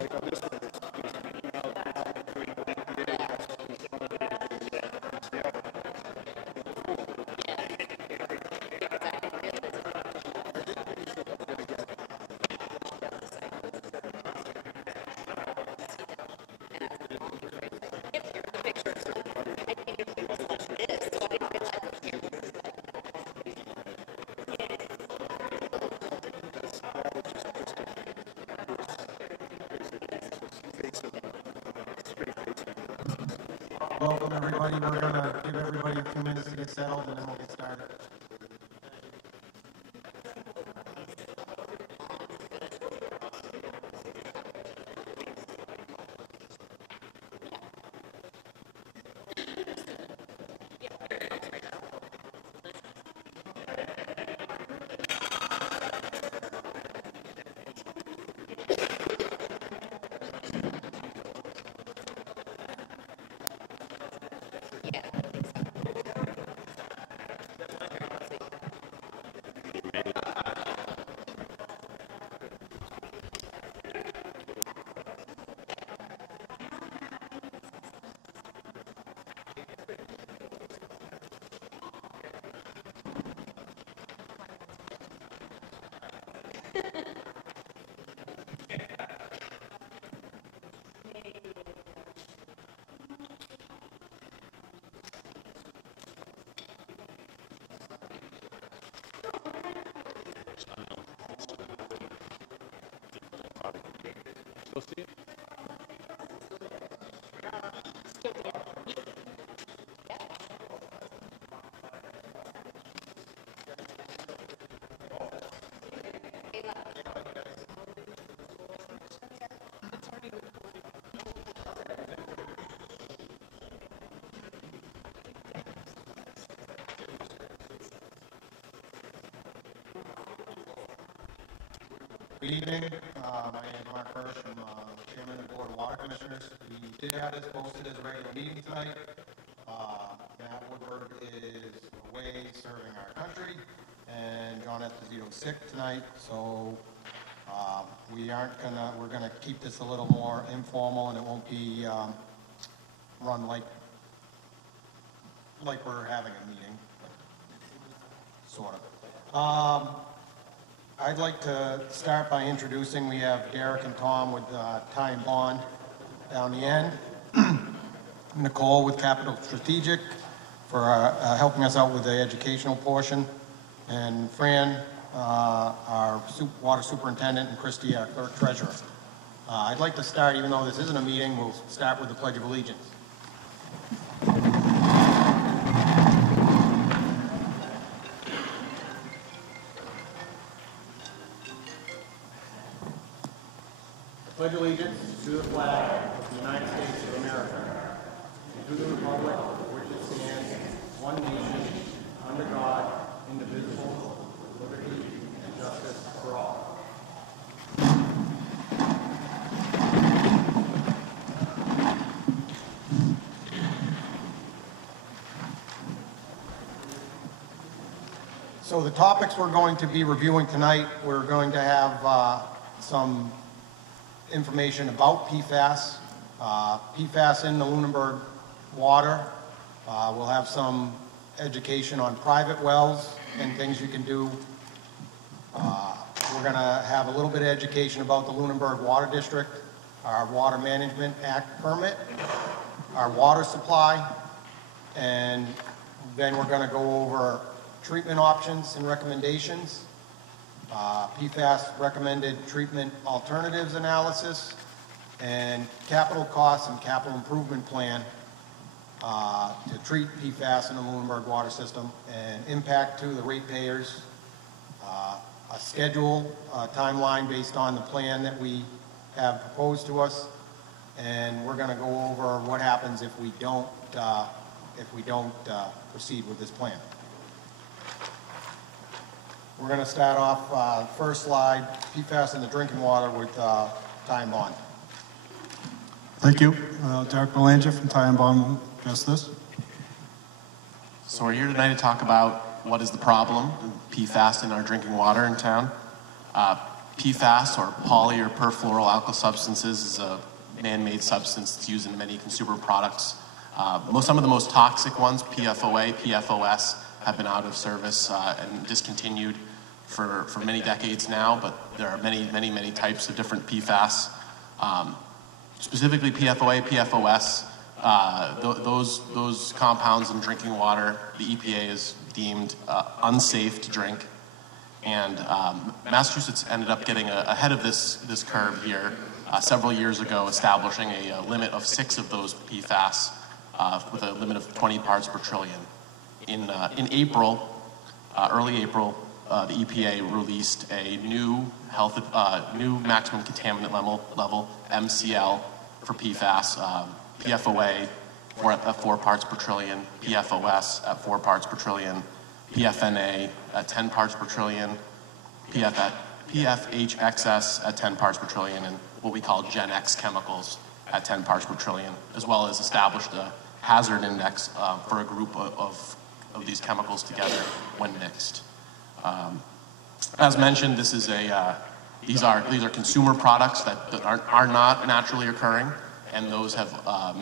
like on this one, it's speaking out between the EPA and Seattle. Welcome, everybody. We're going to give everybody a few minutes to get settled, and then we'll get started. Good evening. My name is Mark Hirsch. I'm Chairman of the Board of Water Commissioners. We did have this posted as a regular meeting tonight. Matt Woodward is away serving our country, and John Esposito is sick tonight, so we're gonna keep this a little more informal, and it won't be run like we're having a meeting, sort of. I'd like to start by introducing, we have Derek and Tom with Ty and Bond down the end, Nicole with Capital Strategic for helping us out with the educational portion, and Fran, our water superintendent, and Christy, our clerk treasurer. I'd like to start, even though this isn't a meeting, we'll start with the Pledge of Allegiance. Pledge allegiance to the flag of the United States of America, and to the republic for which it stands, one nation, under God, indivisible, with liberty and justice for all. So the topics we're going to be reviewing tonight, we're going to have some information about PFAS, PFAS in the Lunenburg water. We'll have some education on private wells and things you can do. We're going to have a little bit of education about the Lunenburg Water District, our Water Management Act permit, our water supply, and then we're going to go over treatment options and recommendations. PFAS recommended treatment alternatives analysis, and capital costs and capital improvement plan to treat PFAS in the Lunenburg water system, and impact to the ratepayers, a schedule, a timeline based on the plan that we have proposed to us, and we're going to go over what happens if we don't proceed with this plan. We're going to start off, first slide, PFAS in the drinking water with Ty and Bond. Thank you. Derek Belanger from Ty and Bond will address this. So we're here tonight to talk about what is the problem, PFAS in our drinking water in town. PFAS, or poly or perfluoroalkyl substances, is a man-made substance that's used in many consumer products. Some of the most toxic ones, PFOA, PFOS, have been out of service and discontinued for many decades now, but there are many types of different PFAS. Specifically PFOA, PFOS, those compounds in drinking water, the EPA is deemed unsafe to drink. And Massachusetts ended up getting ahead of this curve here several years ago, establishing a limit of 6 of those PFAS with a limit of 20 parts per trillion. In April, early April, the EPA released a new maximum contaminant level, MCL, for PFAS, PFOA at 4 parts per trillion, PFOS at 4 parts per trillion, PFNA at 10 parts per trillion, PFHXS at 10 parts per trillion, and what we call Gen X chemicals at 10 parts per trillion, as well as established a hazard index for a group of these chemicals together when mixed. As mentioned, these are consumer products that are not naturally occurring, and those have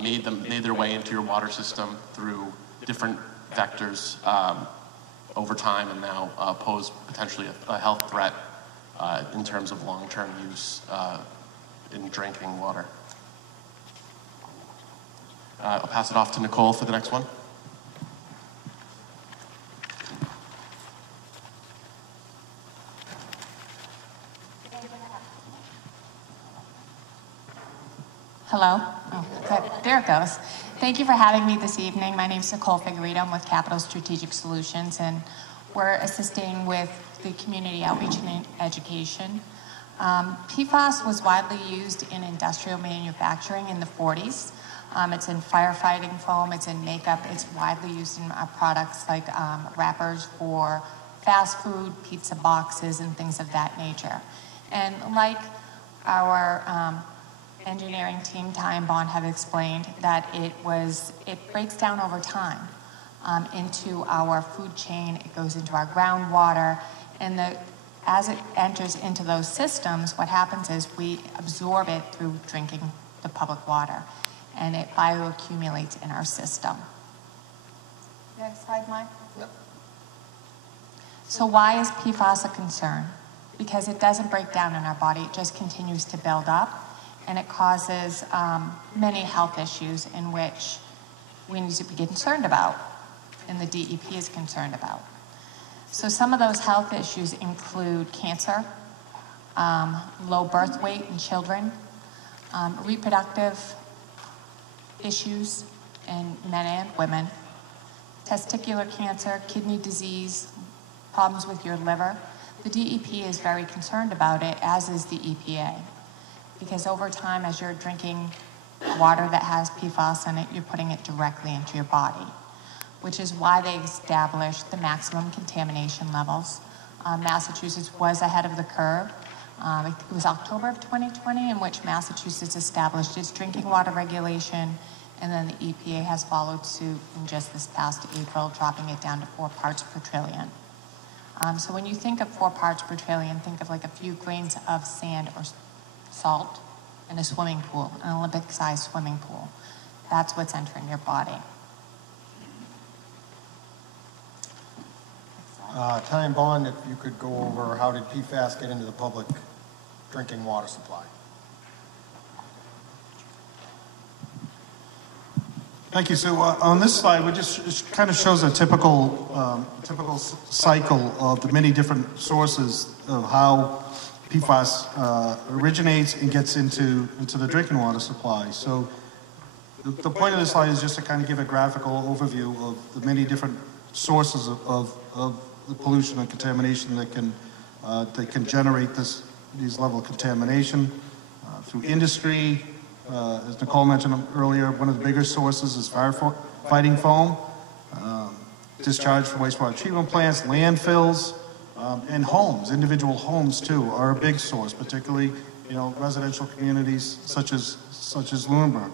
made their way into your water system through different vectors over time, and now pose potentially a health threat in terms of long-term use in drinking water. I'll pass it off to Nicole for the next one. Hello? Oh, good. There it goes. Thank you for having me this evening. My name is Nicole Figueredo. I'm with Capital Strategic Solutions, and we're assisting with the community outreach and education. PFAS was widely used in industrial manufacturing in the 40s. It's in firefighting foam, it's in makeup, it's widely used in products like wrappers for fast food, pizza boxes, and things of that nature. And like our engineering team, Ty and Bond, have explained, that it breaks down over time into our food chain, it goes into our groundwater, and as it enters into those systems, what happens is we absorb it through drinking the public water, and it bioaccumulates in our system. Next slide, Mike. Yep. So why is PFAS a concern? Because it doesn't break down in our body, it just continues to build up, and it causes many health issues in which we need to be concerned about, and the DEP is concerned about. So some of those health issues include cancer, low birth weight in children, reproductive issues in men and women, testicular cancer, kidney disease, problems with your liver. The DEP is very concerned about it, as is the EPA. Because over time, as you're drinking water that has PFAS in it, you're putting it directly into your body, which is why they established the maximum contamination levels. Massachusetts was ahead of the curve. It was October of 2020 in which Massachusetts established its drinking water regulation, and then the EPA has followed suit in just this past April, dropping it down to 4 parts per trillion. So when you think of 4 parts per trillion, think of like a few grains of sand or salt in a swimming pool, an Olympic-sized swimming pool. That's what's entering your body. Ty and Bond, if you could go over how did PFAS get into the public drinking water supply? Thank you. So on this slide, it kind of shows a typical cycle of the many different sources of how PFAS originates and gets into the drinking water supply. So the point of this slide is just to kind of give a graphical overview of the many different sources of the pollution and contamination that can generate these level of contamination through industry. As Nicole mentioned earlier, one of the bigger sources is firefighting foam, discharge from wastewater treatment plants, landfills, and homes. Individual homes too are a big source, particularly residential communities such as Lunenburg.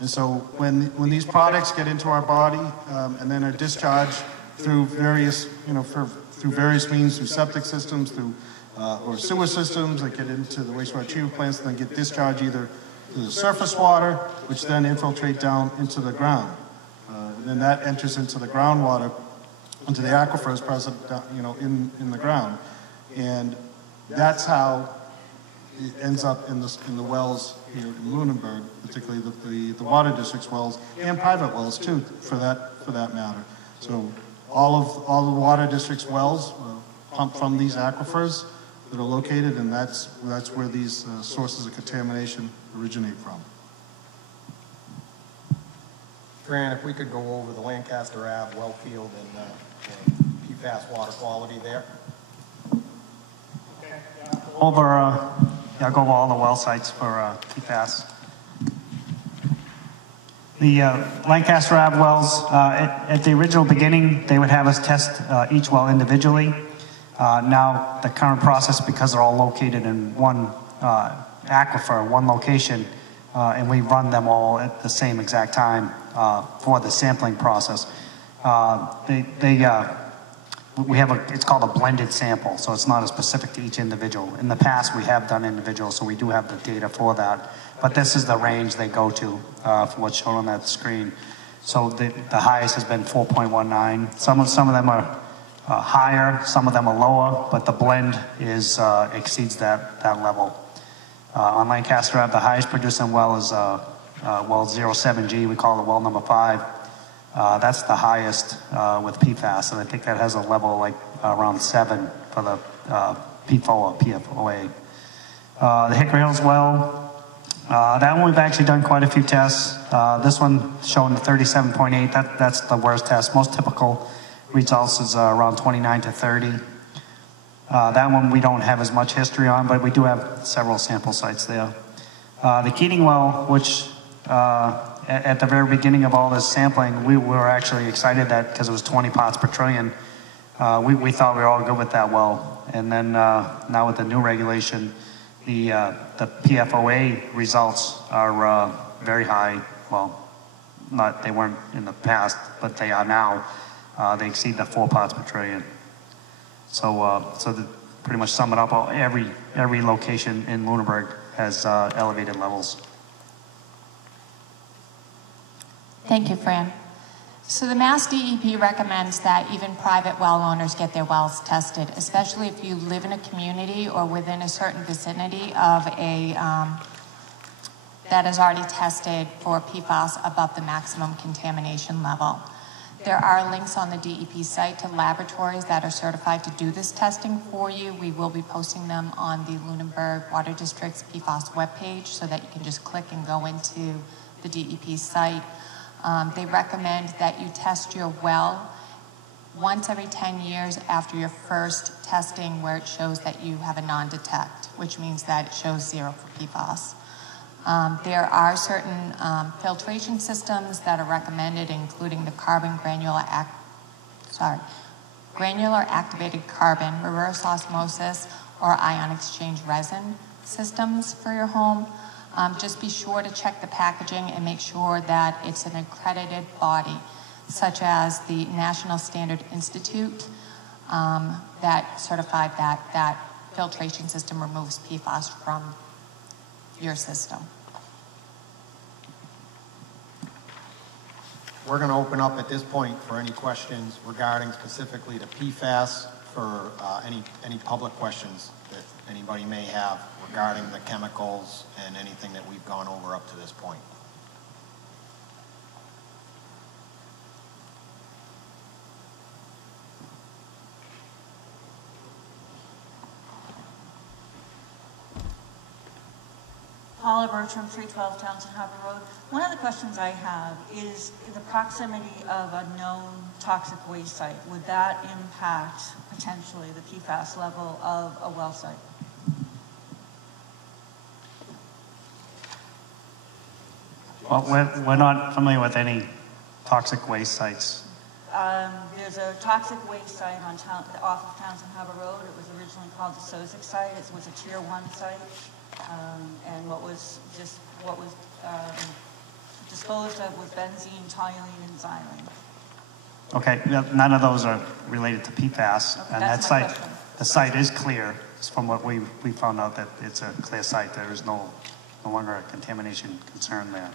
And so when these products get into our body and then are discharged through various means, through septic systems, through or sewer systems that get into the wastewater treatment plants and then get discharged either to the surface water, which then infiltrate down into the ground. And then that enters into the groundwater, into the aquifers present, in the ground. And that's how it ends up in the wells here in Lunenburg, particularly the water district's wells and private wells too, for that matter. So all the water district's wells pump from these aquifers that are located, and that's where these sources of contamination originate from. Grant, if we could go over the Lancaster Ave well field and PFAS water quality there. I'll go over all the well sites for PFAS. The Lancaster Ave wells, at the original beginning, they would have us test each well individually. Now, the current process, because they're all located in one aquifer, one location, and we run them all at the same exact time for the sampling process. We have it's called a blended sample, so it's not as specific to each individual. In the past, we have done individual, so we do have the data for that. But this is the range they go to for what's shown on that screen. So the highest has been 4.19. Some of them are higher, some of them are lower, but the blend is exceeds that level. On Lancaster Ave, the highest producing well is well 07G. We call it well number 5. That's the highest with PFAS, and I think that has a level like around 7 for the PFOA or PFOA. The Hickory Hills well, that one we've actually done quite a few tests. This one showing the 37.8. That's the worst test. Most typical results is around 29 to 30. That one we don't have as much history on, but we do have several sample sites there. The Keating well, which at the very beginning of all this sampling, we were actually excited that because it was 20 parts per trillion, we thought we were all good with that well. And then now with the new regulation, the PFOA results are very high. Well, they weren't in the past, but they are now. They exceed the 4 parts per trillion. So to pretty much sum it up, every location in Lunenburg has elevated levels. Thank you, Fran. So the Mass DEP recommends that even private well owners get their wells tested, especially if you live in a community or within a certain vicinity of a that is already tested for PFAS above the maximum contamination level. There are links on the DEP site to laboratories that are certified to do this testing for you. We will be posting them on the Lunenburg Water District's PFAS webpage so that you can just click and go into the DEP site. They recommend that you test your well once every 10 years after your first testing where it shows that you have a non-detect, which means that it shows 0 for PFAS. There are certain filtration systems that are recommended, including the granular activated carbon, reverse osmosis, or ion exchange resin systems for your home. Just be sure to check the packaging and make sure that it's an accredited body, such as the National Standard Institute that certified that filtration system removes PFAS from your system. We're going to open up at this point for any questions regarding specifically to PFAS, for any public questions that anybody may have regarding the chemicals and anything that we've gone over up to this point. Paula Bertram, 312 Townsend Harbor Road. One of the questions I have is the proximity of a known toxic waste site. Would that impact potentially the PFAS level of a well site? Well, we're not familiar with any toxic waste sites. There's a toxic waste site off of Townsend Harbor Road. It was originally called the Sozik site. It was a Tier 1 site. And what was disposed of was benzene, toluene, and xylene. Okay, none of those are related to PFAS, Okay, and that's that my site, question. the site is clear, from what we found out that it's a clear site. There is no longer a contamination concern there.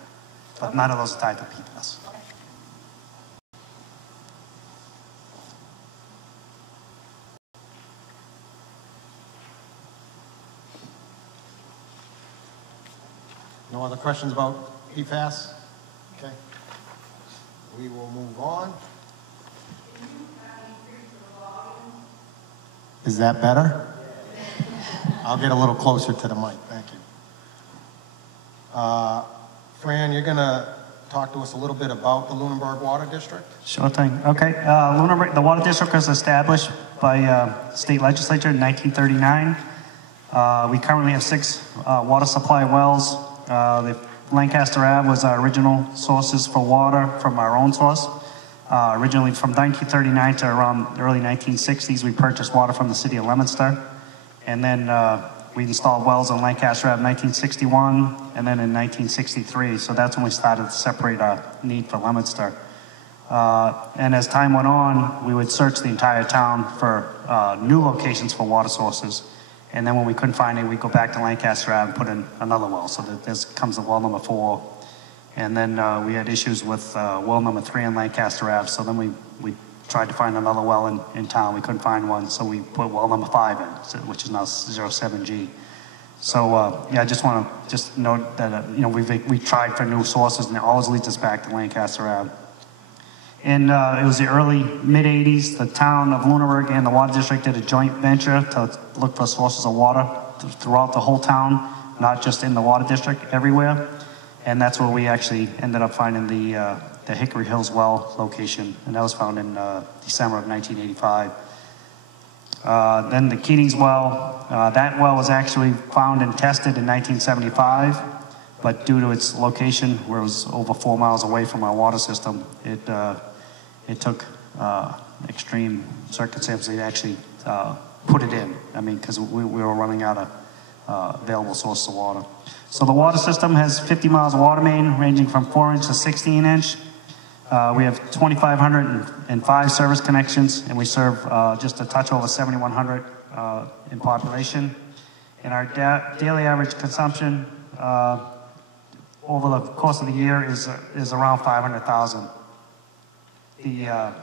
But none of those are tied to PFAS. No other questions about PFAS? Okay. We will move on. Is that better? I'll get a little closer to the mic. Thank you. Fran, you're going to talk to us a little bit about the Lunenburg Water District? Sure thing. Okay. Lunenburg, the Water District was established by state legislature in 1939. We currently have 6 water supply wells. The Lancaster Ave was our original sources for water from our own source. Originally from 1939 to around the early 1960s, we purchased water from the city of Leominster. And then we installed wells on Lancaster Ave in 1961 and then in 1963. So that's when we started to separate our need for Leominster. And as time went on, we would search the entire town for new locations for water sources. And then when we couldn't find it, we'd go back to Lancaster Ave and put in another well. So that this comes to well number 4. And then we had issues with well number 3 in Lancaster Ave. So then we tried to find another well in town. We couldn't find one. So we put well number 5 in, which is now 07G. So yeah, I just want to just note that, we tried for new sources and it always leads us back to Lancaster Ave. And it was the early mid-'80s. The town of Lunenburg and the Water District did a joint venture to look for sources of water throughout the whole town, not just in the Water District, everywhere. And that's where we actually ended up finding the Hickory Hills well location, and that was found in December of 1985. Then the Keating's well, that well was actually found and tested in 1975, but due to its location, where it was over 4 miles away from our water system, it took extreme circumstances to actually put it in. I mean, because we were running out of available sources of water. So the water system has 50 miles of water main ranging from 4-inch to 16-inch. We have 2,505 service connections, and we serve just a touch over 7,100 in population. And our daily average consumption over the course of the year is around 500,000. The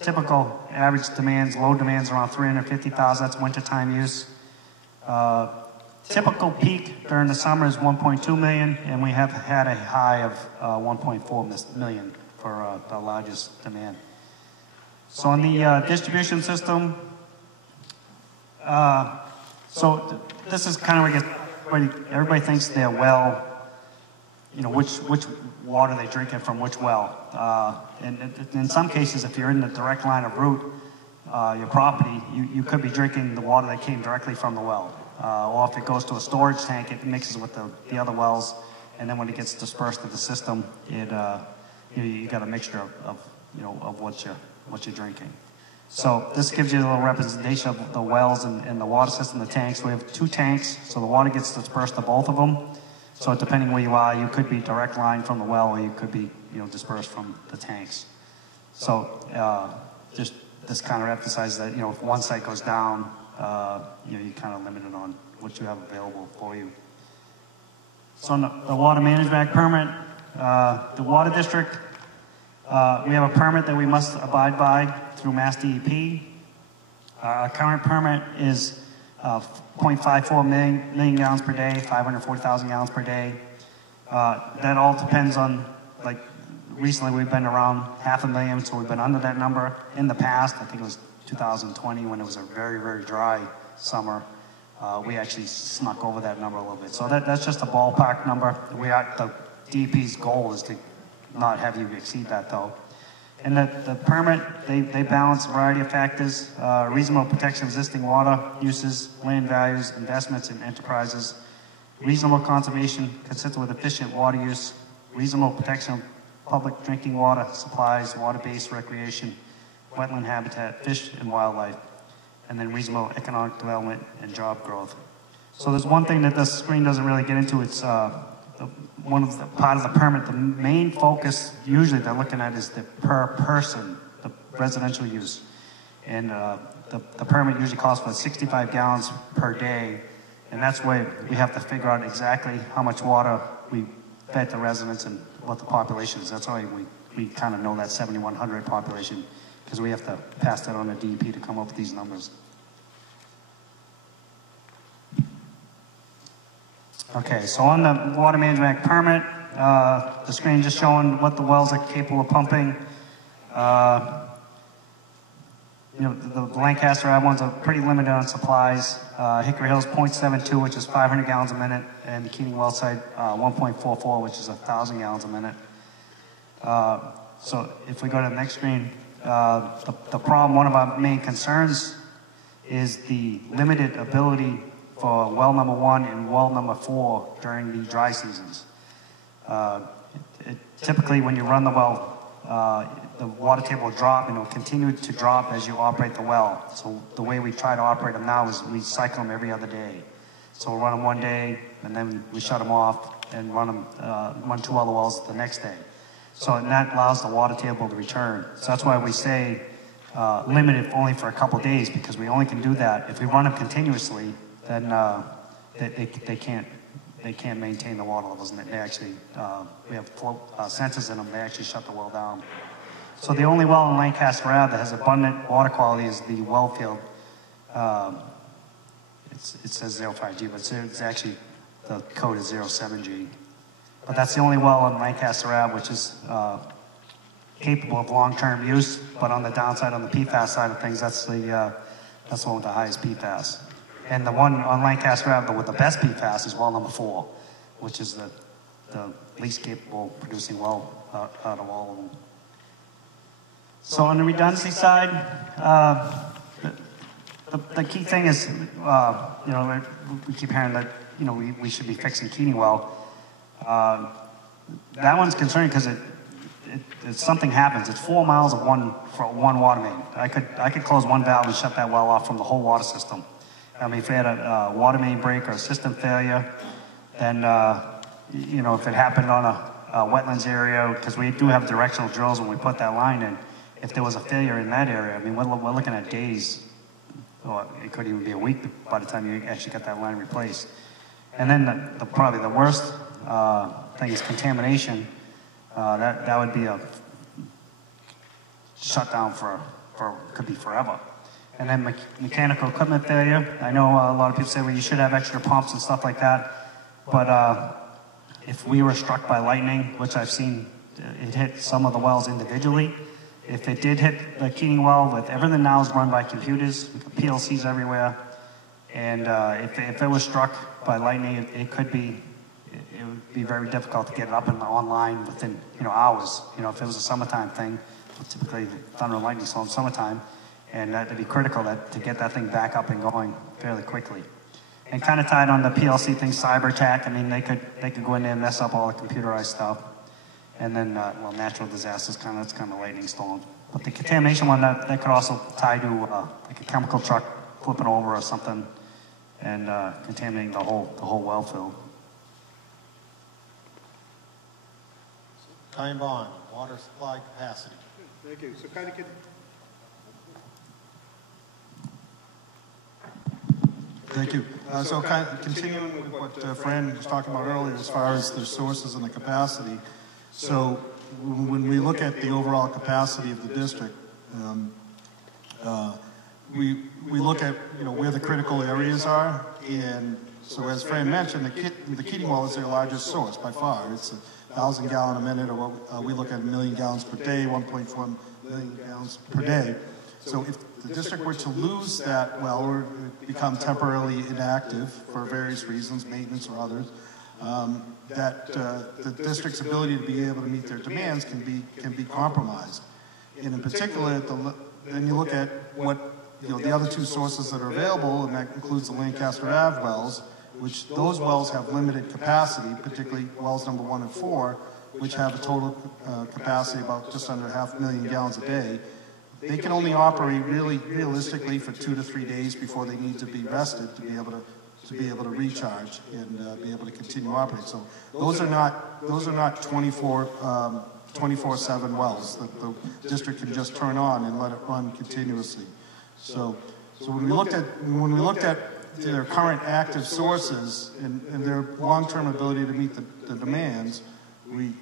typical average demands, load demands around 350,000. That's wintertime use. Typical peak during the summer is 1.2 million, and we have had a high of 1.4 million for the largest demand. So on the distribution system, so this is kind of like everybody thinks they're well, which water they're drinking from which well. And in some cases, if you're in the direct line of route, your property, you could be drinking the water that came directly from the well. Or if it goes to a storage tank, it mixes with the other wells, and then when it gets dispersed to the system, you got a mixture of what you're drinking. So this gives you a little representation of the wells and the water system, the tanks. We have 2 tanks, so the water gets dispersed to both of them. So depending where you are, you could be direct line from the well, or you could be dispersed from the tanks. So just this kind of emphasizes that if one site goes down, you're kind of limited on what you have available for you. So on the Water Management Act permit, the Water District, we have a permit that we must abide by through Mass DEP. Our current permit is 0.54 million gallons per day, 540,000 gallons per day. That all depends on, like, recently we've been around 500,000, so we've been under that number. In the past, I think it was 2020 when it was a very, very dry summer, we actually snuck over that number a little bit. So that's just a ballpark number. The DEP's goal is to not have you exceed that though. And the permit, they balance a variety of factors, reasonable protection of existing water uses, land values, investments in enterprises, reasonable conservation consistent with efficient water use, reasonable protection of public drinking water supplies, water-based recreation, wetland habitat, fish and wildlife, and then reasonable economic development and job growth. So there's one thing that this screen doesn't really get into. It's one of the part of the permit. The main focus usually they're looking at is the per person, the residential use. And the permit usually calls for 65 gallons per day. And that's where we have to figure out exactly how much water we fed the residents and what the population is. That's why we kind of know that 7,100 population, because we have to pass that on to DEP to come up with these numbers. Okay, so on the Water Management Act permit, the screen just showing what the wells are capable of pumping. You know, the Lancaster Ave ones are pretty limited on supplies. Hickory Hill's 0.72, which is 500 gallons a minute, and Keating Well site 1.44, which is 1,000 gallons a minute. So if we go to the next screen, the problem, one of our main concerns is the limited ability for well number 1 and well number 4 during the dry seasons. Typically when you run the well, the water table will drop and it will continue to drop as you operate the well. So the way we try to operate them now is we cycle them every other day. So we'll run them one day and then we shut them off and run 2 other wells the next day. So and that allows the water table to return. So that's why we say limited only for a couple days, because we only can do that. If we run them continuously, then they can't maintain the water levels, and they actually, we have sensors in them, they actually shut the well down. So the only well in Lancaster Ave that has abundant water quality is the well field. It says 05G, but it's actually, the code is 07G. But that's the only well in Lancaster Ave which is capable of long-term use, but on the downside, on the PFAS side of things, that's the one with the highest PFAS. And the one on Lancaster Ave with the best PFAS is well number 4, which is the least capable of producing well out of all of them. So on the redundancy side, the key thing is, you know, we keep hearing that, you know, we should be fixing Keating Well. That one's concerning because if something happens, it's 4 miles of one water main. I could close one valve and shut that well off from the whole water system. I mean, if we had a water main break or a system failure, then, you know, if it happened on a wetlands area, because we do have directional drills when we put that line in, if there was a failure in that area, I mean, we're looking at days, or it could even be a week by the time you actually get that line replaced. And then probably the worst thing is contamination. That would be a shutdown for could be forever. And then mechanical equipment failure. I know a lot of people say, well, you should have extra pumps and stuff like that. But if we were struck by lightning, which I've seen, it hit some of the wells individually. If it did hit the Keating Well, with everything now is run by computers, PLCs everywhere. And if it was struck by lightning, it would be very difficult to get it up and online within, you know, hours. You know, if it was a summertime thing, typically thunder and lightning storm summertime. And that'd be critical to get that thing back up and going fairly quickly. And kind of tied on the PLC thing, cyber attack. I mean, they could go in there and mess up all the computerized stuff. And then, well, natural disasters, that's kind of lightning storms. But the contamination one, that could also tie to like a chemical truck flipping over or something and contaminating the whole well field. Time bond, water supply capacity. Thank you. So kind of Thank you. So kind of continuing with what Fran was talking about earlier as far as the sources and the capacity. So when we look at the overall capacity of the district, we look at, you know, where the critical areas are. And so as Fran mentioned, the Keating Well is their largest source by far. It's 1,000 gallon a minute, or we look at 1 million gallons per day, 1.4 million gallons per day. So if the district were to lose that well or become temporarily inactive for various reasons, maintenance or others, that the district's ability to be able to meet their demands can be compromised. And in particular, then you look at what, you know, the other 2 sources that are available, and that includes the Lancaster Ave wells, which those wells have limited capacity, particularly wells number 1 and 4, which have a total capacity about just under 500,000 gallons a day. They can only operate realistically for 2 to 3 days before they need to be rested to be able to recharge and be able to continue operating. So those are not 24/7 wells that the district can just turn on and let it run continuously. So when we looked at their current active sources and their long-term ability to meet the demands, we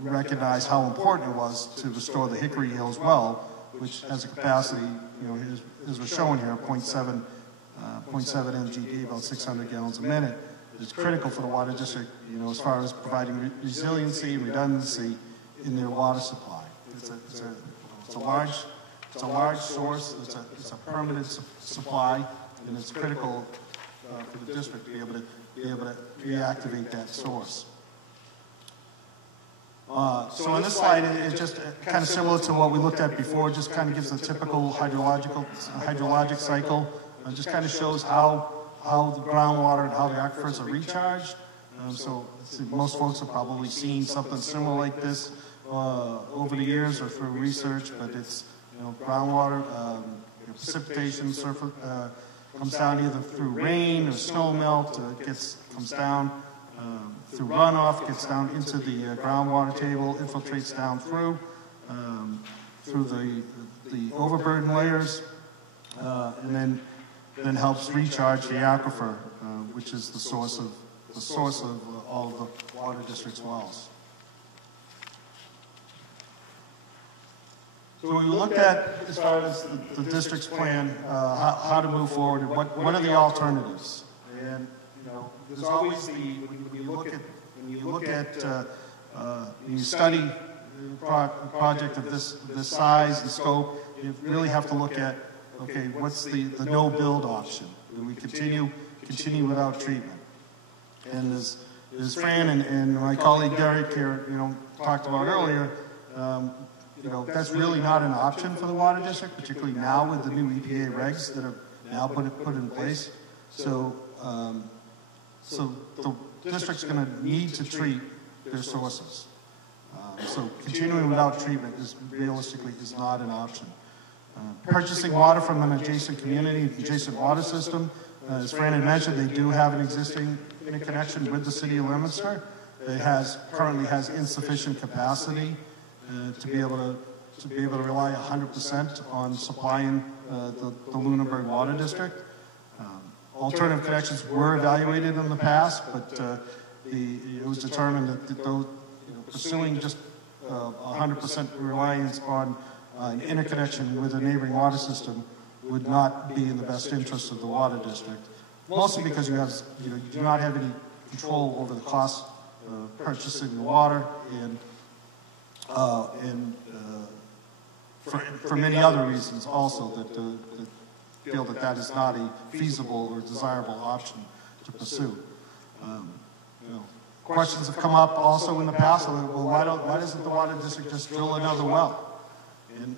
recognized how important it was to restore the Hickory Hills well, which has a capacity, as was shown here, 0.7 MGD, about 600 gallons a minute. It's critical for the water district, as far as providing resiliency and redundancy in their water supply. It's a large source. It's a permanent supply, and it's critical for the district to be able to reactivate that source. So on this slide, it's just kind of similar to what we looked at before. It just kind of gives a typical hydrologic cycle. It just kind of shows how the groundwater and how the aquifers are recharged. So most folks have probably seen something similar like this over the years or through research, but it's groundwater, precipitation comes down either through rain or snow melt, comes down through runoff, gets down into the groundwater table, infiltrates down through the overburden layers, and then helps recharge the aquifer, which is the source of all of the water district's wells. So we looked at, as far as the district's plan, how to move forward, and what are the alternatives. And there's always when you study a project of this size and scope, you really have to look at, okay, what's the no-build option? Do we continue without treatment? And as Fran and my colleague Derek here, talked about earlier, that's really not an option for the water district, particularly now with the new EPA regs that are now put in place. So the district's going to need to treat their sources. So continuing without treatment realistically is not an option. Purchasing water from an adjacent community, adjacent water system, as Fran had mentioned, they do have an existing interconnection with the city of Leominster. It currently has insufficient capacity to be able to rely 100% on supplying the Lunenburg Water District. Alternative connections were evaluated in the past, but it was determined that those, pursuing just 100% reliance on an interconnection with a neighboring water system would not be in the best interest of the water district. Mostly because you do not have any control over the cost of purchasing the water, and for many other reasons also that feel that is not a feasible or desirable option to pursue. Questions have come up also in the past. Well, why doesn't the water district just drill another well? And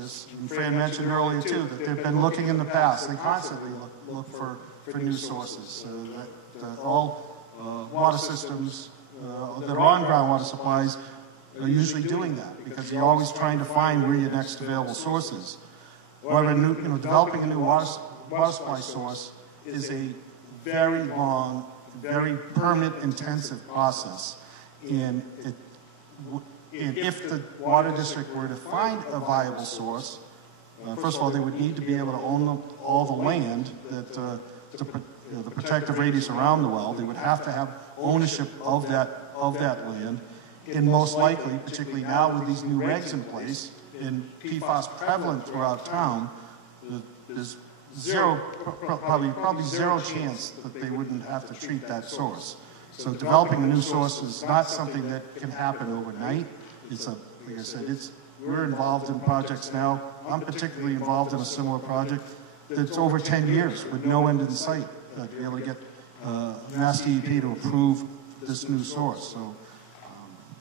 as Fran mentioned earlier too, that they've been looking in the past. They constantly look for new sources. All water systems that are on groundwater supplies are usually doing that because you're always trying to find where your next available source is. However, developing a new water supply source is a very long, very permit-intensive process, and if the water district were to find a viable source, first of all, they would need to be able to own all the land that the protective radius around the well. They would have to have ownership of that land, and most likely, particularly now with these new regs in place and PFAS prevalent throughout town, there's probably zero chance that they wouldn't have to treat that source. So developing a new source is not something that can happen overnight. Like I said, we're involved in projects now. I'm particularly involved in a similar project that's over 10 years with no end in sight to be able to get Mass DEP to approve this new source.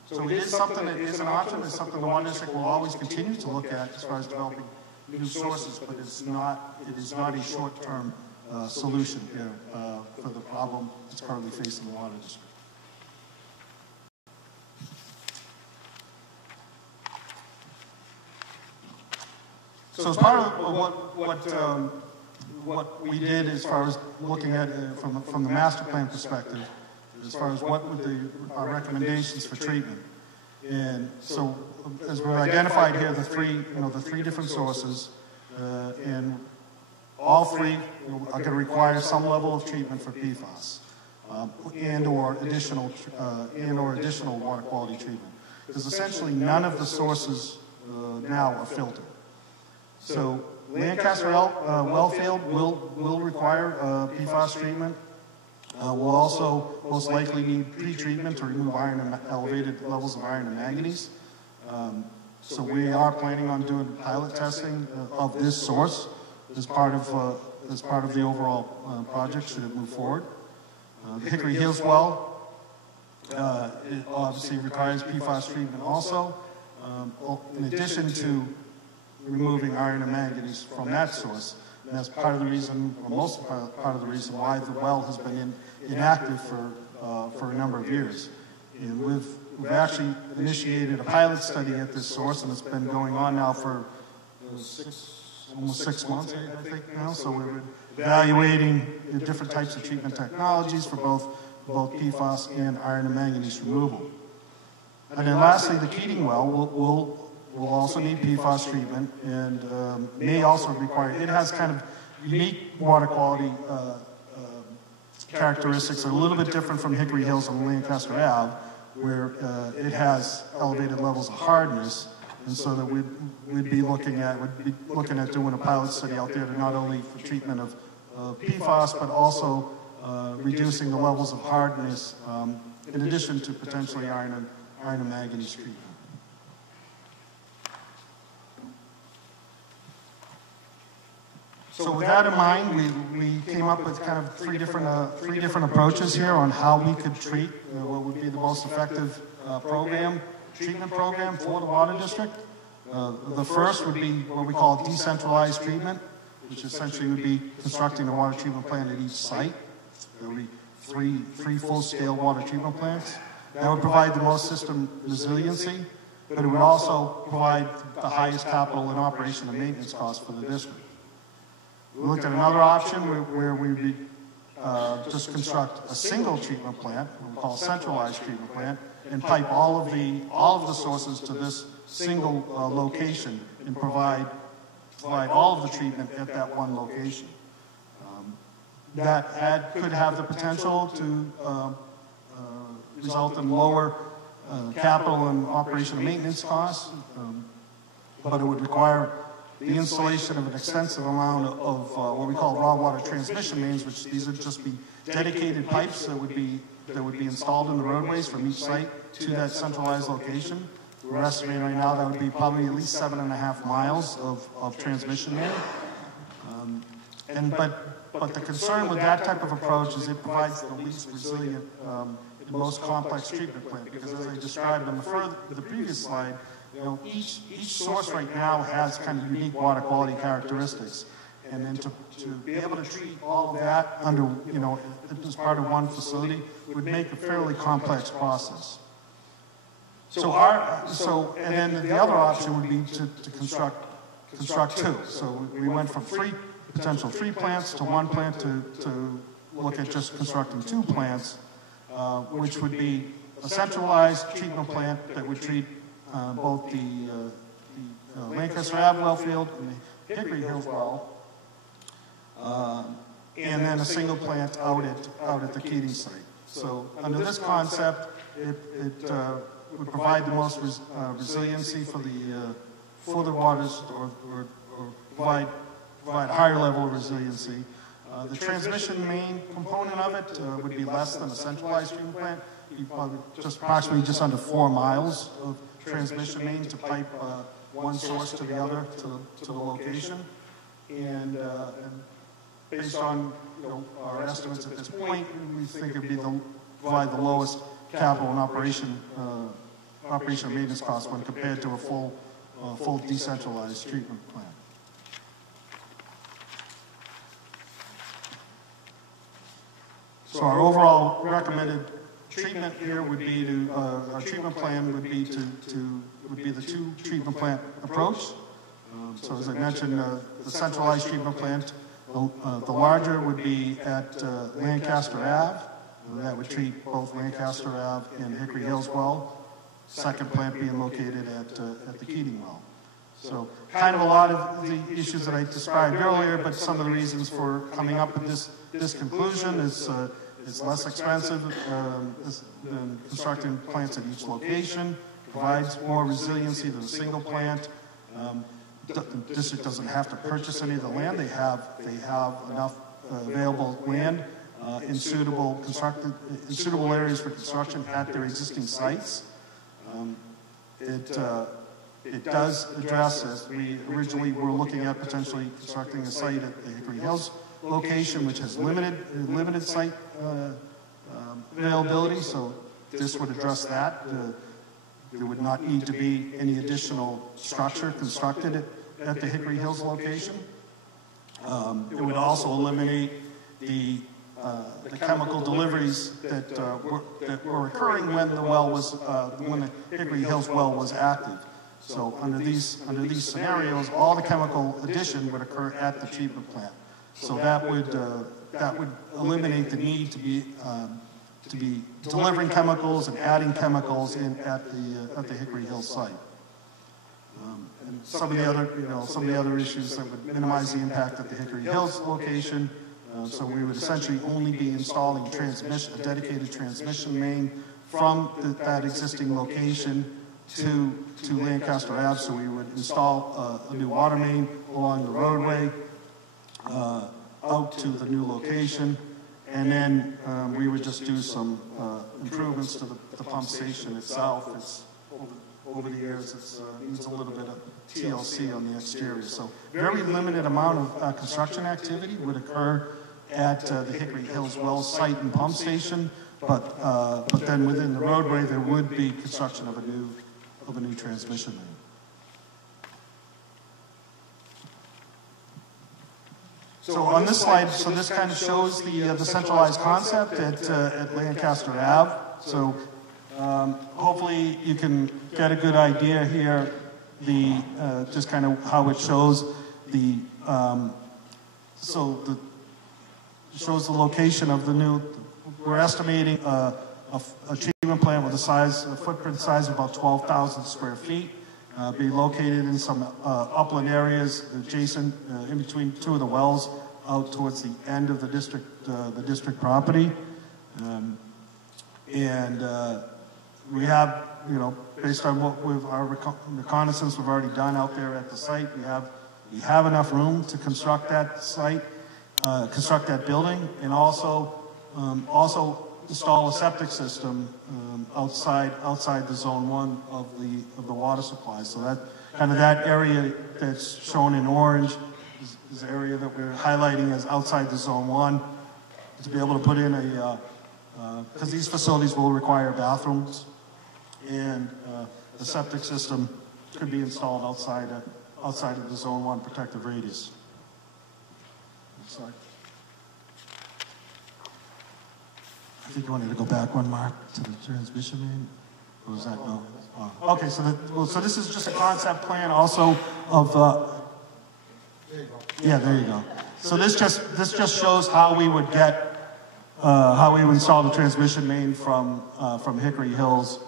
So it is something that is an option. It's something the water district will always continue to look at as far as developing new sources, but it is not a short-term solution here for the problem that's currently facing the water district. So as part of what we did as far as looking at it from the master plan perspective, as far as what would our recommendations for treatment. And so as we've identified here, the three different sources, and all three are going to require some level of treatment for PFAS and/or additional water quality treatment. Because essentially none of the sources now are filtered. So Lancaster Wellfield will require PFAS treatment. We'll also most likely need pre-treatment to remove elevated levels of iron and manganese. So we are planning on doing pilot testing of this source as part of the overall project should it move forward. The Hickory Hills well it obviously requires PFAS treatment also, in addition to removing iron and manganese from that source. And that's part of the reason, or most part of the reason, why the well has been inactive for a number of years. And we've actually initiated a pilot study at this source, and it's been going on now for almost 6 months, I think now. So we're evaluating the different types of treatment technologies for both PFAS and iron and manganese removal. And then lastly, the Keating well will also need PFAS treatment and may also require, it has kind of unique water quality characteristics, a little bit different from Hickory Hills and Lancaster Ave, where it has elevated levels of hardness, and so that we'd be looking at doing a pilot study out there to not only for treatment of PFAS, but also reducing the levels of hardness in addition to potentially iron and manganese treatment. So with that in mind, we came up with kind of three different approaches here on how we could treat what would be the most effective treatment program for the water district. The first would be what we call decentralized treatment, which essentially would be constructing a water treatment plant at each site. There would be three full-scale water treatment plants. That would provide the most system resiliency, but it would also provide the highest capital and operation and maintenance costs for the district. We looked at another option where we would just construct a single treatment plant, what we call a centralized treatment plant, and pipe all of the sources to this single location and provide all of the treatment at that one location. That could have the potential to result in lower capital and operation and maintenance costs, but it would require the installation of an extensive amount of what we call raw water transmission mains, which these would just be dedicated pipes that would be installed in the roadways from each site to that centralized location. We're estimating right now that would be probably at least 7.5 miles of transmission main. But the concern with that type of approach is it provides the least resilient, the most complex treatment plant, because as I described on the previous slide, each source right now has kind of unique water quality characteristics, and then to be able to treat all of that under, as part of one facility would make a fairly complex process. And then the other option would be to construct two. So we went from potential three plants to one plant to look at just constructing 2 plants, which would be a centralized treatment plant that would treat both the Lancaster Ave well field and the Hickory Hills well, and then a single plant out at the Keating site. So under this concept, it would provide the most resiliency for the waters, or provide a higher level of resiliency. The transmission main component of it would be less than a centralized treatment plant. Approximately just under 4 miles of transmission main to pipe one source to the other to the location, and based on our estimates at this point, we think it would provide the lowest capital and operation and maintenance costs when compared to a full decentralized treatment plant. So our overall recommended treatment here would be our treatment plan would be the 2 treatment plant approach. So as I mentioned, the centralized treatment plant, the larger would be at Lancaster Ave. That would treat both Lancaster Ave and Hickory Hills well. Second plant being located at the Keating well. So kind of a lot of the issues that I described earlier, but some of the reasons for coming up with this conclusion is it's less expensive than constructing plants at each location, provides more resiliency than a single plant. The district doesn't have to purchase any of the land. They have enough available land in suitable areas for construction at their existing sites. It does address, as we originally were looking at, potentially constructing a site at the Hickory Hills location, which has limited site availability, so this would address that. There would not need to be any additional structure constructed at the Hickory Hills location. It would also eliminate the chemical deliveries that were occurring when when the Hickory Hills well was active. So under these scenarios, all the chemical addition would occur at the treatment plant. So that would eliminate the need to be delivering chemicals and adding chemicals in at the Hickory Hills site. And some of the other issues that would minimize the impact at the Hickory Hills location. So we would essentially only be installing a dedicated transmission main from that existing location to Lancaster Ave. So we would install a new water main along the roadway out to the new location, and then we would just do some improvements to the pump station itself. It's over the years, it needs a little bit of TLC on the exterior. So very limited amount of construction activity would occur at the Hickory Hills well site and pump station, but then within the roadway there would be construction of a new transmission main. So on this slide, this kind of shows the centralized concept at Lancaster Ave. So hopefully you can get a good idea here, just kind of how it shows shows the location of the new. We're estimating a treatment plant with a footprint size of about 12,000 square feet. Be located in some upland areas adjacent, in between two of the wells, out towards the end of the district property. We have, based on our reconnaissance we've already done out there at the site, we have enough room to construct that site, construct that building, and also install a septic system outside the zone 1 of the water supply. So that area that's shown in orange is the area that we're highlighting as outside the zone 1, to be able to put in because these facilities will require bathrooms, and the septic system could be installed outside of the zone 1 protective radius. Sorry. I think you wanted to go back one, Mark, to the transmission main? Or was that no? Oh. Okay, so this is just a concept plan also of. Yeah, there you go. So this just shows how we would install the transmission main from Hickory Hills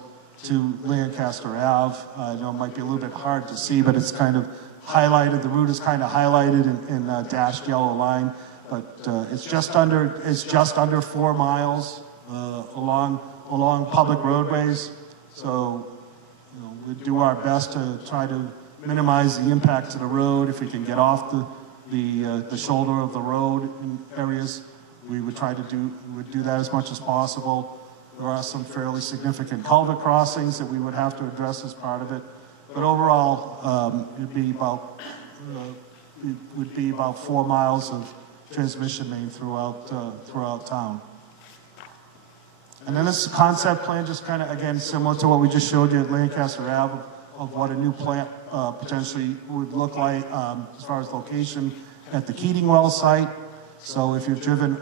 to Lancaster Ave. I know it might be a little bit hard to see, but it's kind of highlighted. The route is kind of highlighted in a dashed yellow line, but it's just under 4 miles along public roadways. So we do our best to try to minimize the impact to the road. If we can get off the shoulder of the road in areas, we would try to do that as much as possible. There are some fairly significant culvert crossings that we would have to address as part of it. But overall, it would be about 4 miles of transmission main throughout town. And then this concept plan, just kind of, again, similar to what we just showed you at Lancaster Ave, of what a new plant potentially would look like as far as location at the Keating Well site. So if you've driven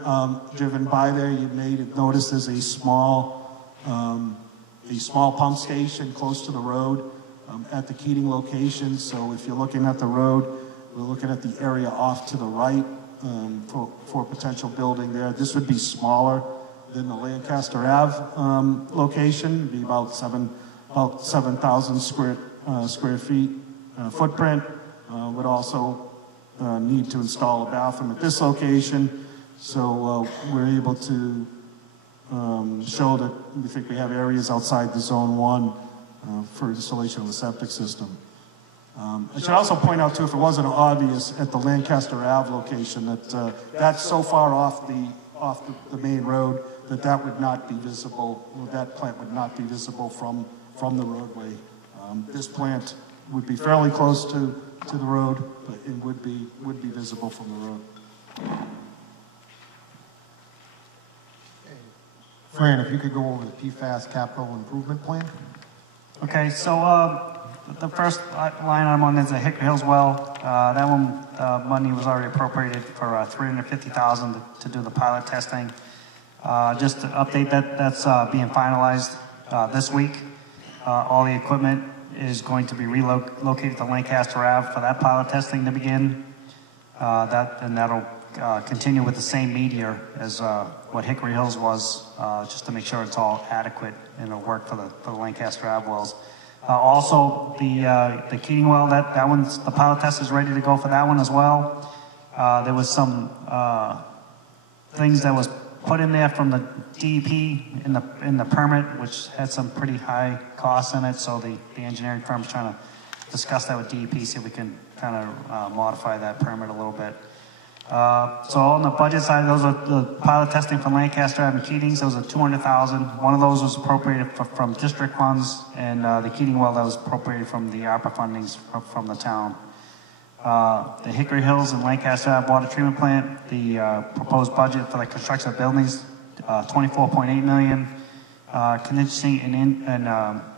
by there, you may notice there's a small pump station close to the road at the Keating location. So if you're looking at the road, we're looking at the area off to the right for potential building there. This would be smaller than the Lancaster Ave location. It'd be about 7,000 square feet footprint. Would also need to install a bathroom at this location. So we're able to show that we think we have areas outside the Zone 1 for installation of the septic system. I should also point out too, if it wasn't obvious, at the Lancaster Ave location, that that's so far off the main road that would not be visible, or that plant would not be visible from the roadway. This plant would be fairly close to the road, but it would be visible from the road. Fran, if you could go over the PFAS capital improvement plan? Okay, so the first line item on is the Hickory Hills well. That one, money was already appropriated for $350,000 to do the pilot testing. Just to update that's being finalized this week. All the equipment is going to be relocated to Lancaster Ave for that pilot testing to begin. That'll continue with the same media as what Hickory Hills was, just to make sure it's all adequate and it'll work for the Lancaster Ave wells. Also, the Keating well, that one's, the pilot test is ready to go for that one as well. There was some things that was put in there from the DEP in the permit, which had some pretty high costs in it. So the engineering firm's trying to discuss that with DEP, see if we can kind of modify that permit a little bit. So on the budget side, those are the pilot testing for Lancaster Ave and Keating. Those are $200,000. One of those was appropriated from district funds, and the Keating well that was appropriated from the ARPA fundings from the town. The Hickory Hills and Lancaster Ave water treatment plant, the proposed budget for the construction of buildings, $24.8 million. Contingency and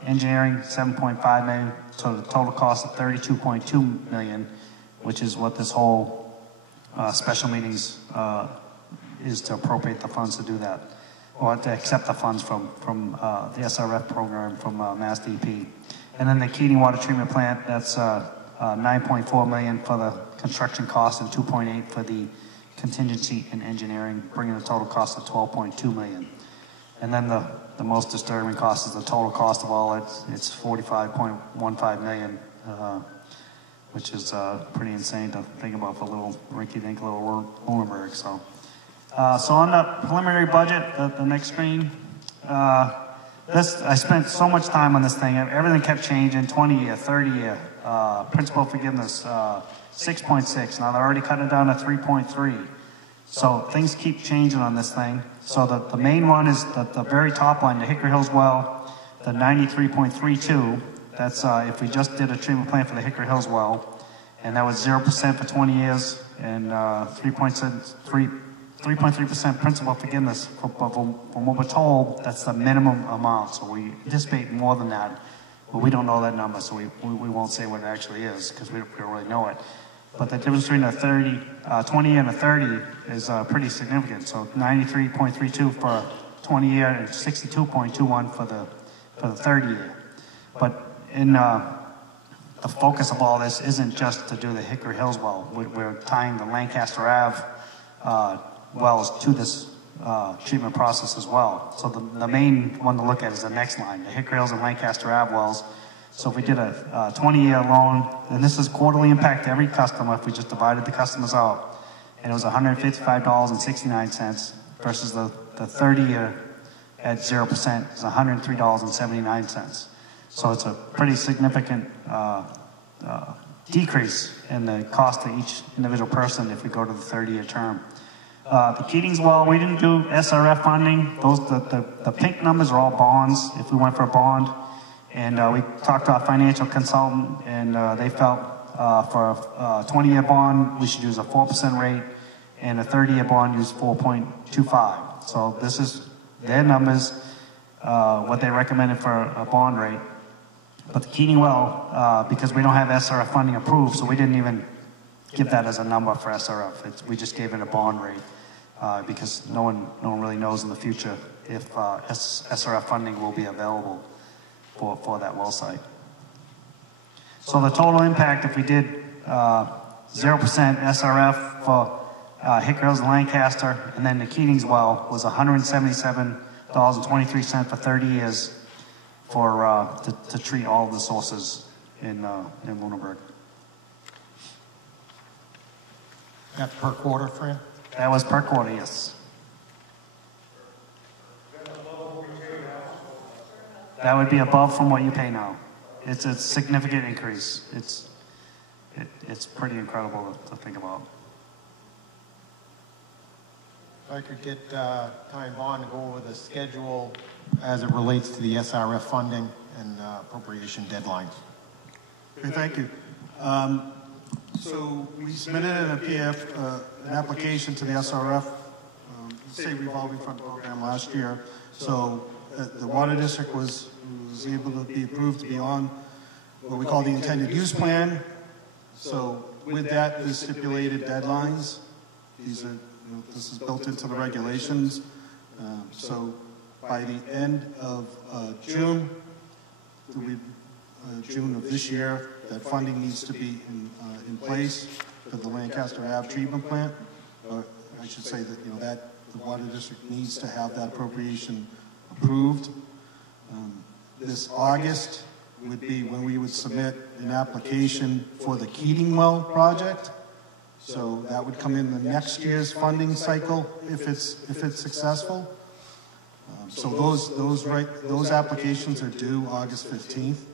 engineering, $7.5 million. So the total cost of $32.2 million, which is what this whole special meetings is to appropriate the funds to do that, or to accept the funds from the SRF program from Mass DEP. And then the Keating water treatment plant, that's $9.4 million for the construction cost and $2.8 million for the contingency and engineering, bringing the total cost to $12.2 million. And then the most disturbing cost is the total cost of all it. It's $45.15 million, which is pretty insane to think about for a little rinky-dink little Lunenburg. So on the preliminary budget, the next screen, I spent so much time on this thing. Everything kept changing, 20-year, 30-year, principal forgiveness, 6.6. Now they're already cut it down to 3.3. So things keep changing on this thing. So the main one is the very top line, the Hickory Hills well, the 93.32. That's if we just did a treatment plan for the Hickory Hills well, and that was 0% for 20 years and 3.3% principal forgiveness. From what we're told, that's the minimum amount. So we anticipate more than that, but we don't know that number, so we won't say what it actually is because we don't really know it. But the difference between a 20 and a 30 is pretty significant. So 93.32 for 20 year and 62.21 for the 30 year. But in the focus of all this isn't just to do the Hickory Hills well. We're tying the Lancaster Ave wells to this treatment process as well. So the main one to look at is the next line, the Hickory Hills and Lancaster Ave wells. So if we did a 20-year loan, and this is quarterly impact to every customer if we just divided the customers out, and it was $155.69 versus the 30-year at 0% is $103.79. So it's a pretty significant decrease in the cost to each individual person if we go to the 30-year term. The Keatings well, we didn't do SRF funding. The pink numbers are all bonds if we went for a bond. And we talked to our financial consultant, and they felt for a 20-year bond, we should use a 4% rate, and a 30-year bond use 4.25. So this is their numbers, what they recommended for a bond rate. But the Keating well, because we don't have SRF funding approved, so we didn't even give that as a number for SRF. We just gave it a bond rate because no one really knows in the future if SRF funding will be available for that well site. So the total impact, if we did 0% SRF for Hickory Hills and Lancaster, and then the Keatings well was $177.23 for 30 years to treat all of the sources in Lunenburg. That's per quarter, Fran? That was per quarter, yes. That would be above from what you pay now. It's a significant increase. It's pretty incredible to think about. If I could get Ty and Vaughn to go over the schedule as it relates to the SRF funding and appropriation deadlines. Okay, thank you. So we submitted an application to the SRF, State Revolving Fund Program last year. So the Water District was able to be approved to be on what we call the intended use plan. So with that, there's stipulated deadlines. This is built into the regulations. So by the end of June of this year, that funding needs to be in place for the Lancaster Ave treatment plant. I should say that that the Water District needs to have that appropriation approved. This August would be when we would submit an application for the Keating Well project. So that would come in the next year's funding cycle if it's successful. So those applications are due August 15th.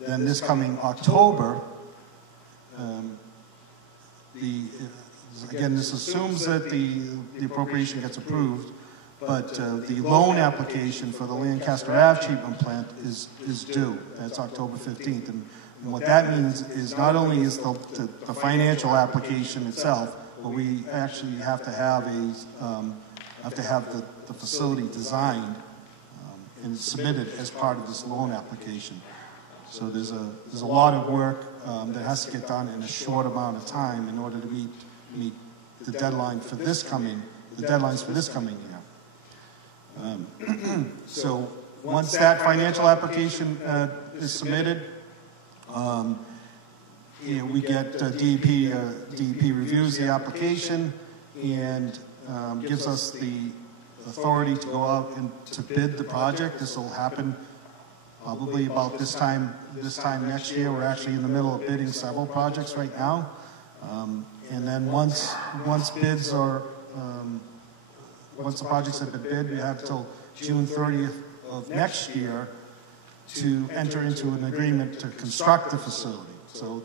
Then this coming October, again, this assumes that the appropriation gets approved, but the loan application for the Lancaster Ave treatment plant is due. That's October 15th. And what that means is not only is the financial application itself, but we actually have to have the facility designed and submitted as part of this loan application. So there's a lot of work that has to get done in a short amount of time in order to meet the deadlines for this coming year. So once that financial application is submitted, we get DEP reviews the application and gives us the authority to go out and to bid the project. This will happen probably about this time next year. We're actually in the middle of bidding several projects right now. And then once bids are, once the projects have been bid, we have till June 30th of next year to enter into an agreement to construct the facility. So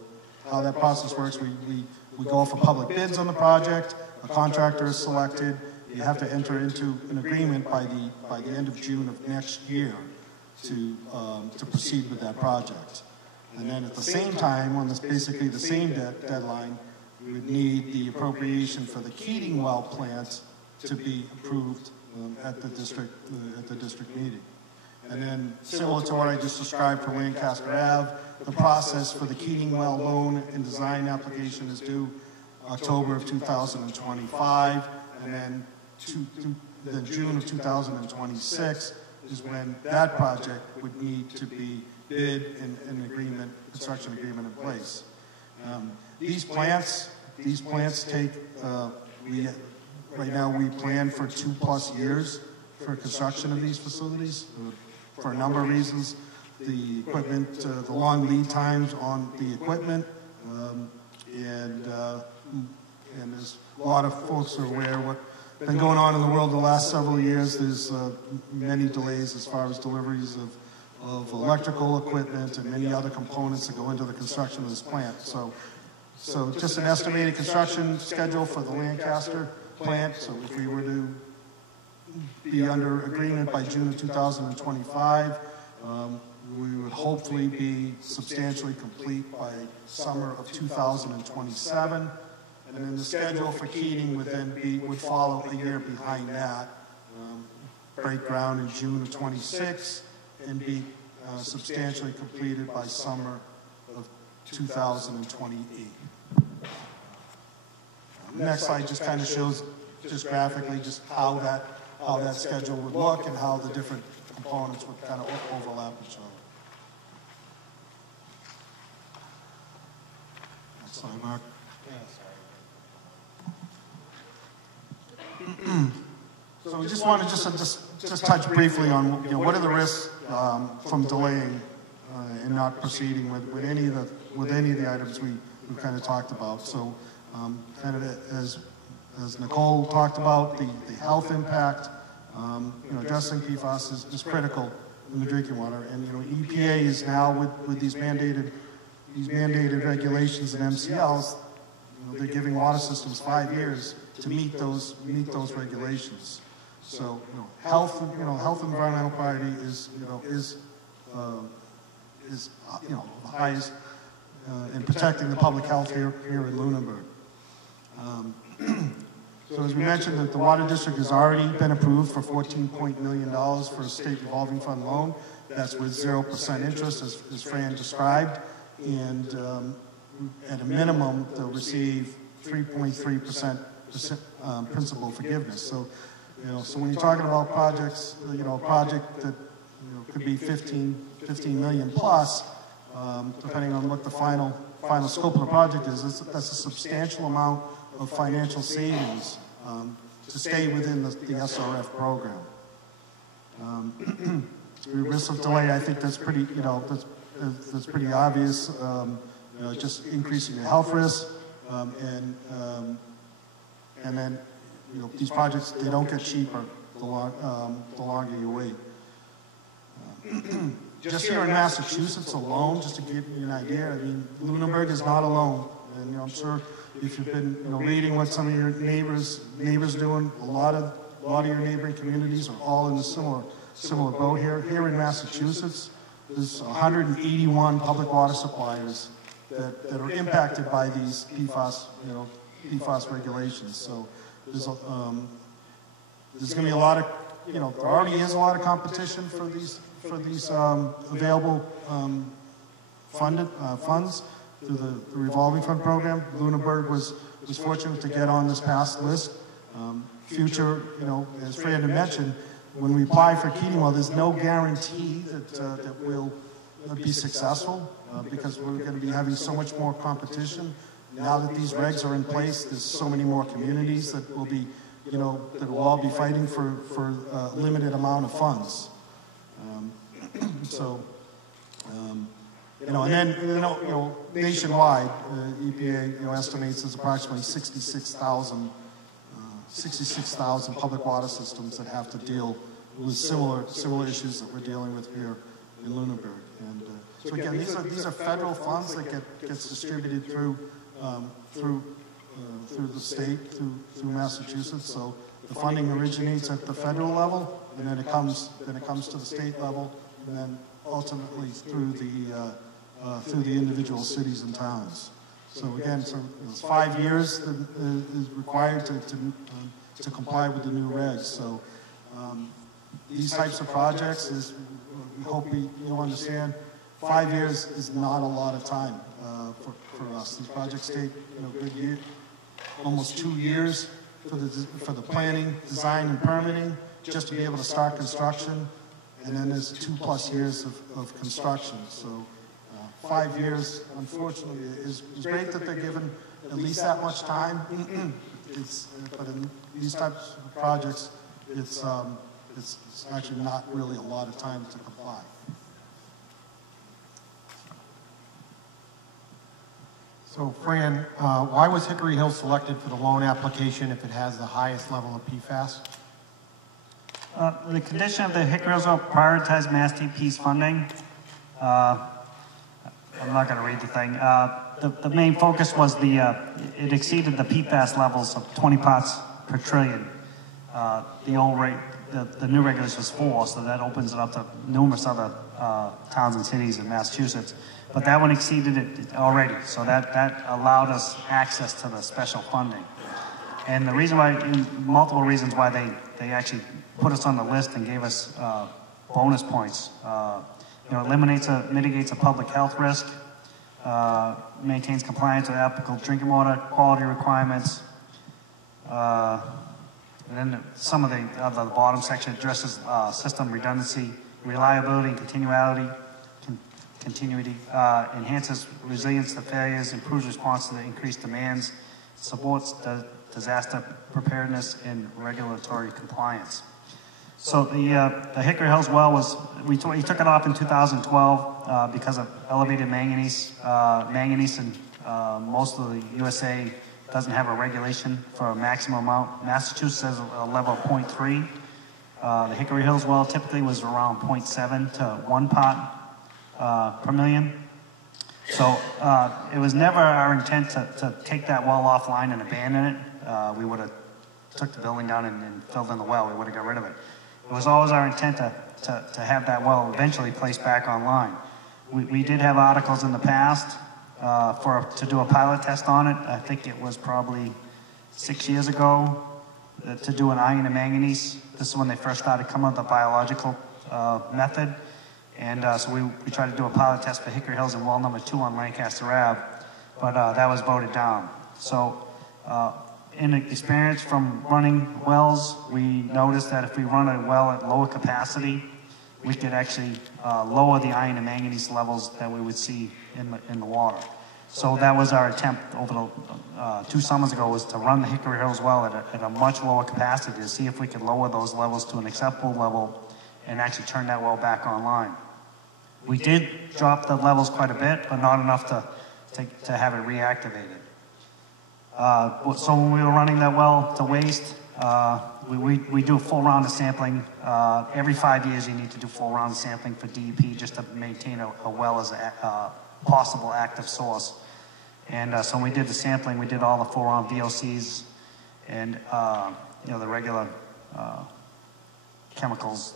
how that process works, we go for public bids on the project, a contractor is selected, you have to enter into an agreement by the end of June of next year to proceed with that project. And then at the same time, on basically the same deadline, we would need the appropriation for the Keating Well plant to be approved at the district meeting. And then, similar to what I just described for Lancaster Ave, the process for the Keating Well loan and design application is due October of 2025, and then June of 2026 is when that project would need to be bid and construction agreement in place. These plants take, right now we plan for 2+ years for construction of these facilities for a number of reasons. The equipment, the long lead times on the equipment, and there's a lot of folks are aware of what's been going on in the world the last several years. There's many delays as far as deliveries of electrical equipment and many other components that go into the construction of this plant. So just an estimated construction schedule for the Lancaster plant. So if we were to be under agreement by June of 2025, we would hopefully be substantially complete by summer of 2027. And then the schedule for Keating would follow a year behind that, break ground in June of 26 and be substantially completed by summer of 2028. Next slide just kind of shows just graphically just how that schedule would look and how the different components would kind of overlap each other. Next slide, Mark. So we just want to just touch briefly on what are the risks from delaying and not proceeding with any of the items we kind of talked about. So kind of as Nicole talked about, the health impact, addressing PFAS is critical in the drinking water. And EPA is now with these mandated regulations and MCLs, they're giving water systems 5 years to meet those regulations. So health and environmental priority is the highest in protecting the public health here in Lunenburg. So as we mentioned, that the Water District has already been approved for $14 million for a state revolving fund loan. That's with 0% interest, as Fran described, and at a minimum, they'll receive 3.3% principal forgiveness. So, so when you're talking about projects, a project that could be 15 million plus, depending on what the final scope of the project is, that's a substantial amount of financial savings to stay within the SRF program. The risk of delay, I think that's pretty, that's pretty obvious. Just increasing the health risk, and then these projects, they don't get cheaper the longer you wait. Just here in Massachusetts alone, just to give you an idea, I mean, Lunenburg is not alone, and I'm sure if you've been reading what some of your neighbors doing, a lot of your neighboring communities are all in a similar boat here. Here in Massachusetts, there's 181 public water suppliers that are impacted by these PFAS, PFAS regulations. So there's going to be a lot of, there already is a lot of competition for these available funds through the revolving fund program. Lunenburg was fortunate to get on this past list. Future, as Fran had mentioned, when we apply for Keating Well, there's no guarantee that we'll be successful because we're going to be having so much more competition. Now that these regs are in place, there's so many more communities that will be, that will all be fighting for a limited amount of funds. And then nationwide, EPA, estimates there's approximately 66,000 public water systems that have to deal with similar issues that we're dealing with here in Lunenburg. And so again, these are federal funds that gets distributed through the state, through Massachusetts. So the funding originates at the federal level, and then it comes to the state level, and then ultimately through the individual cities and towns. So again, it's 5 years that is required to comply with the new regs. So these types of projects, we hope you'll understand, 5 years is not a lot of time for us. These projects take almost 2 years for the planning, design, and permitting just to be able to start construction, and then there's 2+ years of construction. So 5 years, unfortunately, is great that they're given at least that much time. But in these types of projects, it's actually not really a lot of time to comply. So Fran, why was Hickory Hill selected for the loan application if it has the highest level of PFAS? The condition of the Hickory Hills will prioritize Mass DP's funding. I'm not going to read the thing. The main focus was it exceeded the PFAS levels of 20 parts per trillion. The old rate, the new regulation was 4, so that opens it up to numerous other towns and cities in Massachusetts. But that one exceeded it already, so that allowed us access to the special funding. And the reason why, multiple reasons why they actually put us on the list and gave us bonus points. Mitigates a public health risk, maintains compliance with applicable drinking water quality requirements. And then some of the bottom section addresses system redundancy, reliability, and continuity, enhances resilience to failures, improves response to the increased demands, supports the disaster preparedness and regulatory compliance. So the Hickory Hills well was, we took it off in 2012 because of elevated manganese. Manganese in most of the USA doesn't have a regulation for a maximum amount. Massachusetts has a level of 0.3. The Hickory Hills well typically was around 0.7 to 1 part per million. So it was never our intent to take that well offline and abandon it. We would have took the building down and filled in the well. We would have got rid of it. It was always our intent to have that well eventually placed back online. We did have articles in the past to do a pilot test on it. I think it was probably 6 years ago to do an iron and manganese. This is when they first started coming with the biological method. And so we tried to do a pilot test for Hickory Hills and well number 2 on Lancaster Ave, but that was voted down. So in experience from running wells, we noticed that if we run a well at lower capacity, we could actually lower the iron and manganese levels that we would see in the water. So that was our attempt over the 2 summers ago, was to run the Hickory Hills well at a much lower capacity to see if we could lower those levels to an acceptable level and actually turn that well back online. We did drop the levels quite a bit, but not enough to have it reactivated. So when we were running that well to waste, we do a full round of sampling. Every 5 years you need to do full round of sampling for DEP just to maintain a well as a possible active source. And so when we did the sampling, we did all the full round VOCs and the regular chemicals,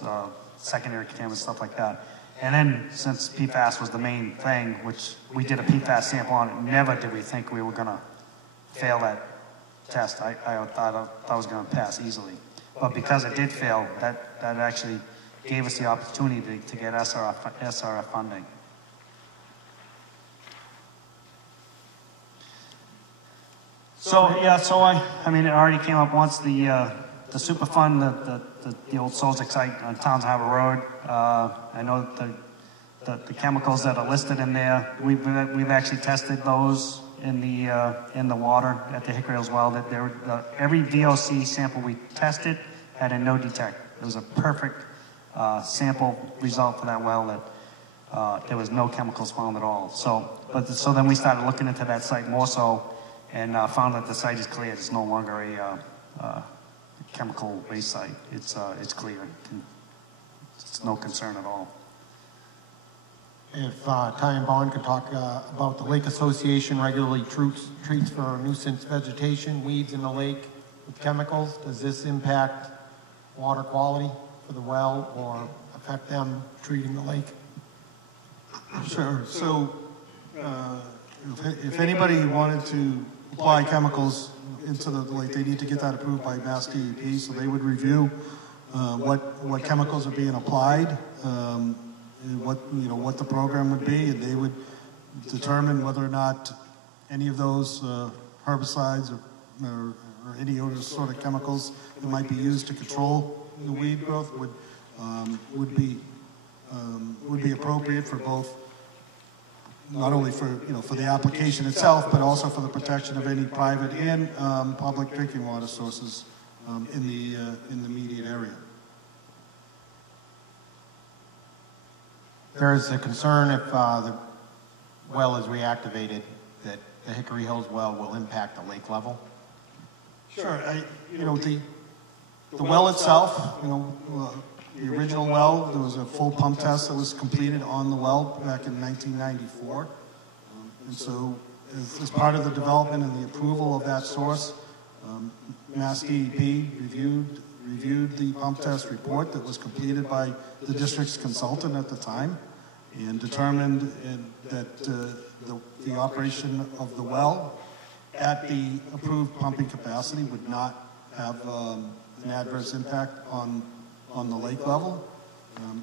secondary contaminants, stuff like that. And then since PFAS was the main thing, which we did a PFAS sample on it, never did we think we were going to fail that test. I thought I was going to pass easily. But because it did fail, that actually gave us the opportunity to get SRF funding. So I mean, it already came up once, the Superfund, the old Solzic site on Towns Harbor Road. I know the chemicals that are listed in there, we've actually tested those in the water at the Hickory Hills well. Every VOC sample we tested had a no detect. It was a perfect sample result for that well that there was no chemicals found at all. So then we started looking into that site more so and found that the site is clear. It's no longer a chemical waste site. It's clear. It's no concern at all. If Ty and Bond could talk about the Lake Association regularly treats for nuisance vegetation, weeds in the lake with chemicals. Does this impact water quality for the well or affect them treating the lake? Sure. So if anybody wanted to apply chemicals into the lake, they need to get that approved by Mass DEP, so they would review what chemicals are being applied, what the program would be, and they would determine whether or not any of those herbicides or any other sort of chemicals that might be used to control the weed growth would be appropriate for both, not only for the application itself, but also for the protection of any private and public drinking water sources in the immediate area. There is a concern if the well is reactivated that the Hickory Hills well will impact the lake level. Sure. The well itself, the original well, there was a full pump test that was completed on the well back in 1994. And so as part of the development and the approval of that source, Mass DEP reviewed the pump test report that was completed by the district's consultant at the time and determined that the operation of the well at the approved pumping capacity would not have an adverse impact on the lake level.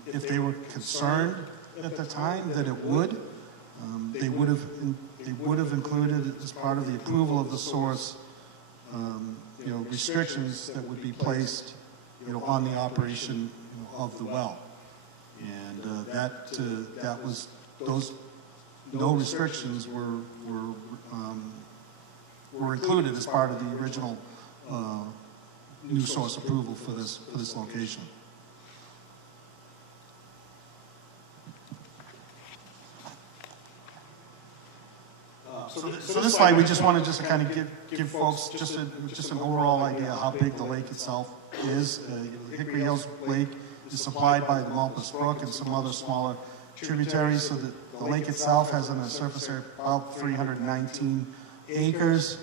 If they were concerned at the time that it would, they would have included as part of the approval of the source, restrictions that would be placed, on the operation of the well, and that was those no restrictions were included as part of the original new source approval for this location. So this slide, we just wanted to kind of give folks just an overall idea of how big the lake itself is. Hickory Hills Lake is supplied by the Malpas Brook and some other smaller tributaries, so that the lake itself has a surface area of about 319 acres.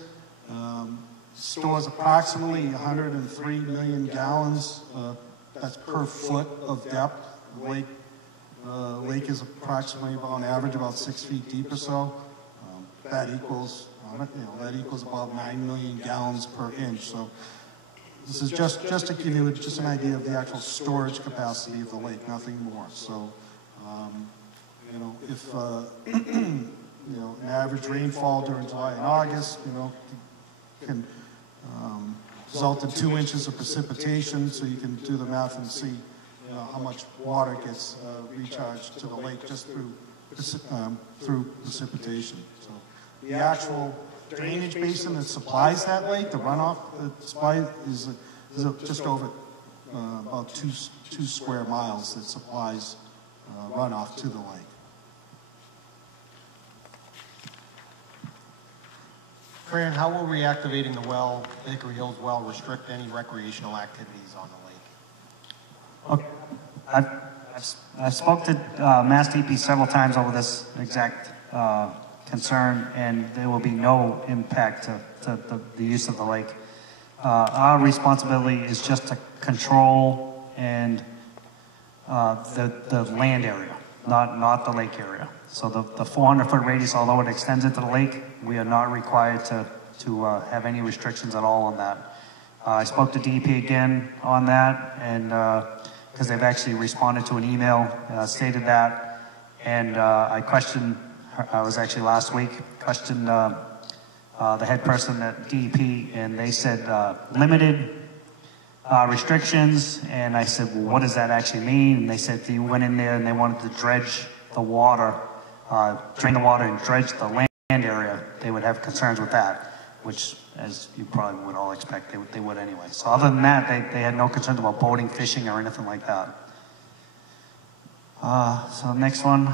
Stores approximately 103 million gallons. That's per foot of depth. The lake is approximately, on average, about 6 feet deep or so. That equals about 9 million gallons per inch. So this is just to give you just an idea of the actual storage capacity of the lake, nothing more. So, if an average rainfall during July and August, can result in 2 inches of precipitation. So you can do the math and see how much water gets recharged to the lake just through precipitation. So the actual drainage basin that supplies that lake, the runoff that supplies, is just over about 2 square miles that supplies runoff to the lake. Fran, how will reactivating the Hickory Hills well, restrict any recreational activities on the lake? Okay. I've spoke to Mass DP several times over this exact concern, and there will be no impact to the use of the lake. Our responsibility is just to control and the land area, not the lake area. So the 400-foot radius, although it extends into the lake, we are not required to have any restrictions at all on that. I spoke to DEP again on that, and because they've actually responded to an email, stated that, and I questioned, I was actually last week, questioned the head person at DEP, and they said limited restrictions, and I said, well, what does that actually mean? And they said if you went in there and they wanted to dredge the water, drain the water and dredge the land area, they would have concerns with that, which, as you probably would all expect, they would anyway. So other than that, they had no concerns about boating, fishing, or anything like that. So next one.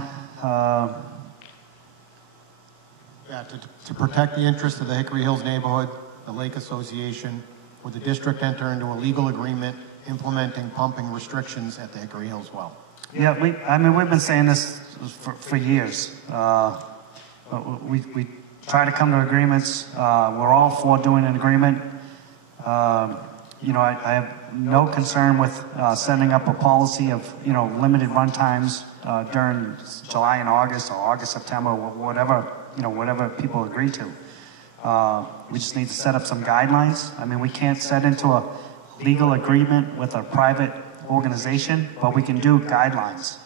To protect the interests of the Hickory Hills neighborhood, the Lake Association, would the district enter into a legal agreement implementing pumping restrictions at the Hickory Hills well? Yeah, we've been saying this for years. We try to come to agreements. We're all for doing an agreement. I have no concern with setting up a policy of, limited run times during July and August, or August, September, whatever people agree to. We just need to set up some guidelines. We can't set into a legal agreement with a private organization, but we can do guidelines.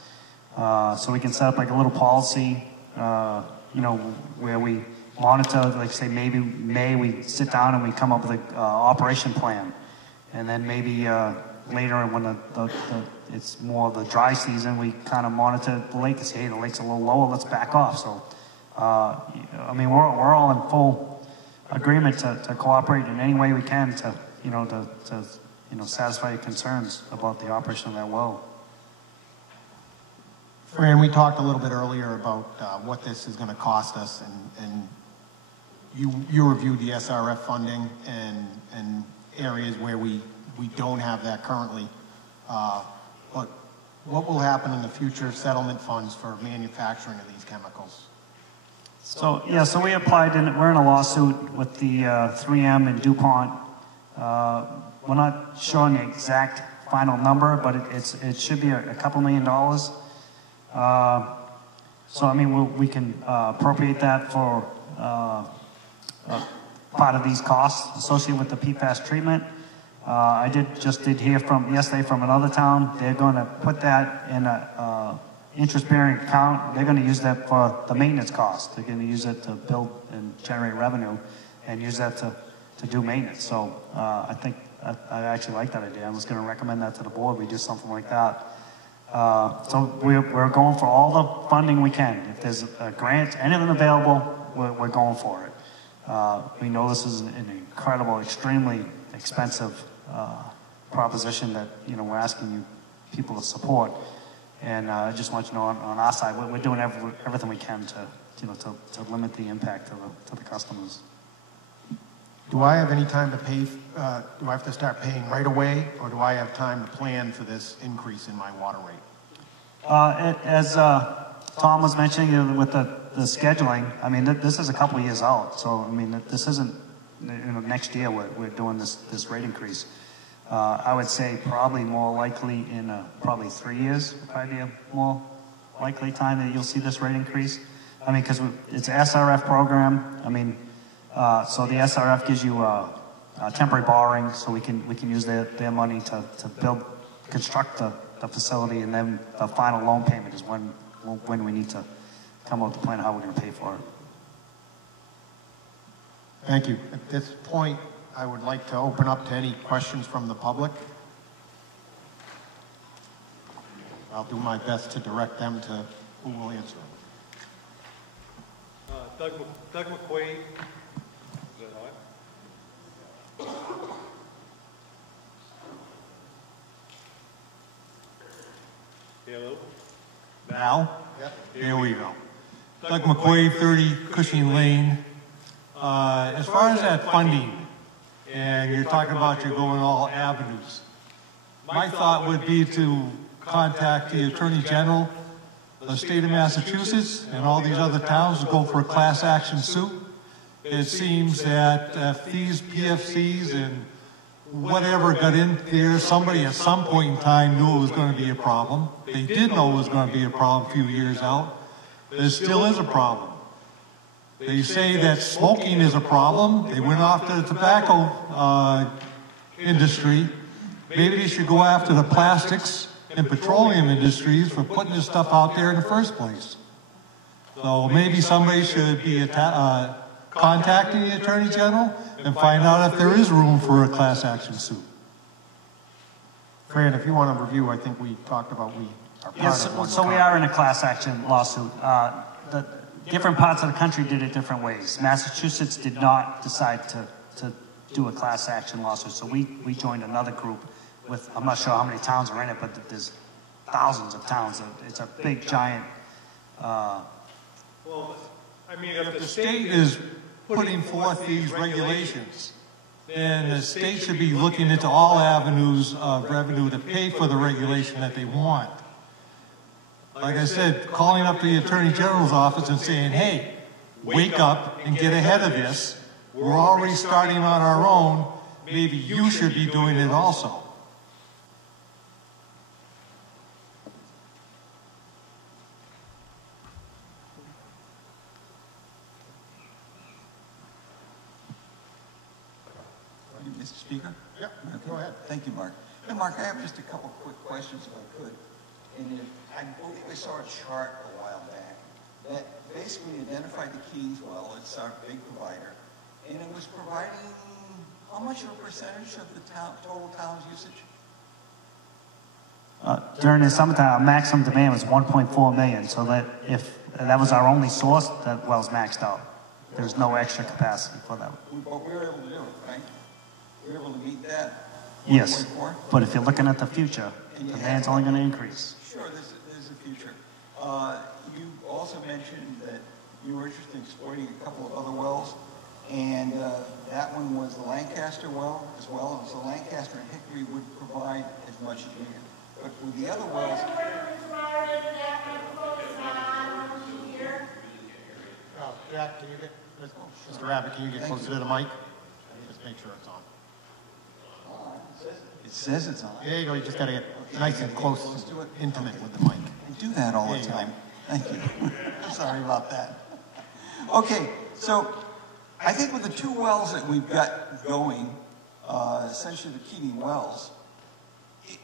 So we can set up like a little policy, where we monitor, like say maybe May we sit down and we come up with an operation plan. And then maybe later when it's more the dry season, we kind of monitor the lake and say, hey, the lake's a little lower, let's back off. So, we're all in full agreement to cooperate in any way we can to satisfy your concerns about the operation of that well. Fran, we talked a little bit earlier about what this is going to cost us, and you reviewed the SRF funding and areas where we don't have that currently. But what will happen in the future settlement funds for manufacturing of these chemicals? So we applied, and we're in a lawsuit with the 3M and DuPont. We're not showing the exact final number, but it should be a couple $1 million. We can appropriate that for part of these costs associated with the PFAS treatment. I did hear yesterday from another town. They're going to put that in a interest-bearing account. They're going to use that for the maintenance cost. They're going to use it to build and generate revenue, and use that to do maintenance. So I think I actually like that idea. I was going to recommend that to the board. We do something like that. So we're going for all the funding we can. If there's a grant, anything available, we're going for it. We know this is an incredible, extremely expensive proposition that we're asking you people to support. And I just want you to know on our side, we're doing everything we can to to limit the impact to the customers. Do I have any time to pay, do I have to start paying right away, or do I have time to plan for this increase in my water rate? As Tom was mentioning with the scheduling, I mean, this is a couple of years out. So, I mean, this isn't, next year we're doing this rate increase. I would say probably more likely in probably 3 years, probably a more likely time that you'll see this rate increase. I mean, because it's an SRF program. I mean, so the SRF gives you a temporary borrowing, so we can use their money to construct the facility, and then the final loan payment is when we need to come up with a plan how we're going to pay for it. Thank you. At this point, I would like to open up to any questions from the public. I'll do my best to direct them to who will answer them. Doug McQuaid. Is that on? Hello? Now? Yep. Here we go. Doug McQuaid, 30 Cushing Lane. As far as that funding, and you're talking about you're going all avenues, my thought would be to contact the Attorney General of the state of Massachusetts and all these other towns to go for a class action suit. It seems that if these PFCs and whatever got in there, somebody at some point in time knew it was going to be a problem. They did know it was going to be a problem a few years out. There still is a problem. They say that smoking is a problem. They went after the tobacco industry. Maybe they should go after the plastics and petroleum industries for putting this stuff out there in the first place. So maybe somebody should be contacting the Attorney General and find out if there is room for a class action suit. Fran, if you want to review, I think we talked about we are part Yes, of one. so we are in a class action lawsuit. The different parts of the country did it different ways. Massachusetts did not decide to do a class action lawsuit, so we joined another group with, I'm not sure how many towns are in it, but there's thousands of towns. It's a big, giant... Well, I mean, if the state is putting forth these regulations, then the state should be looking into all avenues of revenue to pay for the regulation that they want. Like I said, calling up the Attorney General's office and saying, hey, wake up and get ahead of this. We're already starting on our own. Maybe you should be doing it also. Mr. Speaker? Yeah, go ahead. Thank you, Mark. Hey, Mark, I have just a couple quick questions if I could. And I believe I saw a chart a while back that basically identified the Keynes well as our big provider. And it was providing how much of a percentage of the total town's usage? During the summertime, our maximum demand was 1.4 million, so that if that was our only source, that well's maxed out. There's no extra capacity for that. But we were able to do it, right? We were able to meet that? Yes, 1.4? but if you're looking at the future, demand's only going to increase. Sure, there's a future. You also mentioned that you were interested in exploiting a couple of other wells, and that one was the Lancaster well as well. And so Lancaster and Hickory would provide as much as you can. But with the other wells... Jack, can you get, Mr. Abbott, can you get closer to the mic? Just make sure it's on. It says it's on. There you go, you just got to get nice and close to it, intimate with the mic. I do that all the time. Thank you. Sorry about that. Okay, so I think with the two wells that we've got going, essentially the Keating wells,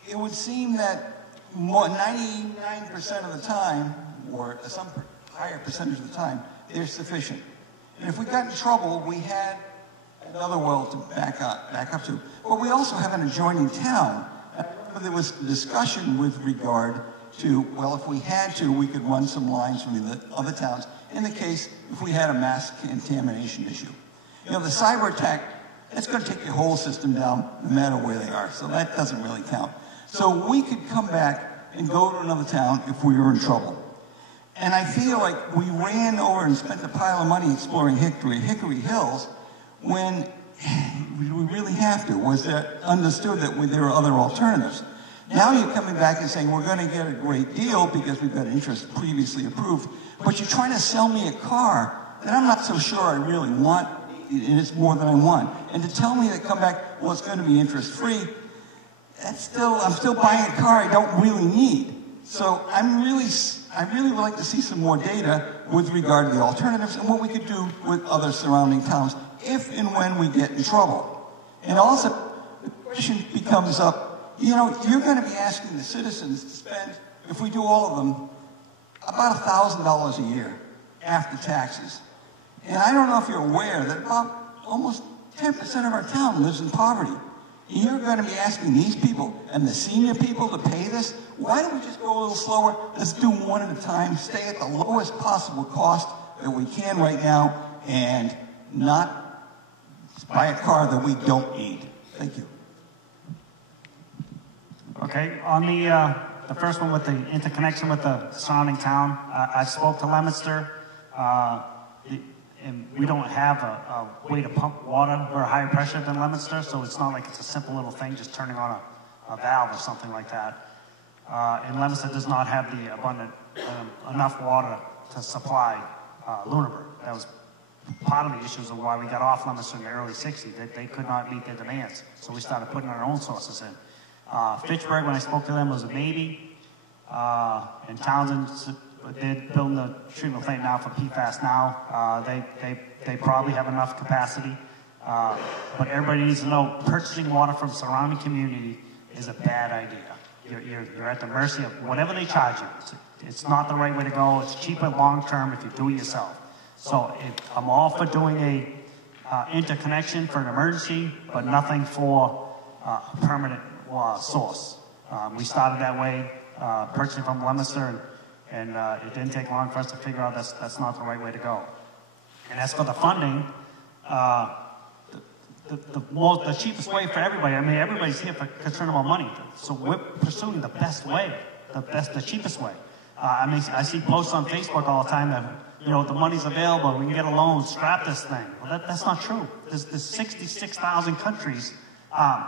it would seem that 99% of the time, or some higher percentage of the time, they're sufficient. And if we got in trouble, we had another well to back up to. But we also have an adjoining town. There was discussion with regard to, well, if we had to, we could run some lines from the other towns in the case if we had a mass contamination issue. You know, the cyber attack, that's going to take your whole system down no matter where they are, so that doesn't really count. So we could come back and go to another town if we were in trouble. And I feel like we ran over and spent a pile of money exploring Hickory Hills when we really have to, was that understood that there are other alternatives. Now you're coming back and saying we're going to get a great deal because we've got interest previously approved, but you're trying to sell me a car that I'm not so sure I really want, and it's more than I want. And to tell me to come back, well, it's going to be interest-free, I'm still buying a car I don't really need. So I really would like to see some more data with regard to the alternatives and what we could do with other surrounding towns if and when we get in trouble. And also, the question becomes up, you know, you're going to be asking the citizens to spend, if we do all of them, about $1,000 a year after taxes. And I don't know if you're aware that about almost 10% of our town lives in poverty. You're going to be asking these people and the senior people to pay this? Why don't we just go a little slower? Let's do one at a time, stay at the lowest possible cost that we can right now, and not buy a car that we don't need. Thank you. Okay, on the first one with the interconnection with the surrounding town, I spoke to Leominster, and we don't have a way to pump water. We're higher pressure than Leominster, so it's not like it's a simple little thing just turning on a valve or something like that. And Leominster does not have the abundant enough water to supply Lunenburg. That was part of the issues of why we got off Leominster in the early 60s. They could not meet their demands, so we started putting our own sources in. Fitchburg, when I spoke to them, was a baby. And Townsend, they're building the treatment plant now for PFAS now. They probably have enough capacity. But everybody needs to know purchasing water from surrounding community is a bad idea. You're at the mercy of whatever they charge you. It's not the right way to go. It's cheaper long term if you do it yourself. So I'm all for doing a interconnection for an emergency, but nothing for a permanent source. We started that way, purchasing from Leominster, and it didn't take long for us to figure out that's not the right way to go. And as for the funding, the cheapest way for everybody, I mean, everybody's here for concern about money, so we're pursuing the best way, the cheapest way. I mean, I see posts on Facebook all the time that, you know, the money's available, we can get a loan, scrap this thing. Well, that's not true. There's 66,000 countries,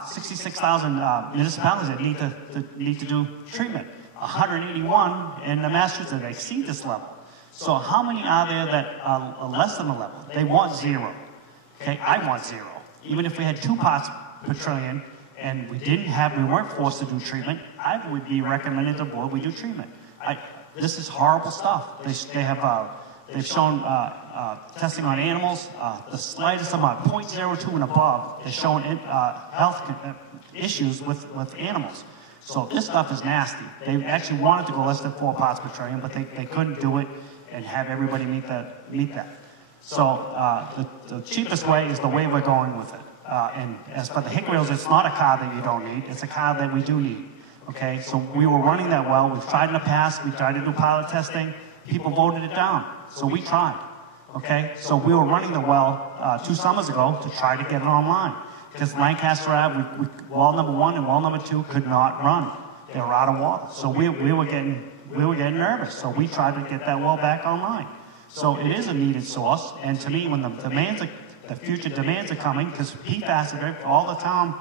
66,000 municipalities that need to do treatment. 181 in Massachusetts that exceed this level. So how many are there that are less than the level? They want zero. Okay, I want zero. Even if we had 2 parts per trillion and we weren't forced to do treatment, I would be recommending to the board we do treatment. This is horrible stuff. They've shown testing on animals, the slightest amount, 0.02 and above, has shown health issues with animals. So this stuff is nasty. They actually wanted to go less than 4 parts per trillion, but they couldn't do it and have everybody meet that. So the cheapest way is the way we're going with it. And as for the Hickory Hills, it's not a car that you don't need. It's a car that we do need. Okay, so we were running that well. We've tried in the past. We tried to do pilot testing. People voted it down. So we tried. Okay, so we were running the well 2 summers ago to try to get it online. Because Lancaster Ave, well number 1 and well number 2 could not run. They were out of water. So we were getting nervous. So we tried to get that well back online. So it is a needed source. And to me, when the future demands are coming, because PFAS, all the town,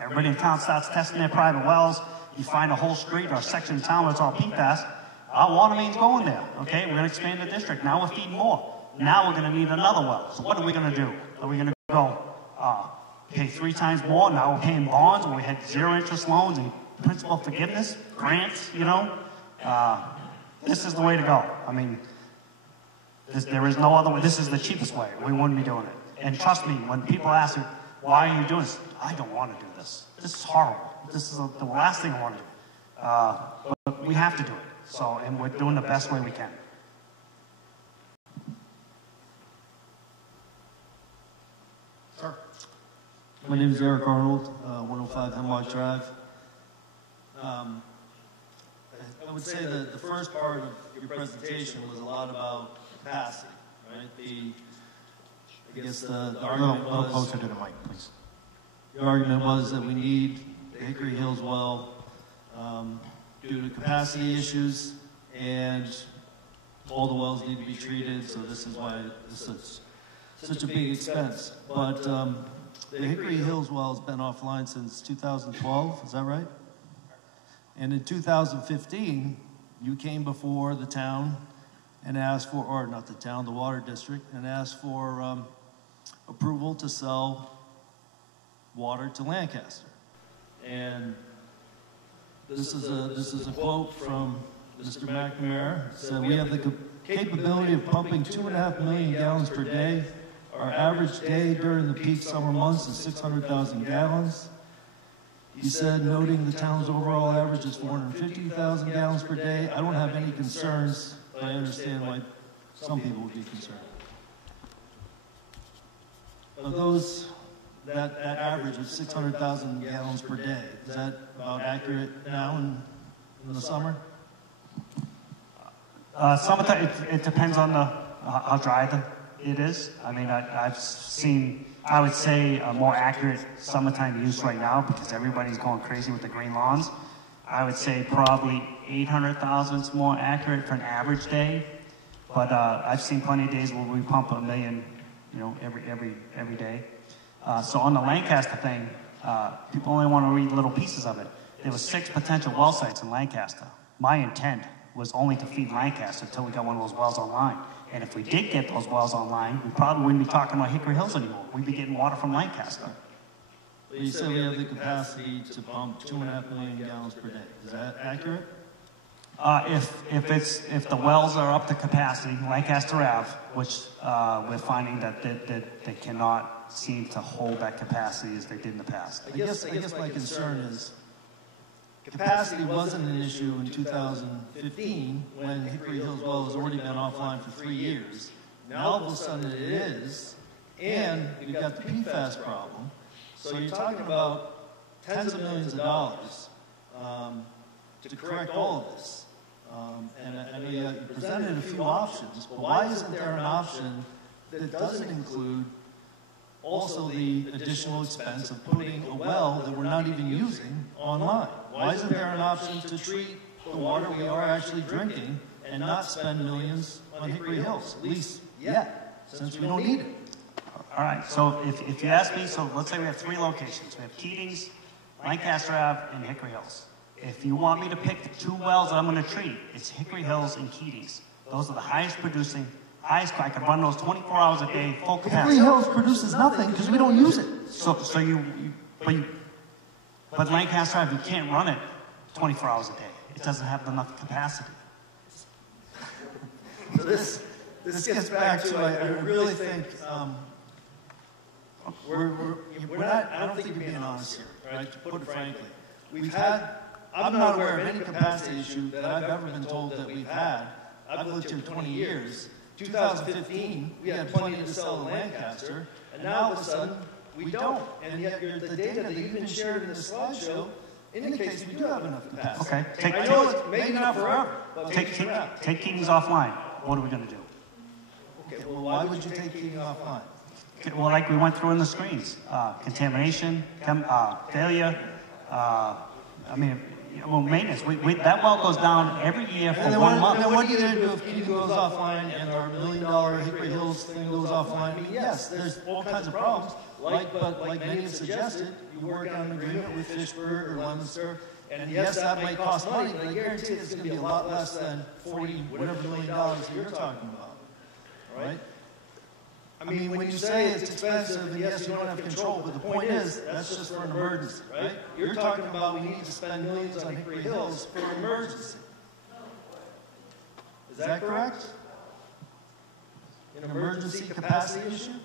everybody in town starts testing their private wells. You find a whole street or a section of town where it's all PFAS. Our water main's going there. Okay, we're going to expand the district. Now we're feeding more. Now we're going to need another well. So what are we going to do? Are we going to go pay 3 times more? Now we're paying bonds when we had 0 interest loans and principal forgiveness, grants, you know? This is the way to go. I mean, there is no other way. This is the cheapest way. We wouldn't be doing it. And trust me, when people ask me, why are you doing this? I don't want to do this. This is horrible. This is the last thing I want to do. But we have to do it. So, and we're doing the best way we can. Sir. My name is Eric Arnold, 105 Hemlock Drive. I would say that the first part of your presentation was a lot about capacity, right? I guess the argument was... Closer to the mic, please. The argument was that we need the Hickory Hills well due to capacity issues, and all the wells need to be treated, so this is why it's such a big expense. But the Hickory Hills well has been offline since 2012, is that right? And in 2015, you came before the town and asked for, or not the town, the water district, and asked for approval to sell water to Lancaster. And this is a quote from Mr. McNamara. It said, "We have the capability of pumping 2.5 million gallons per day. Our average day during the peak summer months is 600,000 gallons. He said, noting the town's overall average is 450,000 gallons per day. I don't have any concerns, but I understand why some people would be concerned. Of those, that average of 600,000 gallons per day, is that about accurate now in the summer? Summertime, it depends on how dry it is. I mean, I've seen, I would say, a more accurate summertime use right now because everybody's going crazy with the green lawns. I would say probably 800,000 is more accurate for an average day. But I've seen plenty of days where we pump 1 million, every day. So on the Lancaster thing, people only want to read little pieces of it. There were 6 potential well sites in Lancaster. My intent was only to feed Lancaster until we got one of those wells online. And if we did get those wells online, we probably wouldn't be talking about Hickory Hills anymore. We'd be getting water from Lancaster. But you said we have the capacity to pump 2.5 million gallons per day. Is that accurate? If the wells are up to capacity, Lancaster Ave, which we're finding that they cannot seem to hold that capacity as they did in the past. I guess my concern is capacity wasn't an issue in 2015 when Hickory Hills well has already been offline for 3 years. Now all of a sudden it is, and we've got the PFAS problem. So you're talking about tens of millions of dollars to correct all of this. And I know you presented a few options, but why isn't there an option that doesn't include also the additional expense of putting a well that we're not even using online? Why isn't there an option to treat the water we are actually drinking and not spend millions on Hickory Hills, at least yet, since we don't need it? All right, so if you ask me, so let's say we have 3 locations. We have Keating's, Lancaster Ave, and Hickory Hills. If you want me to pick the 2 wells that I'm going to treat, it's Hickory Hills and Keating's. Those are the highest producing, highest, I could run those 24 hours a day, full capacity. Hickory Hills produces nothing because we don't use it. But Lancaster Ave, you can't run it 24 hours a day. It doesn't have enough capacity. So this gets back to, I really think, we're not, I don't think you're being honest here, right, to put it frankly. I'm not aware of any capacity issue that I've ever been told that we've had. I've lived here 20 years. 2015, we had plenty to sell to Lancaster, and now all of a sudden, we don't. And yet the data that you've been shared in the slideshow indicates we do have enough capacity. Okay, I know it's maybe not forever, but take Keating's offline. What are we going to do? Okay, well, why would you take Keating offline? Well, like we went through in the screens, contamination, failure, maintenance. That well goes down every year for 1 month. Then what are you going to do if Keating goes offline and our $1 million Hickory Hills thing goes offline? I mean, yes, there's all kinds of problems. But like many have suggested, you work out an agreement with Fishburne or Leominster, and yes, that might cost money, but I guarantee it's going to be a lot less than $40 million that you're talking about, right? I mean, when you say it's expensive, and yes, you don't have control, but the point is, that's just for an emergency, right? You're talking about we need to spend millions on Hickory Hills for an emergency. Is that correct? An emergency capacity issue?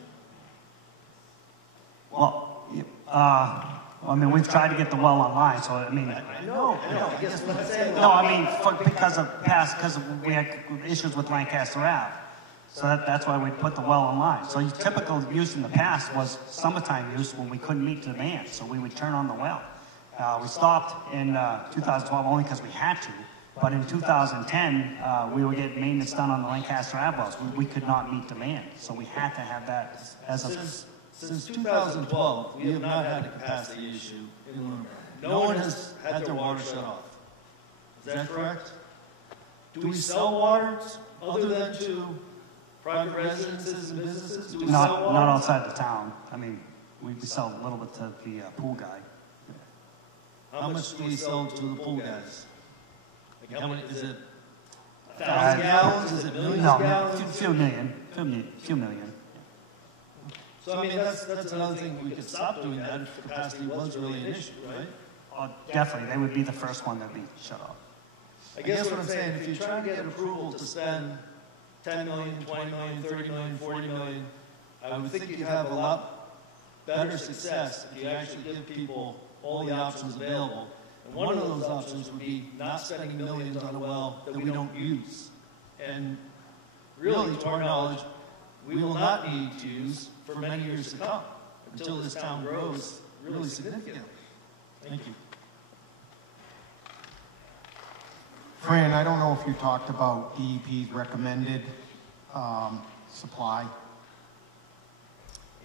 Well, we've tried to get the well online, so I know. I guess what I'm saying. No, because we had issues with Lancaster Ave. So that's why we put the well online. So typical use in the past was summertime use when we couldn't meet demand. So we would turn on the well. We stopped in 2012 only because we had to. But in 2010, we were getting maintenance done on the Lancaster Ave wells. We could not meet demand. So we had to have that as a... Since 2012, we have not had a capacity issue in Lunenburg. No one has had their water shut off. Is that correct? do we sell water other than to private residences and businesses? Do we sell Not, water? not outside the town. I mean, we sell a little bit to the pool guy. How much do we sell to the pool guys? Like how many, is it 1,000 gallons? Is it millions No, of gallons? few million. So I mean, that's another thing, we could stop doing that if capacity was really an issue, right? Definitely, they would be the first one that be shut off. I guess what I'm saying, if you're trying to get approval to spend 10 million, 20 million, 30 million, 40 million, I would think you'd have a lot better success if you actually give people all the options available. And one of those options would be not spending millions on a well that we don't use. And really, to our knowledge, we will not need to use for many years to come until this town grows really significantly. Thank you. Fran, I don't know if you talked about DEP's recommended supply.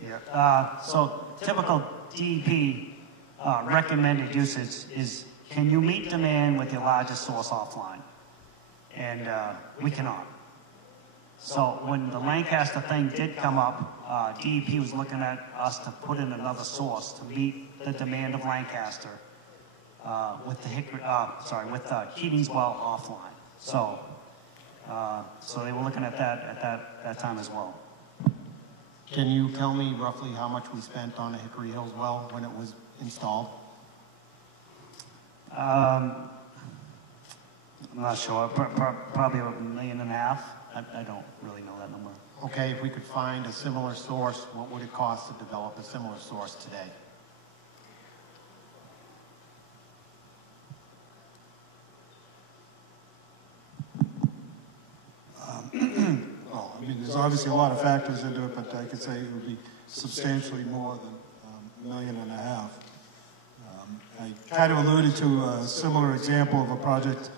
Yeah. So typical DEP recommended usage is, can you meet demand with your largest source offline? And we cannot. So when the Lancaster thing did come up, DEP was looking at us to put in another source to meet the demand of Lancaster with the Keating's well offline. So they were looking at that at that time as well. Can you tell me roughly how much we spent on a Hickory Hills well when it was installed? I'm not sure. Probably about $1.5 million. I don't really know that number. Okay, if we could find a similar source, what would it cost to develop a similar source today? Well, I mean, there's obviously a lot of factors into it, but I could say it would be substantially more than $1.5 million. I kind of alluded to a similar example of a project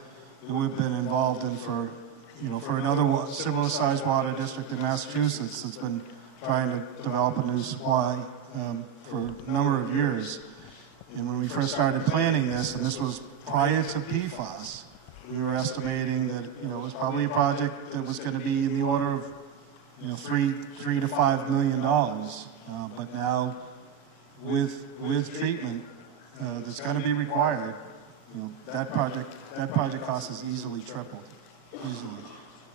that we've been involved in for another similar sized water district in Massachusetts that's been trying to develop a new supply for a number of years. And when we first started planning this, and this was prior to PFAS, we were estimating that it was probably a project that was going to be in the order of $3 to $5 million. But now, with treatment that's going to be required, that project cost has easily tripled. Easily.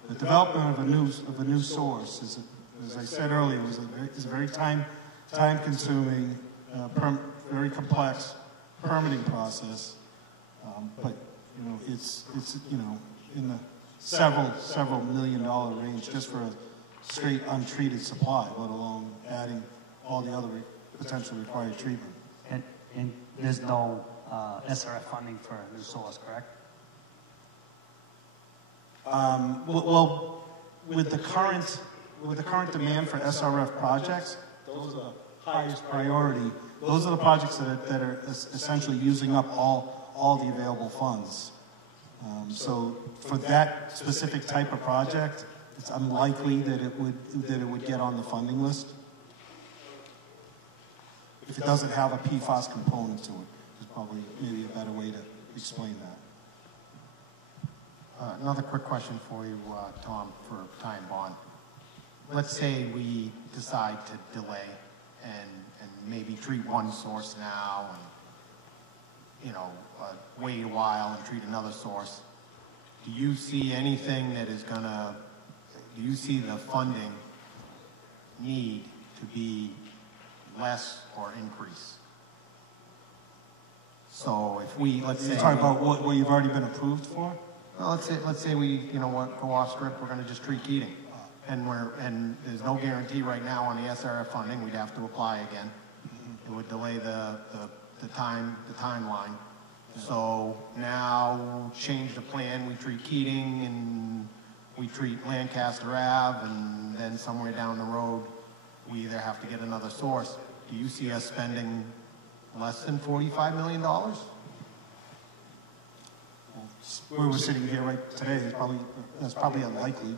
The development of a new source is, as I said earlier, is a very time-consuming, very complex permitting process. But it's in the several $1 million range just for a straight untreated supply, let alone adding all the other potential required treatment. And there's no SRF funding for a new source, correct? Well, with the current demand for SRF projects, those are the highest priority. Those are the projects that are essentially using up all the available funds. So for that specific type of project, it's unlikely that it would get on the funding list if it doesn't have a PFAS component to it. Is probably maybe a better way to explain that. Another quick question for you, Tom, for Ty and Bond. Let's say we decide to delay and maybe treat one source now and, wait a while and treat another source. Do you see anything that is do you see the funding need to be less or increase? So if let's say... You're talking about what you've already been approved for? Well, let's say we, go off script, we're going to just treat Keating. And there's no guarantee right now on the SRF funding, we'd have to apply again. It would delay the timeline. So now change the plan, we treat Keating and we treat Lancaster Ave, and then somewhere down the road, we either have to get another source. Do you see us spending less than $45 million? Where we're sitting here right today, that's probably unlikely.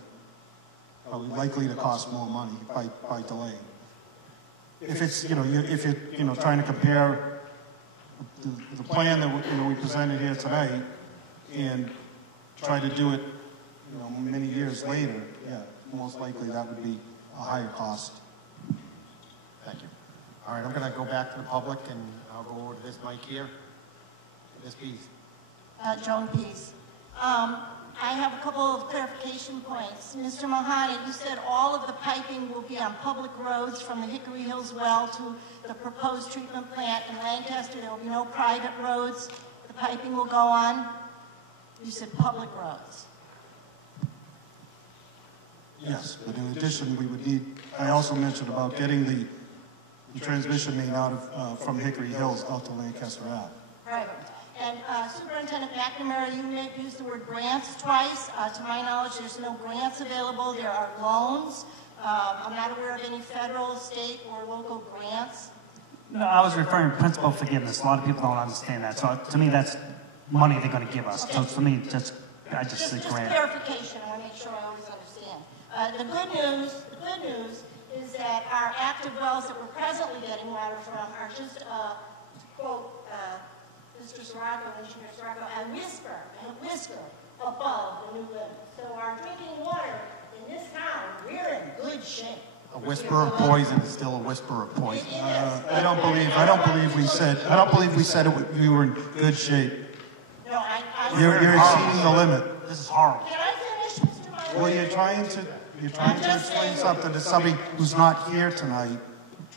Probably likely to cost more money by delaying. If it's if you're trying to compare the plan that we presented here today and try to do it many years later, yeah, most likely that would be a higher cost. Thank you. All right, I'm going to go back to the public, and I'll go over to this mic here. Ms. Pease. Joan Pease. I have a couple of clarification points. Mr. Mahoney, you said all of the piping will be on public roads from the Hickory Hills well to the proposed treatment plant in Lancaster. There will be no private roads the piping will go on. You said public roads. Yes, but in addition, we would need, I also mentioned about getting the transmission main out of, from Hickory Hills out to Lancaster Ave. Right. And Superintendent McNamara, you may use the word grants twice. To my knowledge, there's no grants available. There are loans. I'm not aware of any federal, state, or local grants. No, I was referring to principal forgiveness. A lot of people don't understand that. So to me, that's money they're going to give us. Okay. So to me, I just say Just grant. clarification. I want to make sure I always understand. The good news is that our active wells that we're presently getting water from are just, to quote Mr. Sirocco, Engineer Sirocco, a whisker above the new limit. So our drinking water in this town, we're in good shape. A whisper of poison is still a whisper of poison. I don't believe we said we were in good shape. No, You're exceeding the limit. This is horrible. Can I finish, Mr. Meyer? Well, you're trying to explain something to somebody who's not here tonight,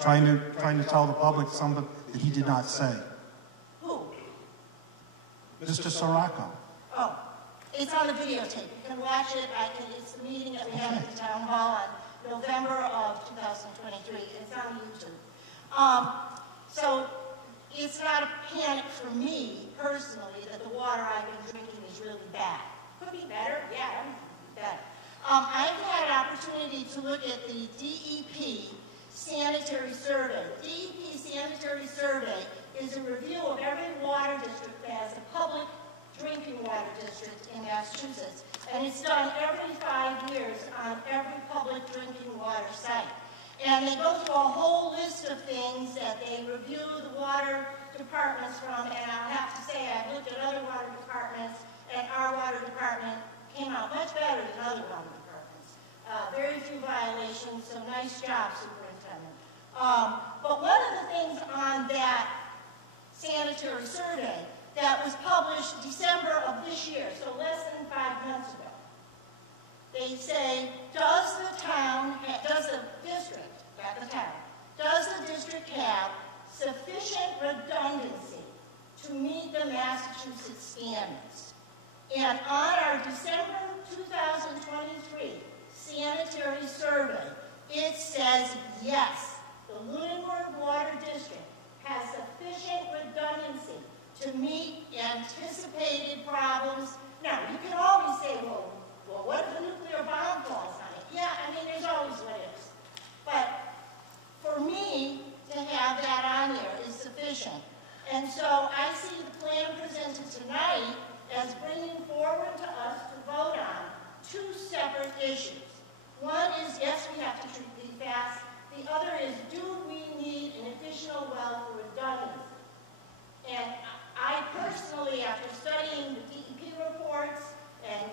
trying to tell the public something that he did not say. Who? Mr. Sirocco. Oh, it's on the videotape. You can watch it. It's the meeting that we had at the town hall on November of 2023. It's on YouTube. So it's not a panic for me personally that the water I've been drinking is really bad. Could be better. Yeah, everything could be better. I've had an opportunity to look at the DEP sanitary survey. The DEP sanitary survey is a review of every water district that has a public drinking water district in Massachusetts. And it's done every 5 years on every public drinking water site. And they go through a whole list of things that they review the water departments from. And I'll have to say, I've looked at other water departments, and our water department came out much better than other water departments. Very few violations, so nice job, Superintendent. But one of the things on that sanitary survey that was published December of this year, so less than 5 months ago, they say, does the district have sufficient redundancy to meet the Massachusetts standards? And on our December 2023 sanitary survey, it says yes, the Lunenburg Water District has sufficient redundancy to meet anticipated problems. Now, you can always say, well, what if a nuclear bomb falls on it? Yeah, I mean, there's always what ifs. But for me to have that on there is sufficient. And so I see the plan presented tonight as bringing forward to us to vote on 2 separate issues. One is, yes, we have to treat PFAS. The other is, do we need an additional well for redundancy? And I personally, after studying the DEP reports and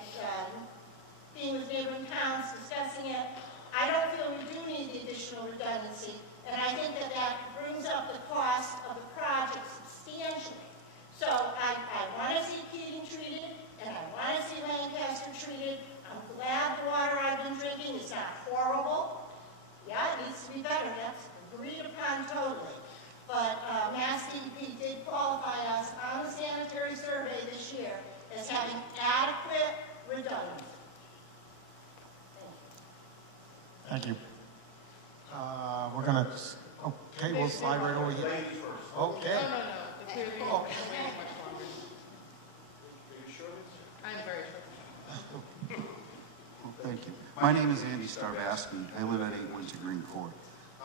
being with neighboring towns, discussing it, I don't feel we do need the additional redundancy. And I think that that brings up the cost of the project substantially. So I want to see Keating treated, and I want to see Lancaster treated. I'm glad the water I've been drinking is not horrible. Yeah, it needs to be better. That's agreed upon totally. But Mass DEP did qualify us on the sanitary survey this year as having adequate redundancy. Thank you. We're going to, okay, we'll slide right over here. Okay. No. I'm very sure. Thank you. My name is Andy Starbaski. I live at 8 Windsor Green Court.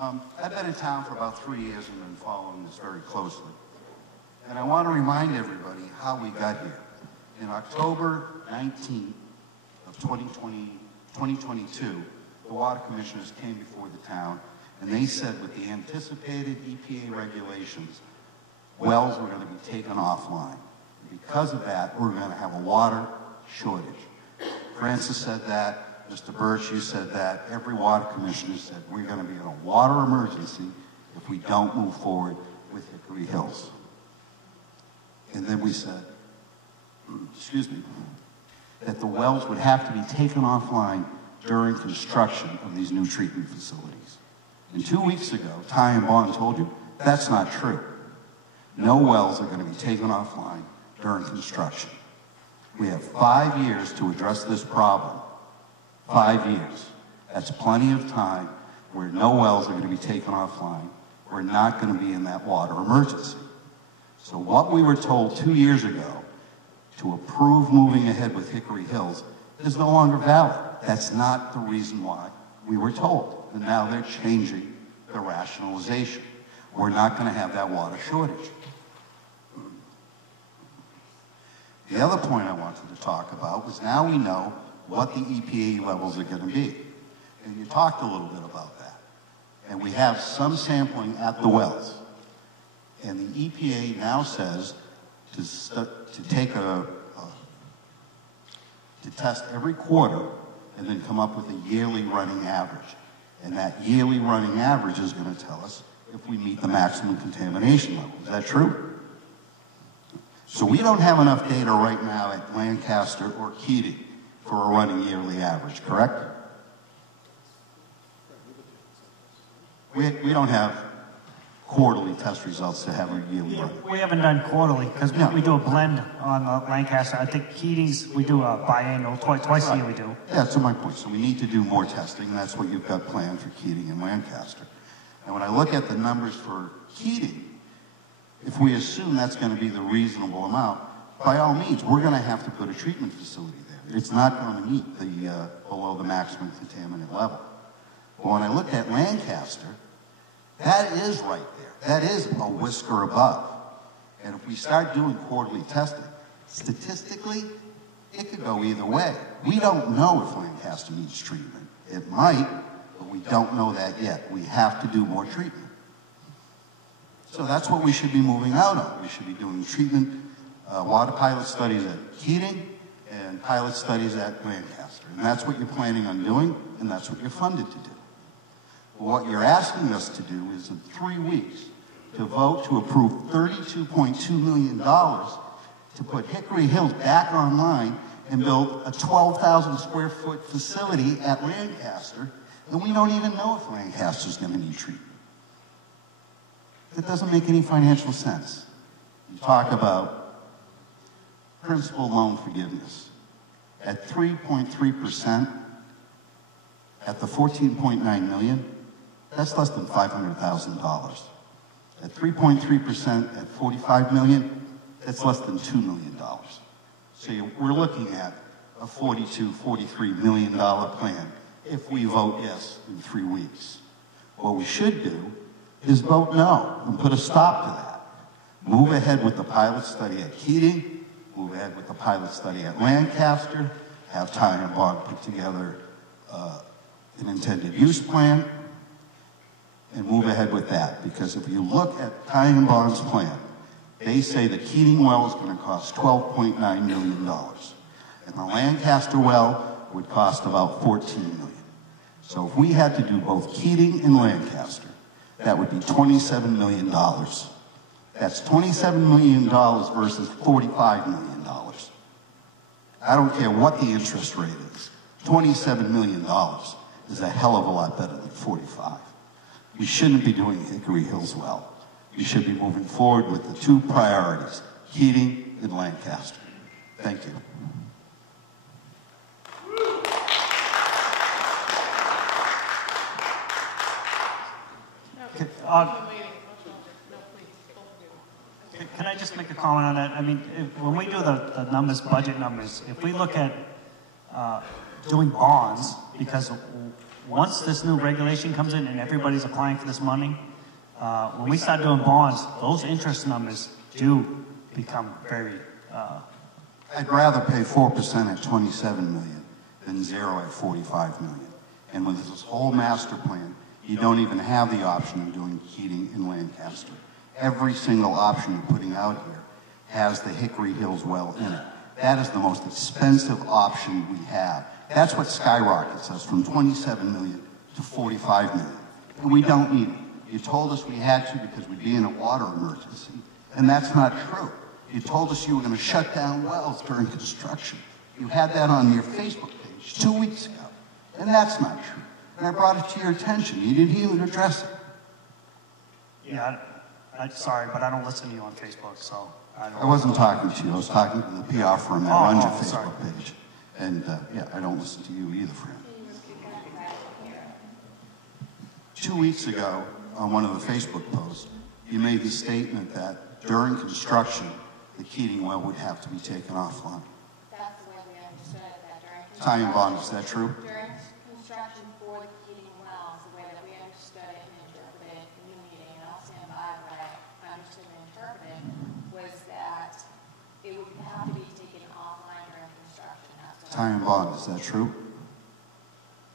I've been in town for about 3 years and been following this very closely. And I want to remind everybody how we got here. In October 19th of 2022, the water commissioners came before the town and they said with the anticipated EPA regulations, wells were going to be taken offline. Because of that, we're going to have a water shortage. Francis said that, Mr. Birch, you said that, every water commissioner said we're going to be in a water emergency if we don't move forward with Hickory Hills. And then we said, excuse me, that the wells would have to be taken offline during construction of these new treatment facilities. And 2 weeks ago, Ty and Bond told you that's not true. No wells are going to be taken offline during construction. We have 5 years to address this problem. 5 years. That's plenty of time where no wells are going to be taken offline. We're not going to be in that water emergency. So what we were told 2 years ago to approve moving ahead with Hickory Hills is no longer valid. That's not the reason why we were told. And now they're changing the rationalization. We're not going to have that water shortage. The other point I wanted to talk about was now we know what the EPA levels are going to be. And you talked a little bit about that. And we have some sampling at the wells. And the EPA now says to take to test every quarter and then come up with a yearly running average. And that yearly running average is going to tell us if we meet the maximum contamination level. Is that true? So we don't have enough data right now at Lancaster or Keating for a running yearly average, correct? We don't have quarterly test results to have a yearly run. We haven't done quarterly because we do a blend on Lancaster. I think Keating's, we do a biannual, twice a year we do. Yeah, that's my point. So we need to do more testing. That's what you've got planned for Keating and Lancaster. And when I look at the numbers for Keating, if we assume that's going to be the reasonable amount, by all means, we're going to have to put a treatment facility there. It's not going to meet the below the maximum contaminant level. But when I look at Lancaster, that is right there. That is a whisker above. And if we start doing quarterly testing, statistically, it could go either way. We don't know if Lancaster needs treatment. It might, but we don't know that yet. We have to do more treatment. So that's what we should be moving out on. We should be doing treatment, water pilot studies at Keating and pilot studies at Lancaster. And that's what you're planning on doing, and that's what you're funded to do. But what you're asking us to do is in 3 weeks to vote to approve $32.2 million to put Hickory Hills back online and build a 12,000 square foot facility at Lancaster, and we don't even know if Lancaster's going to need treatment. That doesn't make any financial sense. You talk about principal loan forgiveness. At 3.3%, at the $14.9 million, that's less than $500,000. At 3.3%, at $45 million, that's less than $2 million. So we're looking at a $42, $43 million plan if we vote yes in 3 weeks. What we should do is vote no and put a stop to that. Move ahead with the pilot study at Keating, move ahead with the pilot study at Lancaster, have Ty and Bond put together an intended use plan, and move ahead with that. Because if you look at Ty and Bond's plan, they say the Keating well is going to cost $12.9 million. And the Lancaster well would cost about $14 million. So if we had to do both Keating and Lancaster, that would be $27 million. That's $27 million versus $45 million. I don't care what the interest rate is. $27 million is a hell of a lot better than 45. We shouldn't be doing Hickory Hills well. We should be moving forward with the 2 priorities, Keating and Lancaster. Thank you. Can I just make a comment on that? I mean, when we do the numbers, budget numbers, if we look at doing bonds, because once this new regulation comes in and everybody's applying for this money, when we start doing bonds, those interest numbers do become very... I'd rather pay 4% at $27 million than 0 at $45 million. And with this whole master plan, you don't even have the option of doing Keating and Lancaster. Every single option you're putting out here has the Hickory Hills well in it. That is the most expensive option we have. That's what skyrockets us from 27 million to 45 million. And we don't need it. You told us we had to because we'd be in a water emergency. And that's not true. You told us you were going to shut down wells during construction. You had that on your Facebook page 2 weeks ago. And that's not true. And I brought it to your attention. You didn't even address it. Yeah, I'm sorry, but I don't listen to you on Facebook, so I don't. I wasn't talking to you. I was talking to the PR firm that runs your sorry. Facebook page. And yeah, I don't listen to you either, friend. 2 weeks ago, on one of the Facebook posts, you made the statement that during construction, the Keating well would have to be taken offline. That's the way we understood it, that during Ty and Bond, is that true? During construction for the Keating wells, the way that we understood it and interpreted it in the meeting, and I'll stand by what I understood and interpreted, was that it would have to be taken offline during construction. Ty and Bond, is that true?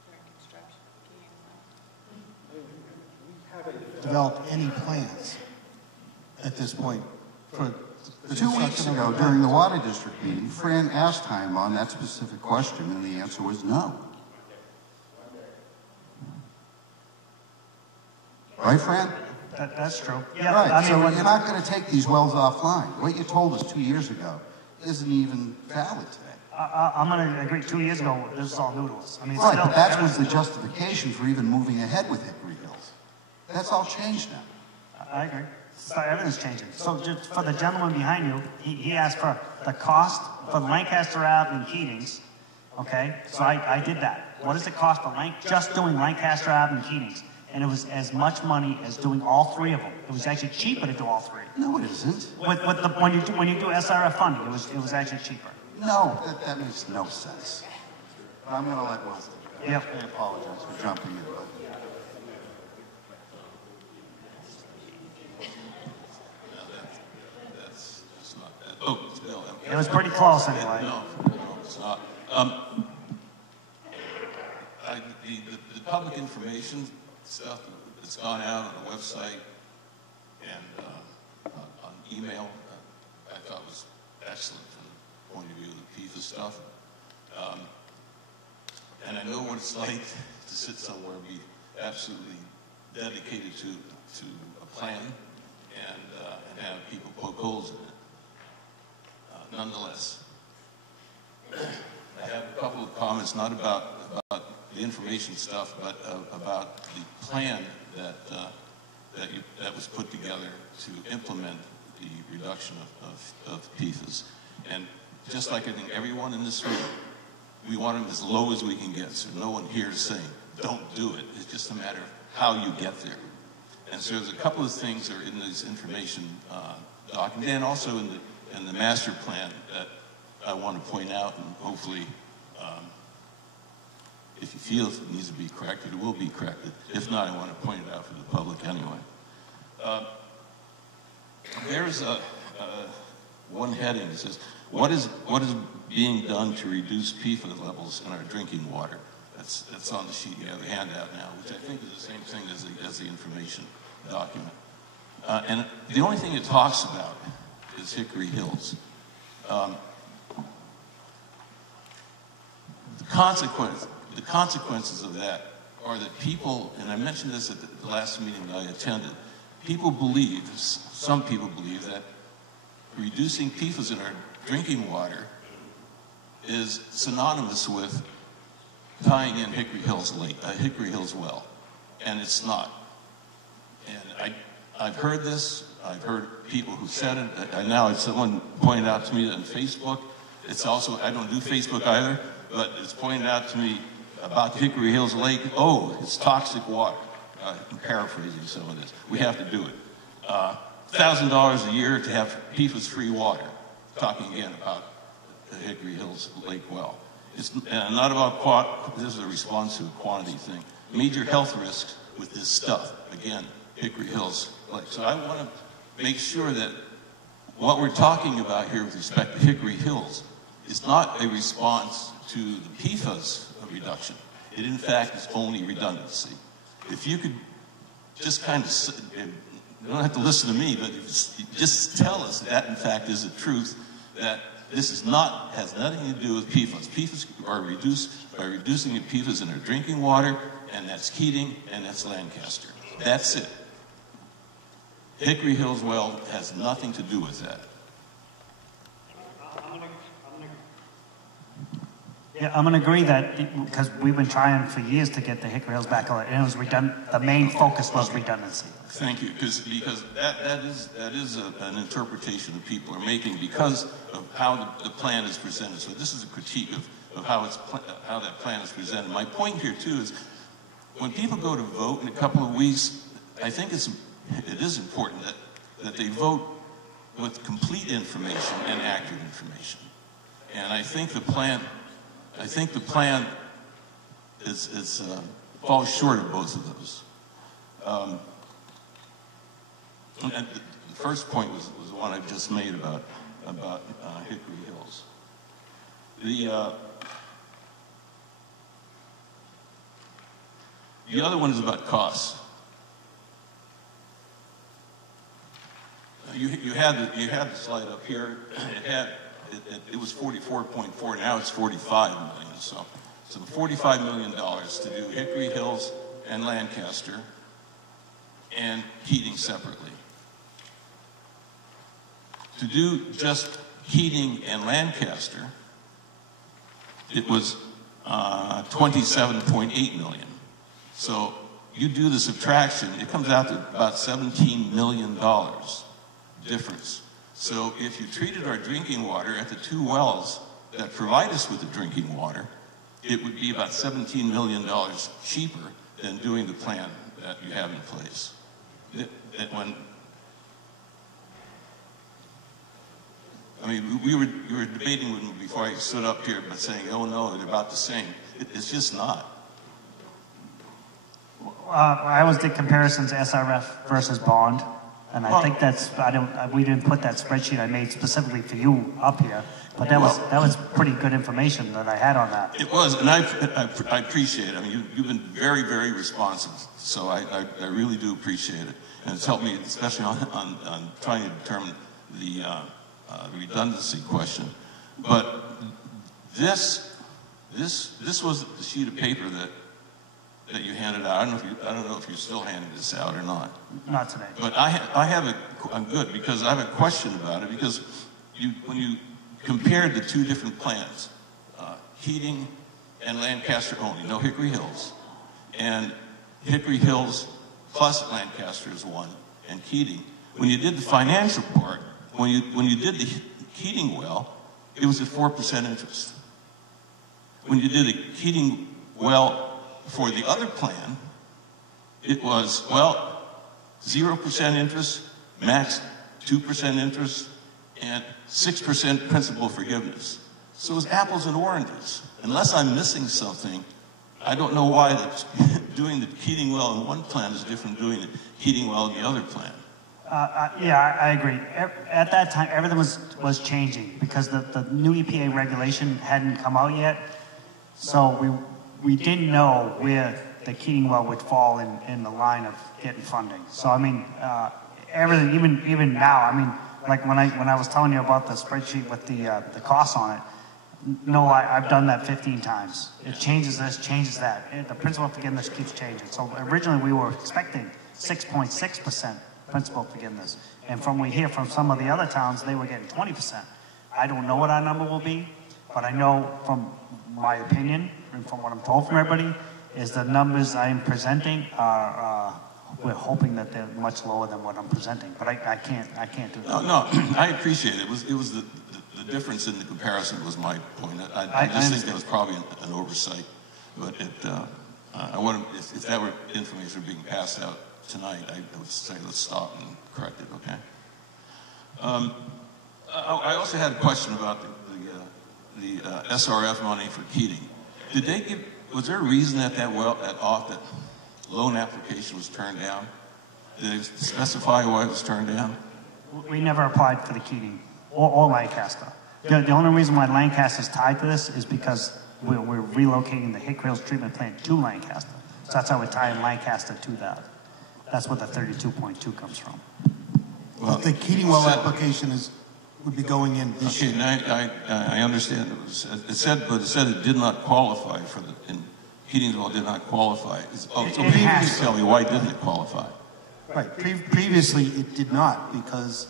During construction of the Keating well. Develop any plans at this point for the 2 weeks ago, during the Water District meeting, Fran asked Ty and Bond that specific question, and the answer was no. Right, Fran? That's true. Yeah, Right, I mean, so when- you're not going to take these wells offline. What you told us 2 years ago isn't even valid today. I'm going to agree. 2 years ago, this was all new to us. I mean, Right, still, but that was the justification for even moving ahead with Hickory Hills. That's all changed now. I agree. So everything's changing. So just for the gentleman behind you, he asked for the cost for Lancaster Ave and Keatings. Okay, so I did that. What does it cost for just doing Lancaster Ave and Keatings? And it was as much money as doing all three of them. It was actually cheaper to do all three. No, it isn't. When you do SRF funding, it was actually cheaper. No, that makes no sense. But I'm going to let Wilson. Yep. I apologize for jumping in, but That's not that. Oh, it's Bill. It was pretty close anyway. No, it's not. The public information stuff that's gone out on the website and on email, I thought was excellent from the point of view of the PFAS stuff. And I know what it's like to sit somewhere and be absolutely dedicated to a plan and have people poke holes in it. Nonetheless, I have a couple of comments, not about the information stuff, but about the plan that was put together to implement the reduction of PFAS. And just like I think everyone in this room, we want them as low as we can get. So no one here is saying, don't do it. It's just a matter of how you get there. And so there's a couple of things that are in this information document, and also in the master plan that I want to point out, and hopefully, if you feel it needs to be corrected, it will be corrected. If not, I want to point it out for the public anyway. There's one heading that says, what is being done to reduce PFAS levels in our drinking water? That's on the sheet you have a handout now, which I think is the same thing as the information document. And the only thing it talks about is Hickory Hills. The consequences of that are that people, and I mentioned this at the last meeting that I attended, some people believe that reducing PFAS in our drinking water is synonymous with tying in Hickory Hills well, and it's not. And I've heard this. I've heard people who said it. Now someone pointed out to me that on Facebook. It's also, I don't do Facebook either, but it's pointed out to me about Hickory Hills Lake. Oh, it's toxic water. I'm paraphrasing some of this. We have to do it. $1,000 a year to have PFAS-free water. Talking again about the Hickory Hills Lake well. It's not about this is a response to a quantity thing. Major health risks with this stuff. Again, Hickory Hills Lake. So I want to make sure that what we're talking about here with respect to Hickory Hills is not a response to the PFAS reduction. It, in fact, is only redundancy. If you could just kind of, you don't have to listen to me, but just tell us that, in fact, is the truth, that has nothing to do with PFAS. PFAS are reduced by reducing the PFAS in our drinking water, and that's Keating, and that's Lancaster. That's it. Hickory Hills well has nothing to do with that. Yeah, I'm going to agree that because we've been trying for years to get the Hickory Hills back on, and it was the main focus was redundancy. Thank you, because that is an interpretation that people are making because of how the plan is presented. So this is a critique of how that plan is presented. My point here too is when people go to vote in a couple of weeks, I think it is important that they vote with complete information and accurate information. And I think the plan falls short of both of those. And the first point was the one I just made about Hickory Hills. The other one is about costs. You had the slide up here. It was 44.4. Now it's 45 million. So $45 million to do Hickory Hills and Lancaster and Keating separately. To do just Keating and Lancaster, it was 27.8 million. So you do the subtraction, it comes out to about $17 million difference. So if you treated our drinking water at the two wells that provide us with the drinking water, it would be about $17 million cheaper than doing the plan that you have in place. We were debating before I stood up here, but saying, oh no, they're about the same. It's just not. I always did comparisons SRF versus bond, and I think we didn't put that spreadsheet I made specifically for you up here, but that was pretty good information that I had on that. It was, and I appreciate it. I mean, you've been very, very responsive, so I really do appreciate it, and it's helped me, especially on trying to determine the redundancy question. But this was the sheet of paper that you handed out. I don't know if you still handed this out or not. Not today. But I'm good, because I have a question about it, because when you compared the two different plans, Keating and Lancaster only, no Hickory Hills, and Hickory Hills plus Lancaster is one, and Keating, when you did the financial part, when you did the Keating well, it was at 4% interest. When you did the Keating well for the other plan, it was, 0% interest, max 2% interest, and 6% principal forgiveness. So it was apples and oranges. Unless I'm missing something, I don't know why doing the Keating well in one plan is different from doing the Keating well in the other plan. Yeah, I agree. At that time, everything was changing because the new EPA regulation hadn't come out yet. So we didn't know where the Keating well would fall in the line of getting funding. So I mean, everything, even now, I mean, like when I was telling you about the spreadsheet with the costs on it, no, I've done that 15 times. It changes this, changes that. The principal forgiveness keeps changing. So originally we were expecting 6.6% principal forgiveness. And from we hear from some of the other towns, they were getting 20%. I don't know what our number will be, but I know from my opinion and from what I'm told from everybody is the numbers I am presenting are, we're hoping that they're much lower than what I'm presenting, but I can't do that. No, I appreciate it. It was the difference in the comparison was my point. I just think that was probably an oversight, but I want to, if that were information being passed out tonight, I would say let's stop and correct it, okay? I also had a question about the SRF money for Keating. Was there a reason that that loan application was turned down? Did they specify why it was turned down? We never applied for the Keating or Lancaster. The only reason why Lancaster is tied to this is because we're relocating the Hickory Hills treatment plant to Lancaster. So that's how we're tying Lancaster to that. That's where the 32.2 comes from. Well, the Keating well application is would be going in this Okay, year. I understand. It said it did not qualify for the, in Keatingsville did not qualify. So please tell me, why didn't it qualify? Right, previously it did not, because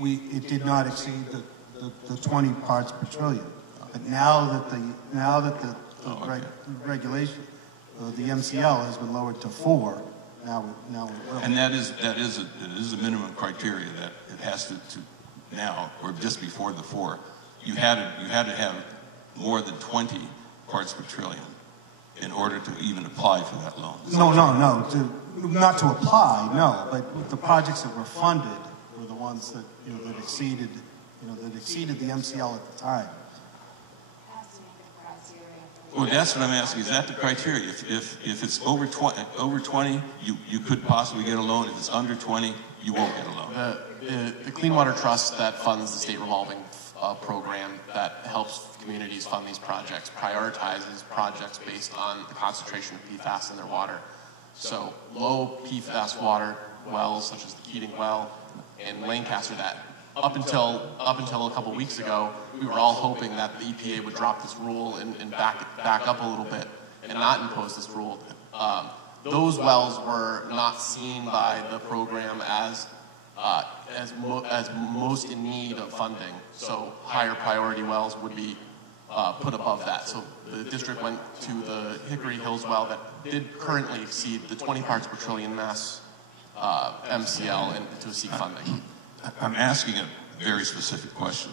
it did not exceed the 20 parts per trillion. But now that the regulation, the MCL has been lowered to 4, now it will. And it is a minimum criteria that it has to now, or just before the 4, you had to have more than 20 parts per trillion in order to even apply for that loan. No. Not to apply, no. But the projects that were funded were the ones that that exceeded the MCL at the time. Well, that's what I'm asking. Is that the criteria? If it's over 20, you could possibly get a loan. If it's under 20, you won't get a loan. The Clean Water Trust that funds the state revolving program that helps communities fund these projects prioritizes projects based on the concentration of PFAS in their water. So low PFAS water wells, such as the Keating well in Lancaster, that up until a couple weeks ago, we were all hoping that the EPA would drop this rule and back up a little bit and not impose this rule. Those wells were not seen by the program as most in need of funding. So higher priority wells would be put above that. So the district went to the Hickory Hills well that did currently exceed the 20 parts per trillion mass MCL to seek funding. I'm asking a very specific question.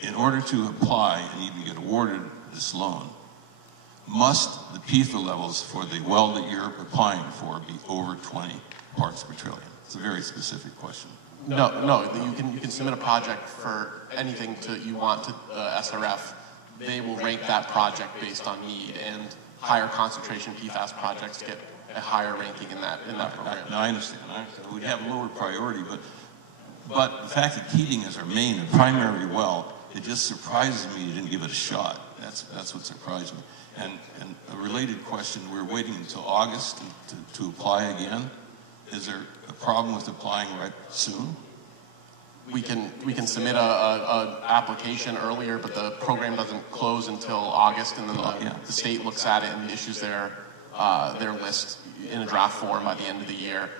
In order to apply and even get awarded this loan, must the PFAS levels for the well that you're applying for be over 20 parts per trillion? It's a very specific question. No. You can submit a project for anything you want to SRF. They will rank that project based on need, and higher concentration PFAS projects get a higher ranking in that program. No, I understand. We'd have lower priority, but the fact that Keating is our main and primary well, it just surprises me you didn't give it a shot. That's what surprised me. And a related question: we're waiting until August to apply again. Is there a problem with applying right soon? We can submit a application earlier, but the program doesn't close until August, and then the state looks at it and issues their list in a draft form by the end of the year.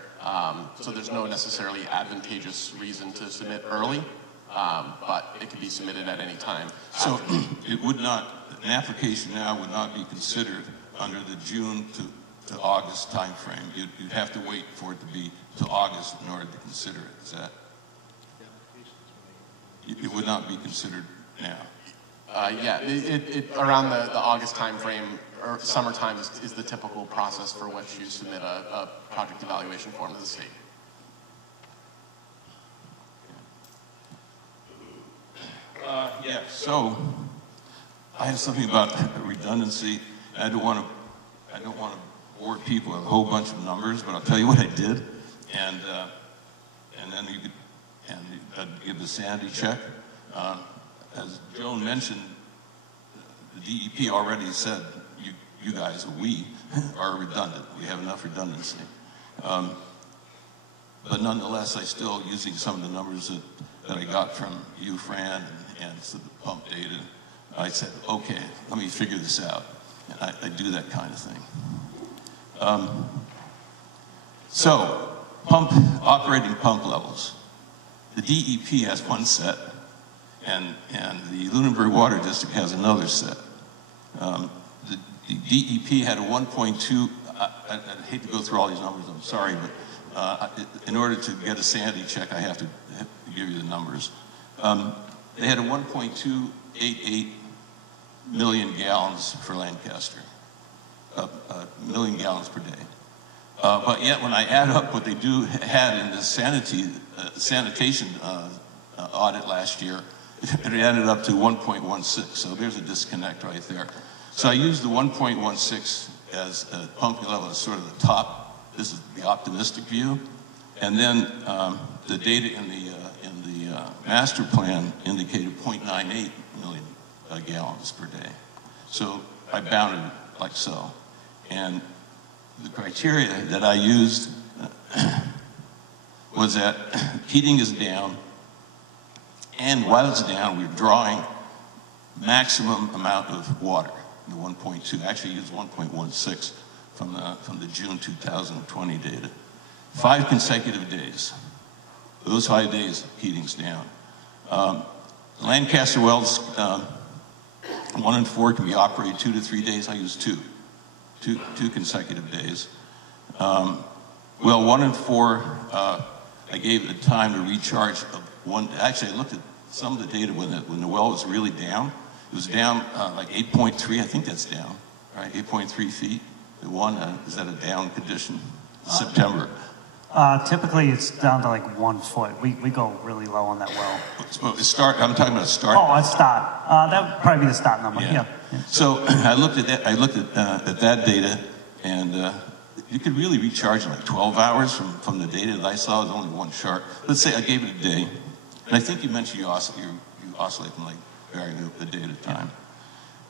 So there's no necessarily advantageous reason to submit early, but it can be submitted at any time. So an application now would not be considered under the June to August time frame. You'd have to wait for it to be to August in order to consider it. Is that? It would not be considered now. Around the August time frame or summertime is the typical process for which you submit a project evaluation form to the state. So I have something about redundancy. I don't want to bore people with a whole bunch of numbers, but I'll tell you what I did, and then you could give the sanity check. As Joan mentioned, the DEP already said you guys, we are redundant. We have enough redundancy. But nonetheless, I still, using some of the numbers that I got from you, Fran, and the pump data, I said, okay, let me figure this out. And I do that kind of thing. So, operating pump levels. The DEP has one set, and the Lunenburg Water District has another set. The DEP had a 1.2, I hate to go through all these numbers, I'm sorry, but in order to get a sanity check, I have to give you the numbers. They had a 1.288 million gallons for Lancaster, a million gallons per day. But yet when I add up what they had in the sanitation audit last year, it added up to 1.16, so there's a disconnect right there. So I used the 1.16 as a pumping level as sort of the top. This is the optimistic view. And then the data in the master plan indicated 0.98 million gallons per day. So I bounded it like so. And the criteria that I used was that heating is down, And while it's down, we're drawing maximum amount of water, the 1.2. Actually, used 1.16 from the June 2020 data. 5 consecutive days. Those 5 days, heating's down. Lancaster wells, 1 and 4 can be operated 2 to 3 days. I use two consecutive days. Well, 1 and 4, I gave the time to recharge of one. Actually, I looked at some of the data when the well was really down. It was down like 8.3. I think that's down, right? 8.3 feet. The one, is that a down condition? September. Typically, it's down to like 1 foot. We go really low on that well. I'm talking about start. Oh, it's start. That would probably be the start number. Yeah. So I looked at that. I looked at that data, and you could really recharge in like 12 hours from the data that I saw. It was only one chart. Let's say I gave it a day, and I think you mentioned you oscillate from like varying a day at a time.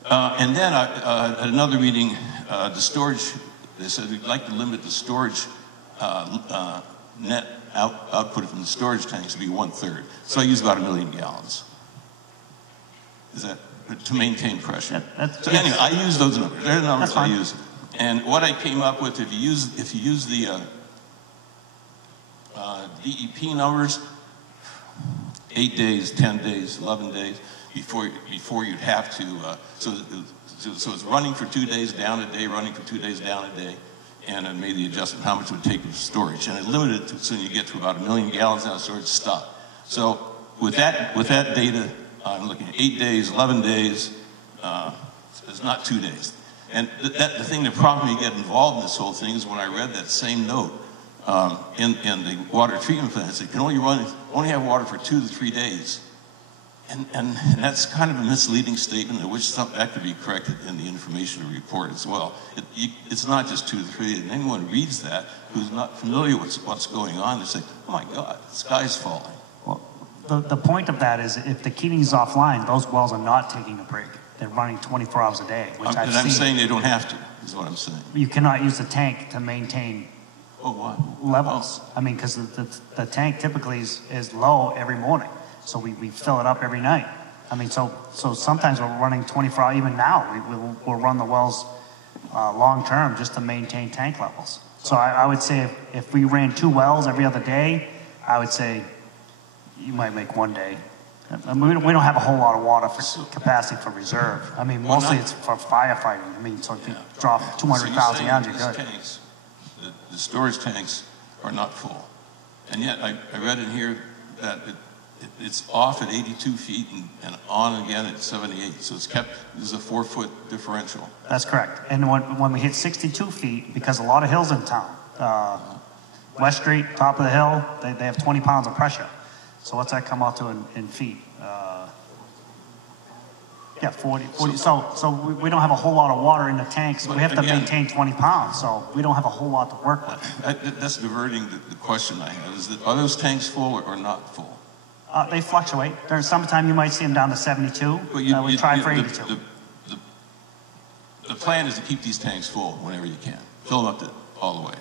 And then at another meeting, the storage. They said we'd like to limit the storage net output from the storage tanks to be 1/3. So I use about 1 million gallons. Is that to maintain pressure? So anyway, I use those numbers. They're the numbers I use. And what I came up with, if you use the DEP numbers, 8 days, 10 days, 11 days before you'd have to. So it's running for 2 days, down a day, running for 2 days, down a day. And I made the adjustment how much it would take for storage, and it limited it to so you get to about 1 million gallons out of storage. Stop. So with that data, I'm looking at 8 days, 11 days. It's not 2 days. And the thing that prompted me to get involved in this whole thing is when I read that same note in the water treatment plant. It said you can only have water for 2 to 3 days. And that's kind of a misleading statement. I wish that could be corrected in the information report as well. It's not just 2 to 3. And anyone reads that who's not familiar with what's going on, they say, "Oh my God, the sky's falling." Well, the point of that is if the heating's offline, those wells are not taking a break. They're running 24 hours a day, which I've seen. I'm saying they don't have to, is what I'm saying. You cannot use the tank to maintain levels. Oh. I mean, because the tank typically is low every morning. So we fill it up every night. I mean, so sometimes we're running 24 hours. Even now, we'll run the wells long term just to maintain tank levels. So I would say if we ran 2 wells every other day, I would say you might make 1 day. I mean, we don't have a whole lot of water for capacity for reserve. I mean, mostly it's for firefighting. I mean, so if you drop 200,000 gallons, you're good. Tanks, the storage tanks are not full. And yet I read in here that it's off at 82 feet and on again at 78. So there's a 4-foot differential. That's correct. And when we hit 62 feet, because a lot of hills in town, West Street, top of the hill, they have 20 pounds of pressure. So what's that come out to in feet? 40. So we don't have a whole lot of water in the tanks. We have to maintain 20 pounds. So we don't have a whole lot to work with. That's diverting the question I have. Are those tanks full or not full? They fluctuate. During summertime, you might see them down to 72. We try for 82. The plan is to keep these tanks full whenever you can. Fill them up all the way.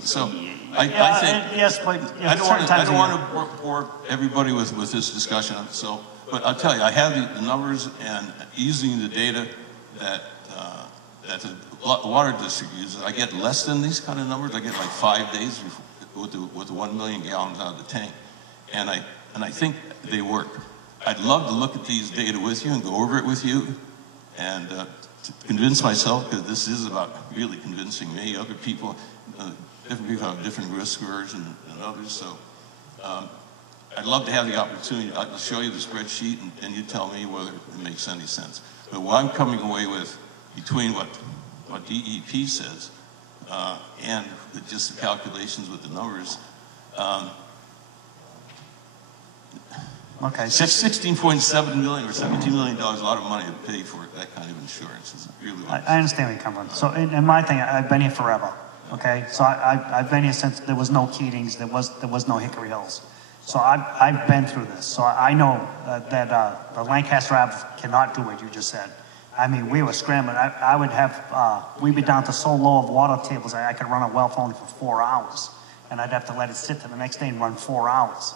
So I think yes, but I don't want to bore everybody with this discussion. So, but I'll tell you, I have the numbers, and using the data that the water district uses, I get less than these kind of numbers. I get like 5 days with the 1 million gallons out of the tank, and I think they work. I'd love to look at these data with you and go over it with you, and to convince myself, because this is about really convincing me. Other people, different people have different risk aversion than others, so I'd love to have the opportunity. I'll show you the spreadsheet, and you tell me whether it makes any sense. But what I'm coming away with, between what DEP says and just the calculations with the numbers, okay, $16.7 million or $17 million is a lot of money to pay for that kind of insurance. It's really I understand where you're coming from. So, in my thing, I've been here forever. Okay, so I've been here since there was no Keatings, there was no Hickory Hills. So I've been through this. So I know that the Lancaster Ave cannot do what you just said. I mean, we were scrambling. I would have, we'd be down to so low of water tables, I could run a well for only for 4 hours. And I'd have to let it sit to the next day and run 4 hours.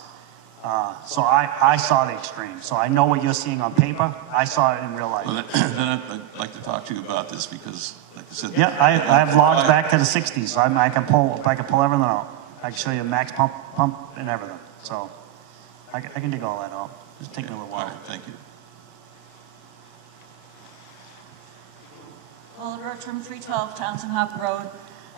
So I saw the extreme. So I know what you're seeing on paper. I saw it in real life. Well, then I'd like to talk to you about this because, like I said, Yeah, I have logs back to the 60s. So I can pull everything out. I can show you max pump and everything. So I can dig all that out. Just take me a little all while. right, thank you. Paula Bertram, 312 Townsend Hop Road.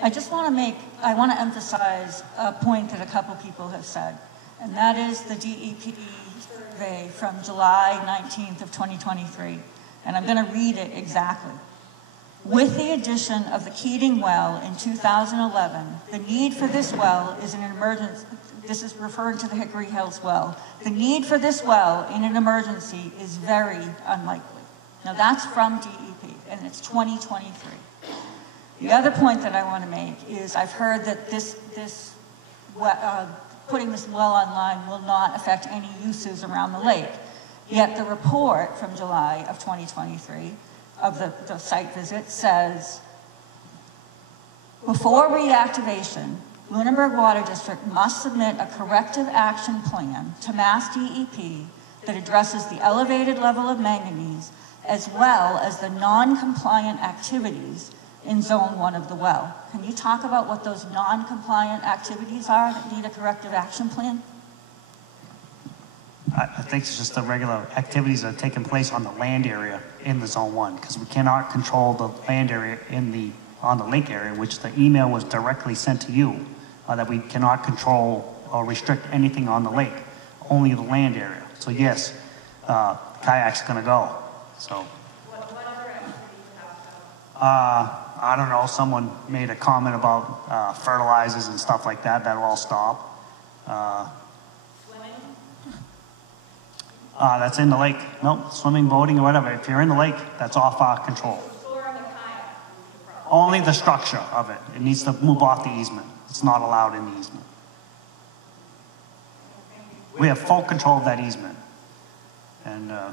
I want to emphasize a point that a couple people have said, and that is the DEP survey from July 19th of 2023. And I'm going to read it exactly. With the addition of the Keating well in 2011, the need for this well is an emergency. This is referring to the Hickory Hills well. The need for this well in an emergency is very unlikely. Now that's from DEP, and it's 2023. The other point that I want to make is I've heard that putting this well online will not affect any uses around the lake. Yet the report from July of 2023 of the site visit says, before reactivation, Lunenburg Water District must submit a corrective action plan to Mass DEP that addresses the elevated level of manganese as well as the non-compliant activities in Zone 1 of the well. Can you talk about what those non-compliant activities are that need a corrective action plan? I think it's just the regular activities that are taking place on the land area in the Zone 1, because we cannot control the land area on the lake area, which the email was directly sent to you, that we cannot control or restrict anything on the lake, only the land area. So yes, kayak's gonna go. So. What other activities I don't know, someone made a comment about fertilizers and stuff like that. That'll all stop. Swimming? That's in the lake. Nope, swimming, boating, or whatever. If you're in the lake, that's off our control. Storing a kayak. Only the structure of it. It needs to move off the easement. It's not allowed in the easement. We have full control of that easement. And I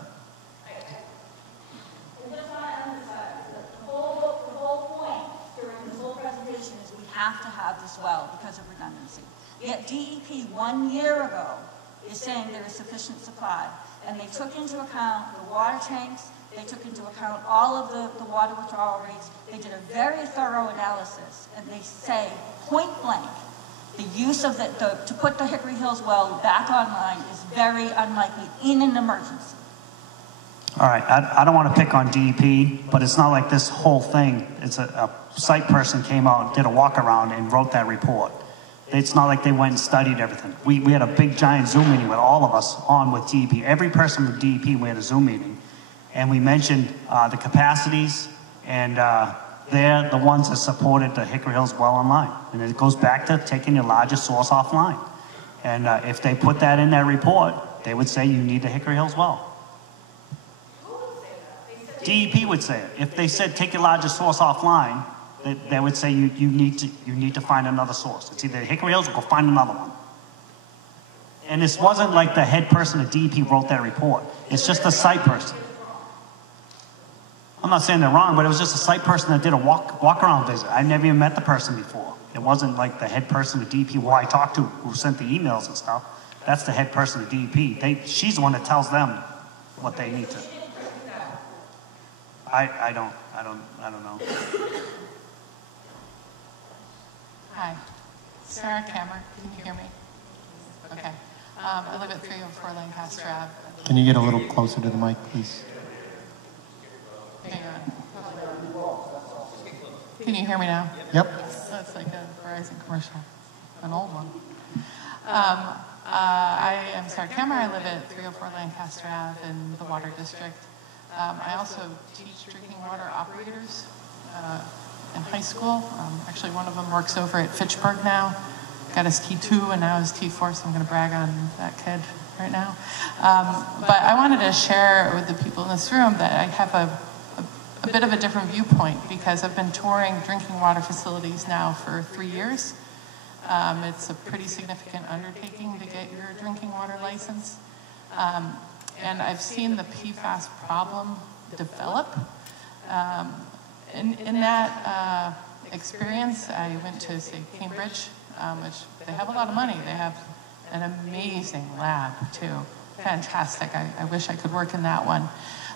just want to emphasize that the whole point during this whole presentation is we have to have this well because of redundancy. Yet DEP 1 year ago is saying there is sufficient supply. And they took into account the water tanks, they took into account all of the water withdrawal rates. They did a very thorough analysis, and they say, point blank, the use of to put the Hickory Hills well back online is very unlikely in an emergency. all right, I don't want to pick on DEP, but it's not like this whole thing. It's a site person came out, did a walk around, and wrote that report. It's not like they went and studied everything. We had a big giant Zoom meeting with all of us on with DEP. Every person with DEP, we had a Zoom meeting. And we mentioned the capacities, and they're the ones that supported the Hickory Hills well online. And it goes back to taking your largest source offline. And if they put that in their report, they would say you need the Hickory Hills well. Who would say that? DEP would say it. If they said take your largest source offline, they would say you need to find another source. It's either Hickory Hills or go find another one. And this wasn't like the head person at DEP wrote that report. It's just a site person. I'm not saying they're wrong, but it was just a site person that did a walk around visit. I never even met the person before. It wasn't like the head person at DEP who I talked to, who sent the emails and stuff. That's the head person at DEP. She's the one that tells them what they need to. I don't know. Hi, Sarah Kammer, can you hear me? Okay. I live at 304 Lancaster Ave. Can you get a little closer to the mic, please? Hang on. Can you hear me now? Yep. That's like a Verizon commercial, an old one. I am Sarah Kammer. I live at 304 Lancaster Ave in the Water District. I also teach drinking water operators in high school. Actually, one of them works over at Fitchburg now. Got his T2 and now his T4, so I'm going to brag on that kid right now. But I wanted to share with the people in this room that I have a bit of a different viewpoint because I've been touring drinking water facilities now for 3 years. It's a pretty significant undertaking to get your drinking water license. And I've seen the PFAS problem develop. In that experience, I went to, say, Cambridge, which they have a lot of money. They have an amazing lab too. Fantastic. I wish I could work in that one.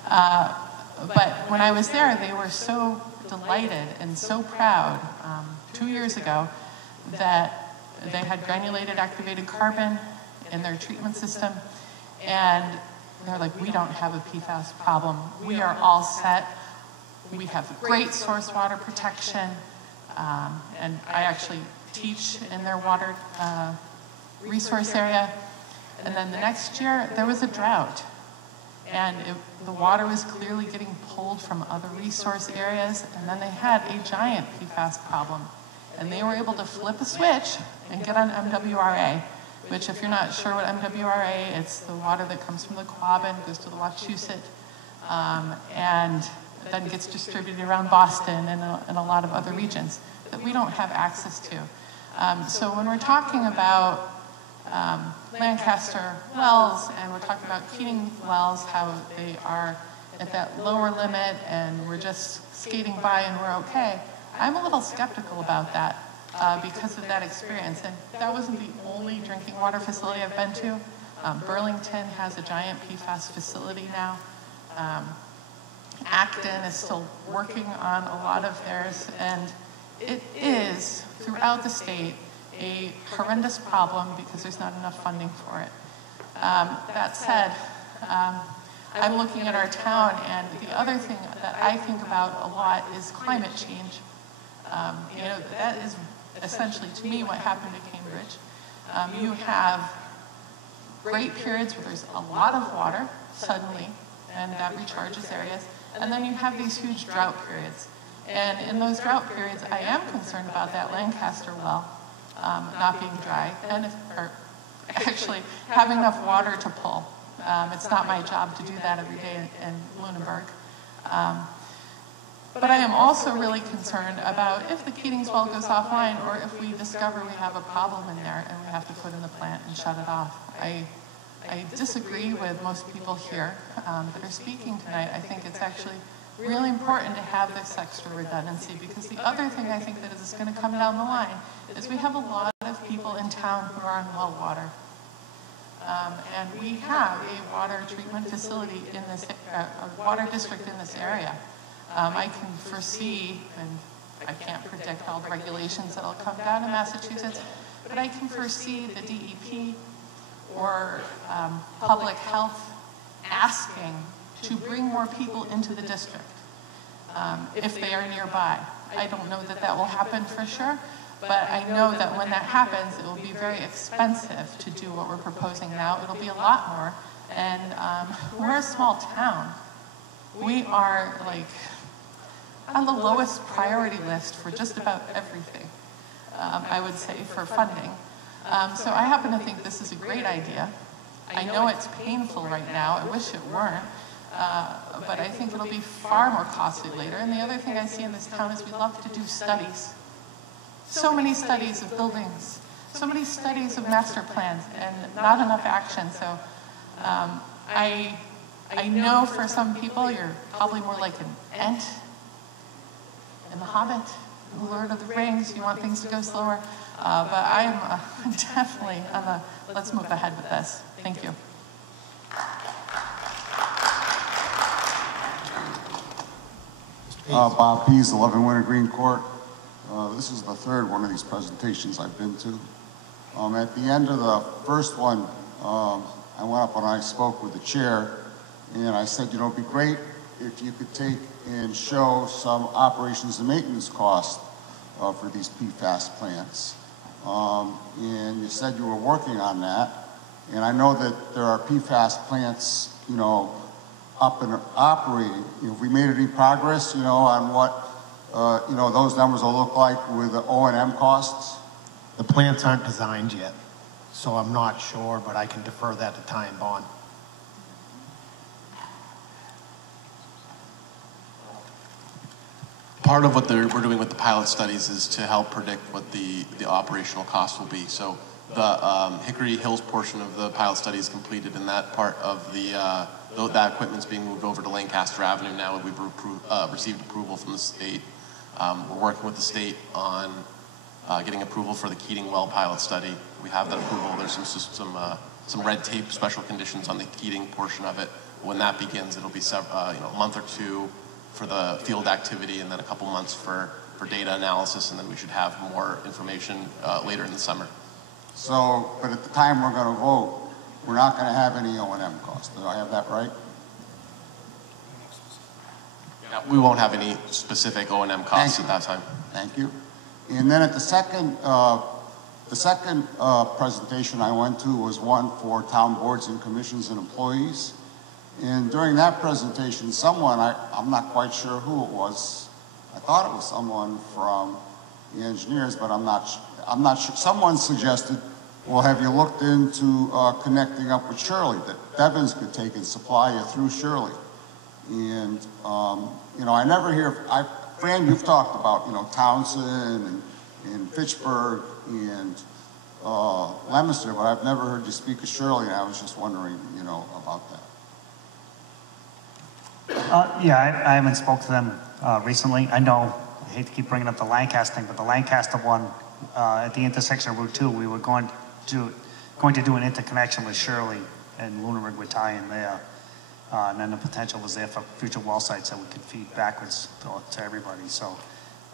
But when I was there, they were so delighted and so proud 2 years ago that they had granulated activated carbon in their treatment system, and they're like, we don't have a PFAS problem. We are all set. We have great source water protection, and I actually teach in their water resource area. And then the next year, there was a drought, and the water was clearly getting pulled from other resource areas, and then they had a giant PFAS problem. And they were able to flip a switch and get on MWRA, which, if you're not sure what MWRA, it's the water that comes from the Quabbin, goes to the Wachusett, and then gets distributed around Boston and a lot of other regions that we don't have access to. So when we're talking about Lancaster wells, and we're talking about Keating wells, how they are at that lower limit and we're just skating by and we're okay, I'm a little skeptical about that because of that experience. And that wasn't the only drinking water facility I've been to. Burlington has a giant PFAS facility now. Acton is still working on a lot of theirs, and it is, throughout the state, a horrendous problem because there's not enough funding for it. That said, I'm looking at our town, and the other thing that I think about a lot is climate change. You know, that is essentially, to me, what happened at Cambridge. You have great periods where there's a lot of water, suddenly, and that recharges areas, and then you have these huge drought periods. And in those drought periods, I am concerned about that Lancaster well not being dry, and or actually having enough water to pull. It's not my job to do that every day in Lunenburg. But I am also really concerned about if the Keatings well goes offline, or if we discover we have a problem in there and we have to put in the plant and shut it off. I disagree with most people here that are speaking tonight. I think it's actually really important to have this extra redundancy, because the other thing I think that is going to come down the line is we have a lot of people in town who are on well water. And we have a water treatment facility in this, a water district in this area. I can foresee, and I can't predict all the regulations that'll come down in Massachusetts, but I can foresee the DEP or public health asking to bring more people into the district if they are nearby. I don't know that that will happen for sure, but I know that when that happens, it will be very expensive to do what we're proposing now. It'll be a lot more, and we're a small town. We are like on the lowest priority list for just about everything, I would say, for funding. So I happen to think this is a great idea. I know it's painful right now. I wish it weren't. But I think it'll be far more costly later. And the other thing I see in this town is we love to do studies. So many studies of buildings, so many studies of master plans, and not enough action. So I know for some people you're probably more like an Ent in The Hobbit, The Lord of the Rings. You want things to go slower. But I'm definitely on the let's move ahead with this. Thank you. Bob Pease, 11 Winter Green Court. This is the third one of these presentations I've been to. At the end of the first one, I went up and I spoke with the chair, and I said, you know, it'd be great if you could take and show some operations and maintenance costs for these PFAS plants. And you said you were working on that, and I know that there are PFAS plants, you know, up and operating. Have we made any progress, you know, on what, you know, those numbers will look like with the O&M costs? The plants aren't designed yet, so I'm not sure, but I can defer that to Ty and Bond. Part of what we're doing with the pilot studies is to help predict what the operational costs will be. So the Hickory Hills portion of the pilot study is completed, and that part of that equipment's being moved over to Lancaster Avenue now. We've received approval from the state. We're working with the state on getting approval for the Keating well pilot study. We have that approval. There's some red tape, special conditions on the heating portion of it. When that begins, it'll be a month or two for the field activity, and then a couple months for data analysis, and then we should have more information later in the summer. So, but at the time we're going to vote, we're not going to have any O&M costs. Do I have that right? Yeah, we won't have any specific O&M costs at that time. Thank you. And then at the second presentation I went to was one for town boards and commissions and employees. And during that presentation, someone, I'm not quite sure who it was, I thought it was someone from the engineers, but I'm not sure. Someone suggested, well, have you looked into connecting up with Shirley, that Devens could take and supply you through Shirley? And, I never hear, Fran, you've talked about, Townsend and Fitchburg and Leominster, but I've never heard you speak of Shirley, and I was just wondering, about that. Yeah, I haven't spoke to them recently. I know, I hate to keep bringing up the Lancaster thing, but the Lancaster one, at the intersection of Route 2, we were going to do an interconnection with Shirley, and Lunenburg would tie in there. And then the potential was there for future well sites that we could feed backwards to everybody. So,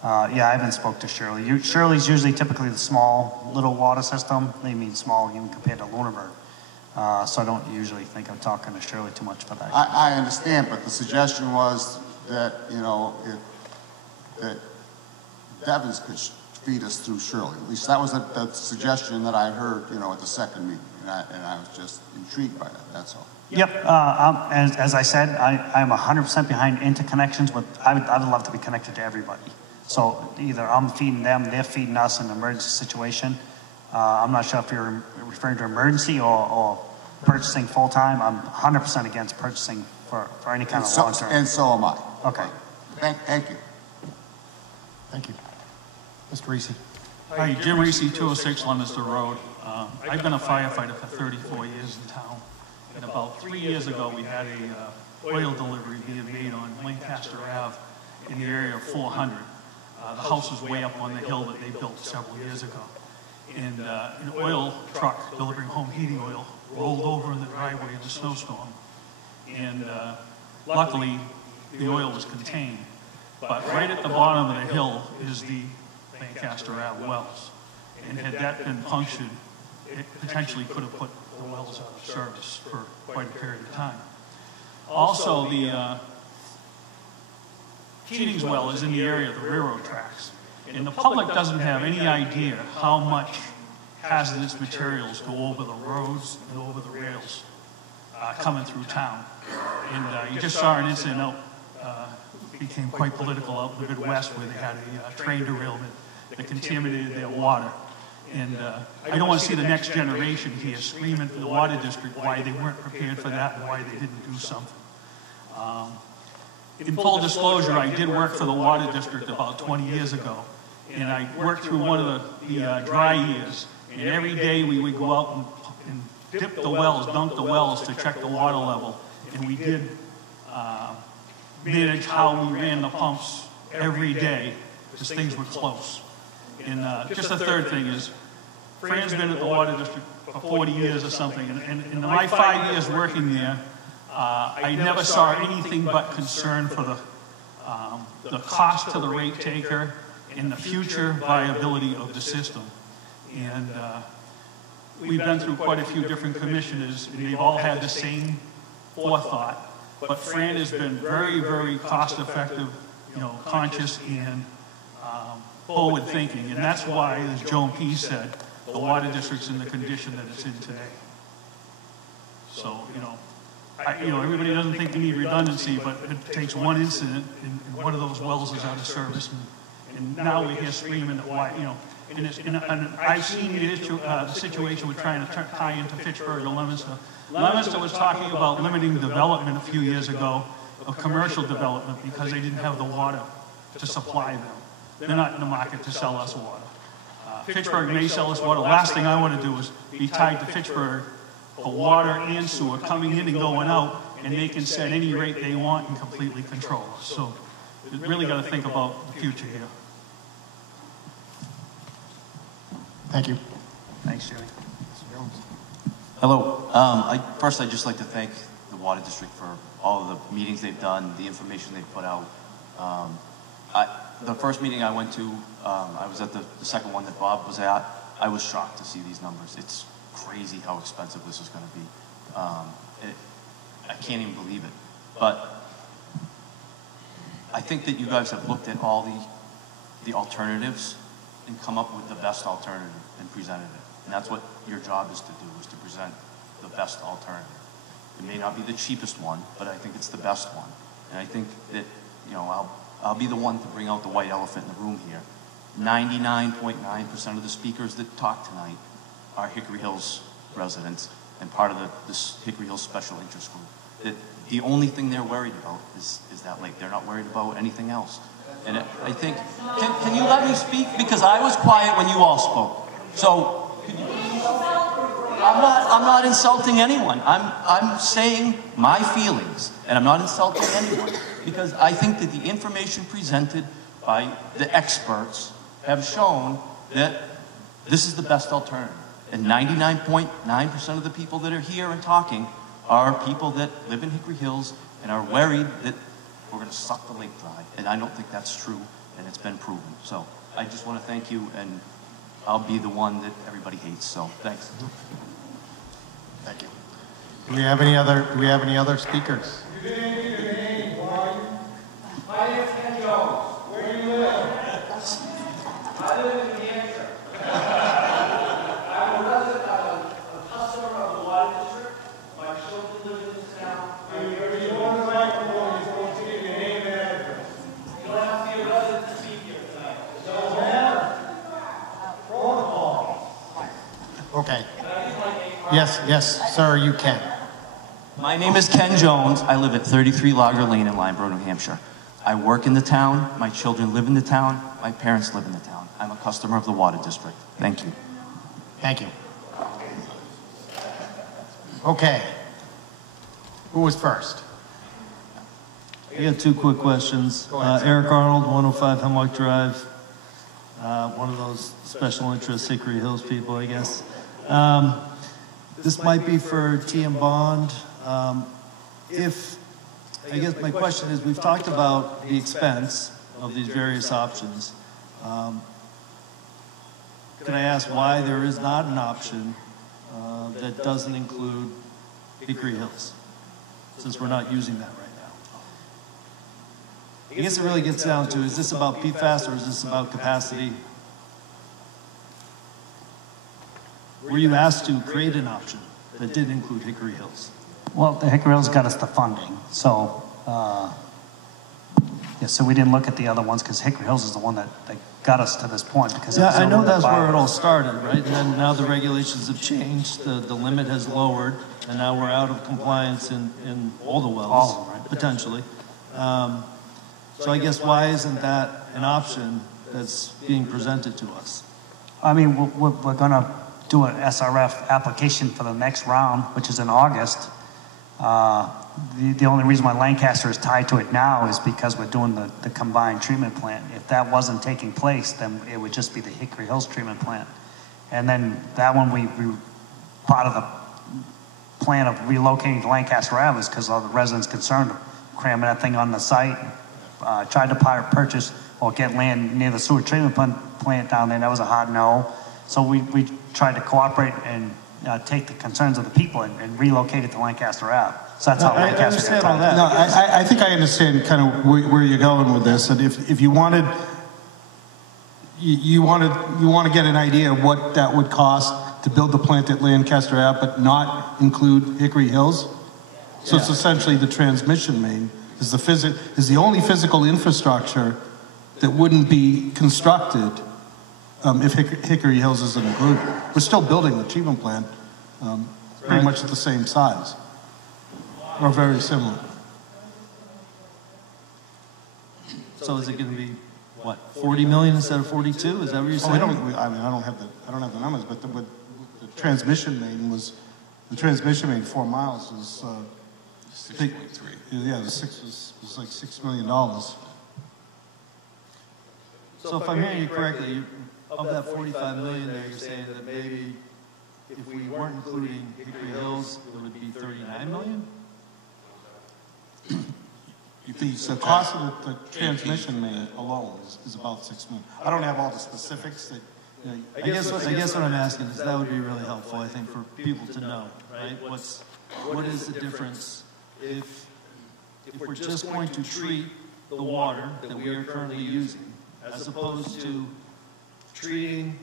yeah, I haven't spoke to Shirley. Shirley's usually typically the small little water system. They mean small even compared to Lunenburg. So I don't usually think I'm talking to Shirley too much for that. I understand, but the suggestion was that, that Devens could feed us through Shirley. At least that was the suggestion that I heard, at the second meeting. And I was just intrigued by that, that's all. Yep, as I said, I'm 100% behind interconnections, but I'd love to be connected to everybody. So either I'm feeding them, they're feeding us in an emergency situation. I'm not sure if you're referring to emergency or purchasing full-time. I'm 100% against purchasing for any kind of long-term. And so am I. Okay. Thank you. Thank you. Mr. Reese. Hi, Jim Reese, 206 Leominster Road. I've been a firefighter for 34 years in town. And about 3 years ago, we had a oil delivery being made on Lancaster Ave in the area of 400. The house was way up on the hill that they built several years ago. And an oil truck delivering home heating oil rolled over in the driveway in the snowstorm. And luckily, the oil was contained. But right at the bottom of the hill is the Lancaster Ave wells. And had that been punctured, it potentially could have put the wells out of service for quite a period of time. Also, the Keating's well is in the area of the railroad tracks. And the public doesn't have any idea how much hazardous materials go over the roads and over the rails coming through town. And you just saw an incident out, became quite political out in the Midwest where they had a train derailment that contaminated their water. And I don't want to see the next generation here screaming for the water district why they weren't prepared for that and why they didn't do something. In full disclosure, I did work for the water district about 20 years ago. And I worked through one of the dry years. And every day we would go out and dip the wells, dunk the wells to check the water level. And we did manage how we ran the pumps every day because things were close. And just the third thing is, Fran's been at the water district for 40 years or something, and in my 5 years working there, I never saw anything but concern for the cost to the rate taker and the future viability of the system. And we've been through quite a few different commissioners, and they've all had the same forethought. But Fran has been very, very cost-effective, conscious and forward thinking, and that's why, as Joan P. said, the water district's in the condition that it's in today. So, everybody doesn't think we need redundancy, but it takes one incident, and one of those wells is out of service, and now we're here screaming at why, and I've seen the situation with trying to tie into Fitchburg and Leominster. Leominster was talking about limiting development a few years ago of commercial development because they didn't have the water to supply them. They're not in the market to sell us water. Fitchburg may sell us water. Last thing I want to do is be tied to Fitchburg for water and sewer coming in and going out, and they can set any rate they want and completely control us. So we really got to think about the future here. Thank you. Thanks, Jimmy. Hello. First, I'd just like to thank the Water District for all of the meetings they've done, the information they've put out. The first meeting I went to, I was at the second one that Bob was at. I was shocked to see these numbers. It's crazy how expensive this is going to be. I can't even believe it. But I think that you guys have looked at all the alternatives and come up with the best alternative and presented it. And that's what your job is to do, is to present the best alternative. It may not be the cheapest one, but I think it's the best one. And I think that, you know, I'll be the one to bring out the white elephant in the room here. 99.9% of the speakers that talk tonight are Hickory Hills residents and part of this Hickory Hills Special Interest Group. The only thing they're worried about is that lake. Not worried about anything else. And I think, can you let me speak? Because I was quiet when you all spoke. So, I'm not insulting anyone. I'm saying my feelings, and I'm not insulting anyone, because I think that the information presented by the experts have shown that this is the best alternative. And 99.9% of the people that are here and talking are people that live in Hickory Hills and are worried that we're going to suck the lake dry. And I don't think that's true, and it's been proven. So I just want to thank you, and I'll be the one that everybody hates. So thanks. Thank you. Do we have any other speakers? My name is Ken Jones. Where do you live? I live in New Hampshire. I'm a resident, a customer of the Water District. My children live in this town. You want the microphone, you're supposed to give your name and address. You don't have to be a resident to speak here tonight. It doesn't matter. Protocol. Okay. Yes, sir, you can. My name is Ken Jones. I live at 33 Lager Lane in Lineborough, New Hampshire. I work in the town. My children live in the town. My parents live in the town. I'm a customer of the Water District. Thank you. Thank you. Okay. Who was first? I got two quick questions. Eric Arnold, 105 Hemlock Drive. One of those special interest Hickory Hills people, I guess. This might be for T and Bond. I guess my question is, we've talked about the expense of these various options. Can I ask why there is not an option that doesn't include Hickory Hills, since we're not using that right now? I guess it really gets down to, is this about PFAS or is this about capacity? Were you asked to create an option that did include Hickory Hills? Well, the Hickory Hills got us the funding, so so we didn't look at the other ones because Hickory Hills is the one that got us to this point. Because yeah, I know that's where it all started, right? And then now the regulations have changed, the limit has lowered, and now we're out of compliance in all the wells, right? Potentially. So I guess why isn't that an option that's being presented to us? I mean, we're going to do an SRF application for the next round, which is in August. The only reason why Lancaster is tied to it now is because we're doing the combined treatment plant. If that wasn't taking place, then it would just be the Hickory Hills treatment plant. And then that one, we part of the plan of relocating to Lancaster Ave is because all the residents concerned of cramming that thing on the site. Tried to purchase or get land near the sewer treatment plant down there. That was a hard no. So we tried to cooperate and take the concerns of the people and relocate it to Lancaster Ave. So that's how Lancaster got all that. No, I think I understand kind of where you're going with this. And if you wanted, you want to get an idea of what that would cost to build the plant at Lancaster Ave, but not include Hickory Hills. So it's essentially the transmission main is the only physical infrastructure that wouldn't be constructed if Hickory Hills isn't included. We're still building the treatment plant pretty much at the same size, or very similar. So is it going to be what, 40 million instead of 42? Is that what you're saying? I don't have the numbers, but the transmission main 4 miles was 6.3. Yeah, the six was like $6 million. So if I'm hearing you correctly, of that 45 million there, you're saying that maybe if we weren't including Hickory Hills, it would be 39 million? The cost of the transmission main alone is about $6 million. I don't have all the specifics that, you know, I guess what I'm asking is that would be really helpful, I think, for people to know, right? What is the difference if we're just going to treat the water that we are currently using, as opposed to treating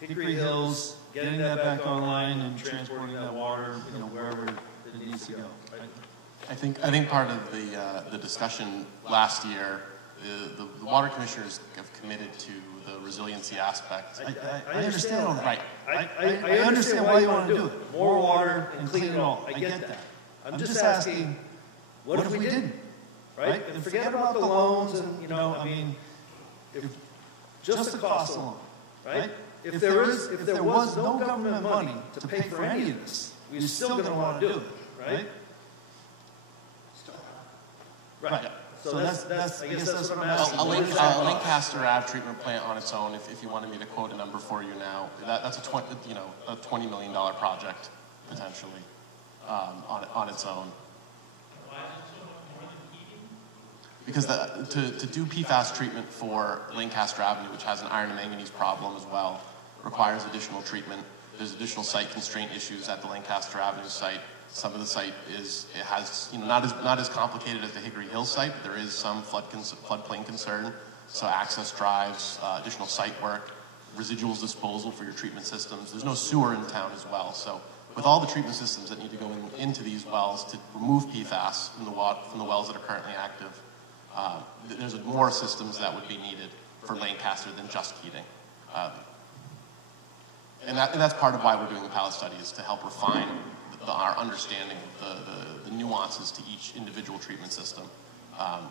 Hickory Hills, getting that back online, and transporting that water, you know, wherever it needs to go. Right? I think part of the discussion last year, the water commissioners have committed to the resiliency aspect. I understand all that. Right. I understand why you want to do it. More water and clean it all. I get that. I'm just asking, what if we didn't? Right? And forget about the loans and, you know, I mean, if just the cost alone, right? If there was no government money to pay for any of this, we're still going to want to do it, right? Right. So that's I guess that's what I'm asking. A Lancaster Ave treatment plant on its own, if you wanted me to quote a number for you now, that's a $20 million project potentially on its own. Because to do PFAS treatment for Lancaster Avenue, which has an iron and manganese problem as well, requires additional treatment. There's additional site constraint issues at the Lancaster Avenue site. Some of the site has not as complicated as the Hickory Hill site, but there is some floodplain concern. So access drives, additional site work, residuals disposal for your treatment systems. There's no sewer in town as well. So with all the treatment systems that need to go into these wells to remove PFAS from the wells that are currently active, there's more systems that would be needed for Lancaster than just heating. And that's part of why we're doing the pilot study, is to help refine our understanding of the nuances to each individual treatment system.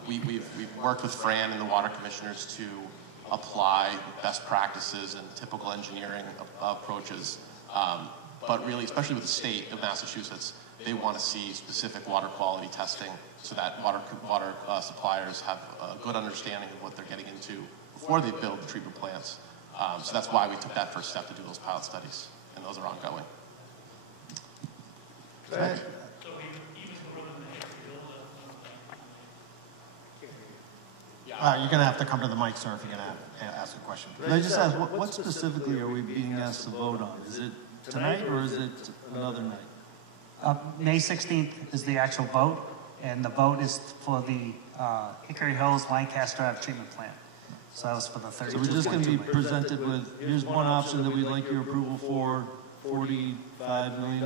We've worked with Fran and the water commissioners to apply best practices and typical engineering approaches. But really, especially with the state of Massachusetts, they want to see specific water quality testing so that water suppliers have a good understanding of what they're getting into before they build the treatment plants. So that's why we took that first step to do those pilot studies, and those are ongoing. Right. You're going to have to come to the mic, sir, if you're going to ask a question. Can I just ask, what specifically are we being asked to vote on? Is it tonight or is it another night? May 16th is the actual vote, and the vote is for the Hickory Hills Lancaster Ave treatment plant. So that was for the 32.2. So we're just going to be presented with, here's one option that we'd like your approval for, $45 million.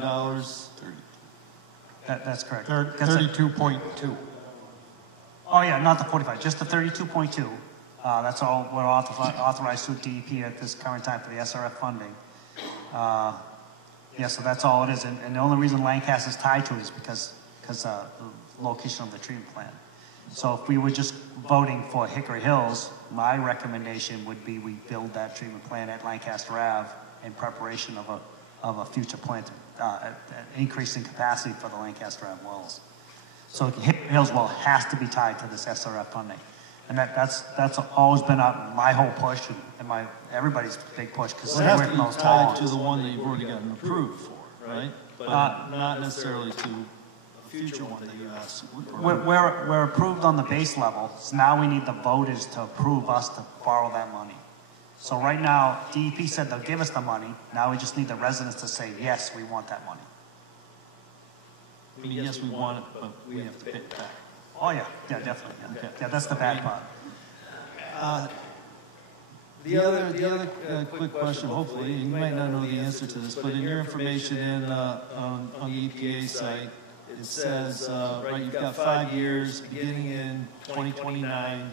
That's correct. 32.2. Oh yeah, not the 45, just the 32.2. That's all we're authorized through DEP at this current time for the SRF funding. Yeah, so that's all it is. And the only reason Lancaster is tied to it is because the location of the treatment plant. So if we were just voting for Hickory Hills, my recommendation would be we build that treatment plant at Lancaster Ave in preparation of a future plant, increasing capacity for the Lancaster Ave wells. So Hickory Hills well has to be tied to this SRF funding. And that's always been my whole push and everybody's big push. Well, it has to be tied to the one that you've already gotten approved for, right? But not necessarily to a future one that you asked. We're approved on the base level, so now we need the voters to approve us to borrow that money. So right now, DEP said they'll give us the money. Now we just need the residents to say, yes, we want that money. I mean, yes, we want it, but we have to pay it back. Oh, yeah, definitely. Yeah, okay. Yeah, that's the bad part. The other quick question, hopefully, and you might not know the answer to this, but in your information on the EPA site, it says, right, you've got 5 years beginning in 2029.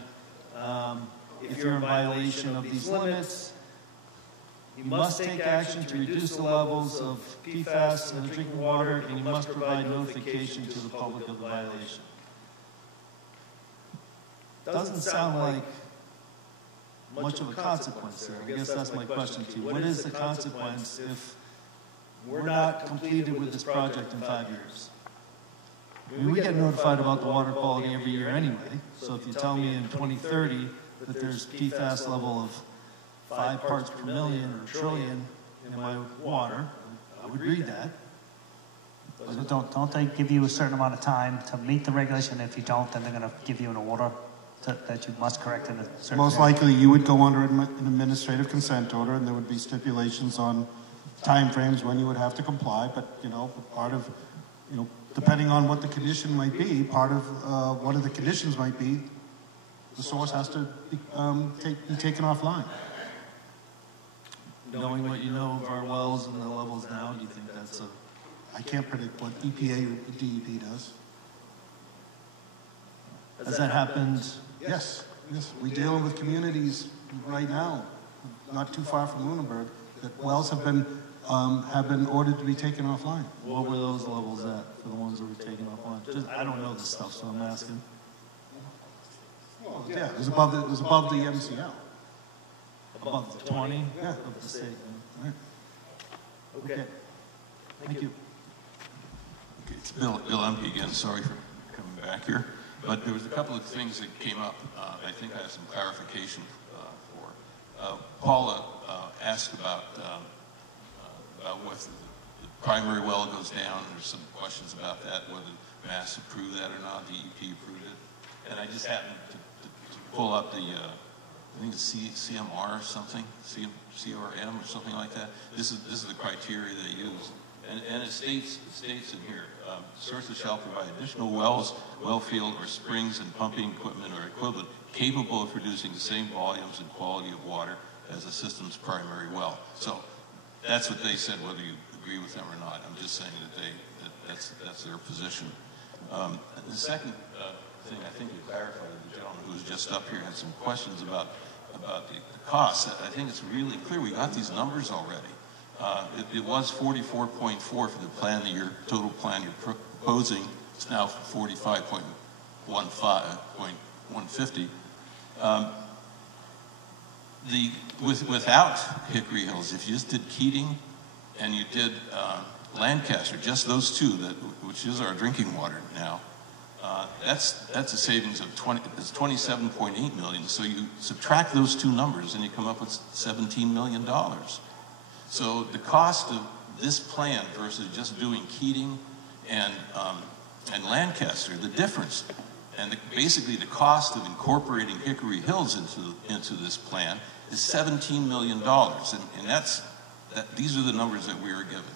If you're in violation of these limits, you must take action to reduce the levels of PFAS in the drinking water, and you must provide notification to the public of the violation. Doesn't sound like much of a consequence there. I guess that's my question to you. What is the consequence if we're not completed with this project in 5 years? I mean, we get notified about the water quality every year anyway, so if you tell me in 2030 that there's PFAS level of 5 parts per million or trillion in my water, I would read that. So don't they give you a certain amount of time to meet the regulation? If you don't, then they're going to give you an order that you must correct in a certain Most period? likely, you would go under an administrative consent order, and there would be stipulations on timeframes when you would have to comply. But part of, depending on what the condition might be, part of one of the conditions might be the source has to be taken offline. Knowing what you know of our wells and the levels now, do you think that's a... I can't predict what EPA or DEP does. Has that happened? Yes. We're dealing with communities right now, not too far from Lunenburg, that wells have been ordered to be taken offline. What were those levels at for the ones that were taken offline? I don't know this stuff, so I'm asking. Yeah, it was above the MCL. Above the 20 yeah. of the state. Right. Okay. Thank you. Okay, it's Bill Empey again. Sorry for coming back here. But there was a couple of things that came up. I think I have some clarification for. Paula asked about what the primary well goes down. There's some questions about that, whether Mass approved that or not, DEP approved it. And I just happened to pull up the, I think it's CMR or something, CRM or something like that. This is the criteria they use. And it states in here, sources shall provide additional wells, well field, or springs and pumping equipment or equivalent capable of producing the same volumes and quality of water as the system's primary well. So that's what they said, whether you agree with them or not. I'm just saying that that's their position. And the second thing I think you clarified, the gentleman who was just up here had some questions about the costs. I think it's really clear. We got these numbers already. It was 44.4 for the plan that your total plan you're proposing. It's now 45.150. Without Hickory Hills, if you just did Keating and you did Lancaster, just those two, which is our drinking water now, that's a savings of 27.8 million. So you subtract those two numbers and you come up with $17 million. So the cost of this plan versus just doing Keating and Lancaster, the difference, and basically the cost of incorporating Hickory Hills into this plan is $17 million, and these are the numbers that we were given.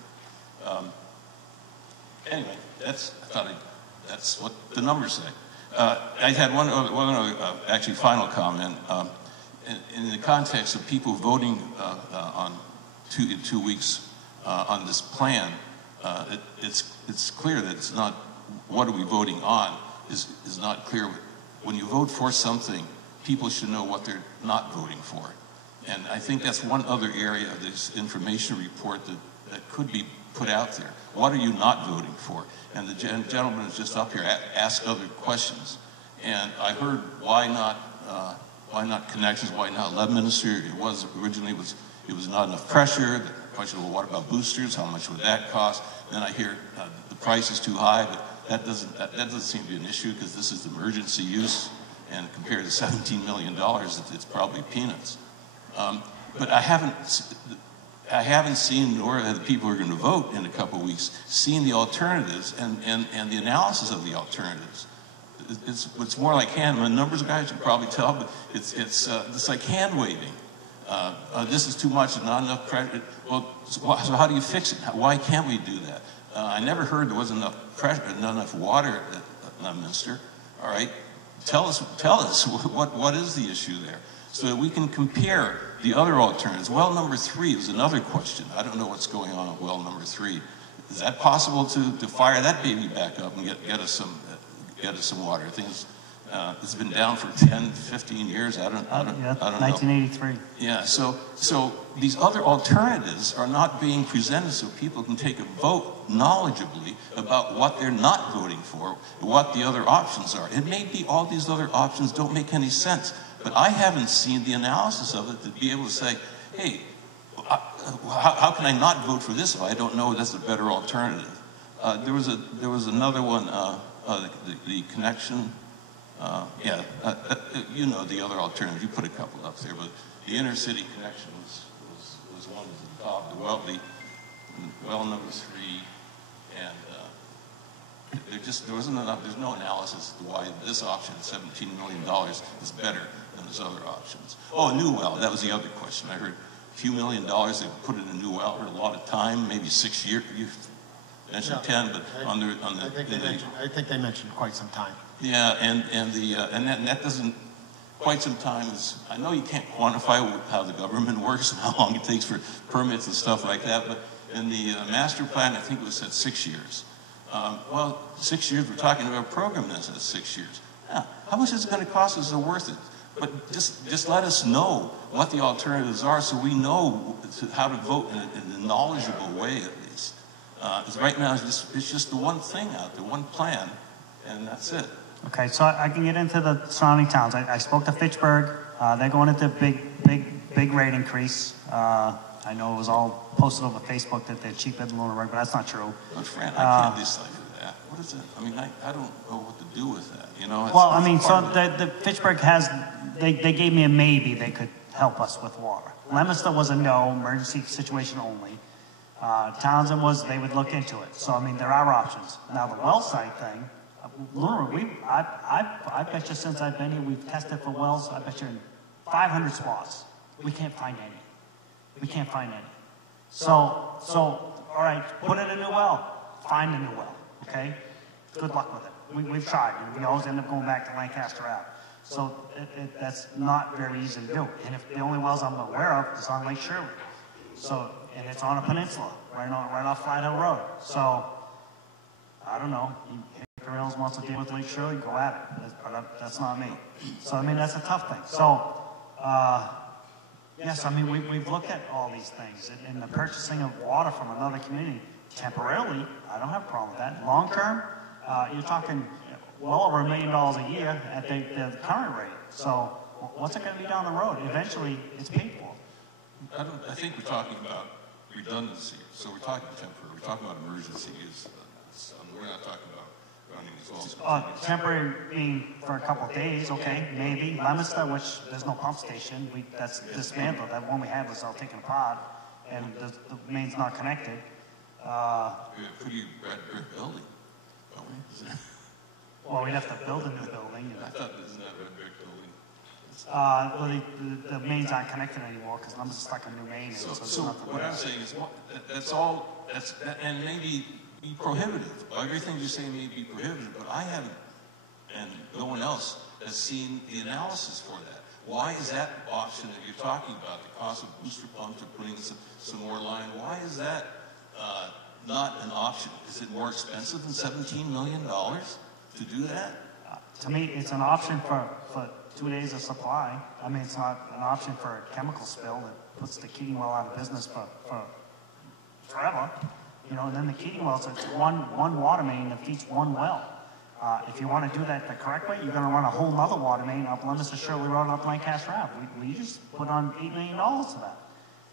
Anyway, that's what the numbers say. I had one other actually final comment. In the context of people voting in 2 weeks on this plan, it's clear that it's not what are we voting on is not clear. When you vote for something, people should know what they're not voting for. And I think that's one other area of this information report that could be put out there. What are you not voting for? And the gentleman is just up here asked other questions. And I heard why not connections, why not Leadminster? It was originally it was not enough pressure. The question of, well, what about boosters? How much would that cost? Then I hear the price is too high, but that doesn't seem to be an issue because this is emergency use, and compared to $17 million, it's probably peanuts. But I haven't seen, nor have the people who are going to vote in a couple of weeks, seen the alternatives and the analysis of the alternatives. It's more like hand. Numbers guys can probably tell, but it's like hand waving. This is too much, not enough pressure. Well, so how do you fix it? Why can't we do that? I never heard there wasn't enough pressure, not enough water at Leadminster. All right, tell us what is the issue there, so that we can compare the other alternatives. Well number 3 is another question. I don't know what's going on with well number 3. Is that possible to fire that baby back up and get us some water? Things it's been down for 10, 15 years. I don't know. 1983. Yeah. So these other alternatives are not being presented so people can take a vote knowledgeably about what they're not voting for, what the other options are. It may be all these other options don't make any sense, but I haven't seen the analysis of it to be able to say, hey, how can I not vote for this if I don't know that's a better alternative? There was another one, the connection. You know the other alternative. You put a couple up there, but the inner city connection was was one was at the top, the well number 3, and there wasn't enough, there's no analysis as to why this option at $17 million is better than those other options. Oh, a new well, that was the other question. I heard a few $1 million, they put in a new well, or a lot of time, maybe 6 years. You mentioned 10, but I think they mentioned quite some time. Yeah, and that doesn't, quite some time is, I know you can't quantify how the government works and how long it takes for permits and stuff like that, but in the master plan, I think it was at 6 years. Well, 6 years, we're talking about a program that's at 6 years. Yeah, how much is it going to cost us? Is it worth it? But just let us know what the alternatives are so we know how to vote in a knowledgeable way at least. Because right now it's just the one thing out there, one plan, and that's it. Okay, so I can get into the surrounding towns. I spoke to Fitchburg. They're going into big rate increase. I know it was all posted over Facebook that they're cheaper than Lunenburg, but that's not true. But Fran, I can't decipher that. What is it? I mean, I don't know what to do with that. You know. Well, I mean, so the Fitchburg has they gave me a maybe they could help us with water. Leominster was a no, emergency situation only. Townsend was they would look into it. So I mean, there are options. Now the well site thing. Lunenburg, I bet you since I've been here, we've tested for wells, I bet you in 500 spots. We can't find any. We can't find any. So, all right, put in a new well. Find a new well, okay? Good luck with it. We've tried, and we always end up going back to Lancaster Ave. So that's not very easy to do. And if the only wells I'm aware of is on Lake Shirley. So, and it's on a peninsula, right off Flat Hill Road. So, I don't know. Hickory Hills wants to deal with Lake Shirley, go at it. But that's not me. So, I mean, that's a tough thing. So, yes, I mean, we've looked at all these things. And the purchasing of water from another community, temporarily, I don't have a problem with that. Long term, you're talking well over $1 million a year at the current rate. So, what's it going to be down the road? Eventually, it's paid for. I think we're talking about redundancy. So we're talking temporary. We're talking about emergency use. We're not talking about running these wells. Temporary being for a couple of days, okay, maybe. Leominster, which there's no pump station, that's dismantled. That one we had was all taken apart, and the main's not connected. We have a pretty red brick building, don't we? Well, we'd have to build a new building. I thought this is not a red brick building. Well, the mains aren't connected anymore because Leominster's stuck a new main. So what I'm saying is, and maybe be prohibitive. Everything you're saying may be prohibitive, but I haven't, and no one else has seen the analysis for that. Why is that option that you're talking about, the cost of booster pumps or putting some more line, why is that not an option? Is it more expensive than $17 million to do that? To me, it's an option for 2 days of supply. I mean, it's not an option for a chemical spill that puts the Keating well out of business for forever. You know, and then the Keating wells, it's one water main that feeds one well. If you want to do that the correct way, you're going to run a whole other water main up Leominster Shirley Road up Lancaster Ave. We just put on $8 million to that.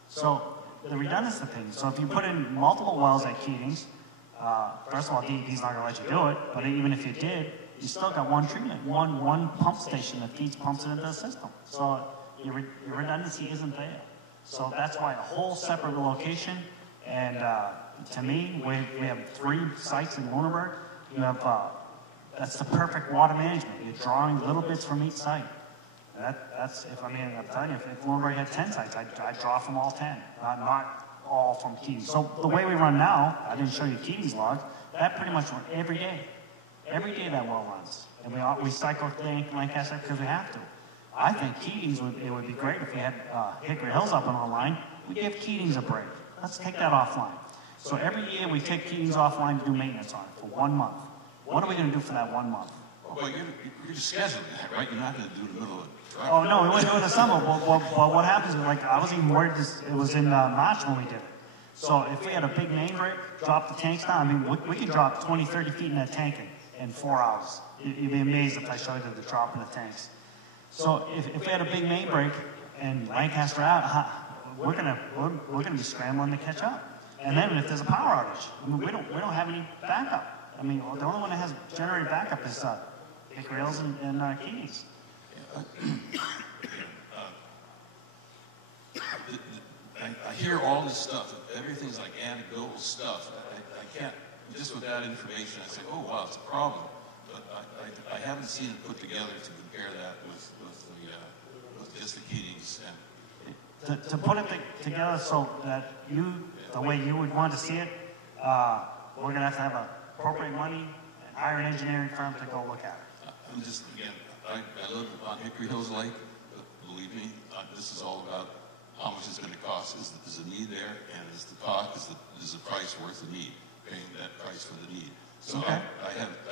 So the redundancy thing. So if you put in multiple wells at Keating's, first of all, DEP's not going to let you do it, but even if you did, you still got one treatment, one pump station that pumps it into the system. So your redundancy isn't there. So that's why a whole separate location. And to me, we have 3 sites in Lunenburg. You have that's the perfect water management. You're drawing little bits from each site. That's I'm telling you, if Lunenburg had 10 sites, I'd draw from all 10, not all from Keating. So the way we run now, I didn't show you Keating's logs. That pretty much runs every day. Every day that well runs. And we cycle Lancaster because we have to. I think Keating's it would be great if we had Hickory Hills up and online. We give Keating's a break. Let's take that offline. So every year we take Keating's offline to do maintenance on it for 1 month. What are we going to do for that 1 month? Well, you're just scheduling that, right? You're not going to do it in the middle of it. Oh, no, we wouldn't do it in the summer. Well, what happens is, like, I was even worried it was in March when we did it. So if we had a big main break, drop the tanks down, I mean, we could drop 20, 30 feet in that tank in 4 hours. You'd be amazed if I showed you the drop in the tanks. So if we had a big main break and Lancaster out, we're gonna be scrambling to catch up. And then if there's a power outage, I mean, we don't have any backup. I mean, the only one that has generated backup is Hickory Hills and Keating's. I hear all this stuff. Everything's like anecdotal stuff. I can't, just with that information, I say, oh, wow, it's a problem. But I haven't seen it put together to compare that with just the Keatings. And to put it together so that the way you would want to see it, we're going to have appropriate money and hire an engineering firm to go look at it. I'm just, again, I live on Hickory Hills Lake. But believe me, this is all about how much it's going to cost. Is the need there, and is the cost, is the price worth the need? Paying that price for the need. So okay.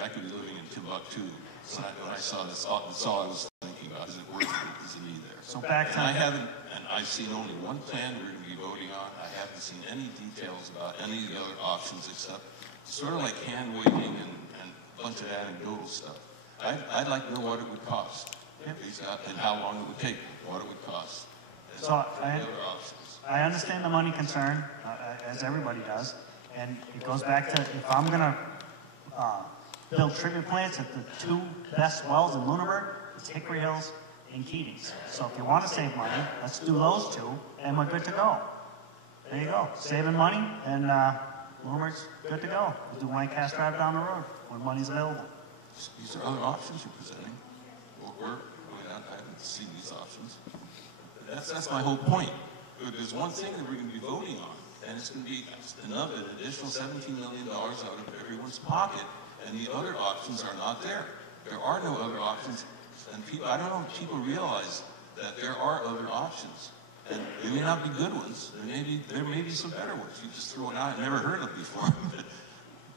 I could be living in Timbuktu. So when I saw this, that's all I was thinking about. Is it worth it? Is the need there? So back to I've seen only one plan we're going to be voting on. I haven't seen any details about any of the other options except sort of like hand waving and a bunch of anecdotal stuff. I'd like to know what it would cost, and how long it would take, what it would cost. So I understand the money concern, as everybody does, and it goes back to, if I'm going to build treatment plants at the two best wells in Lunenburg, it's Hickory Hills and Keatings. So if you want to save money, let's do those two, and we're good to go. There you go. Saving money, and Lunenburg's good to go. We'll do Lancaster Ave down the road when money's available. These are other options you're presenting. I haven't seen these options. That's my whole point. There's one thing that we're going to be voting on, and it's going to be an additional $17 million out of everyone's pocket, and the other options are not there. There are no other options, and I don't know if people realize that there are other options, and they may not be good ones. There may be some better ones. You just throw it out. I've never heard of before, but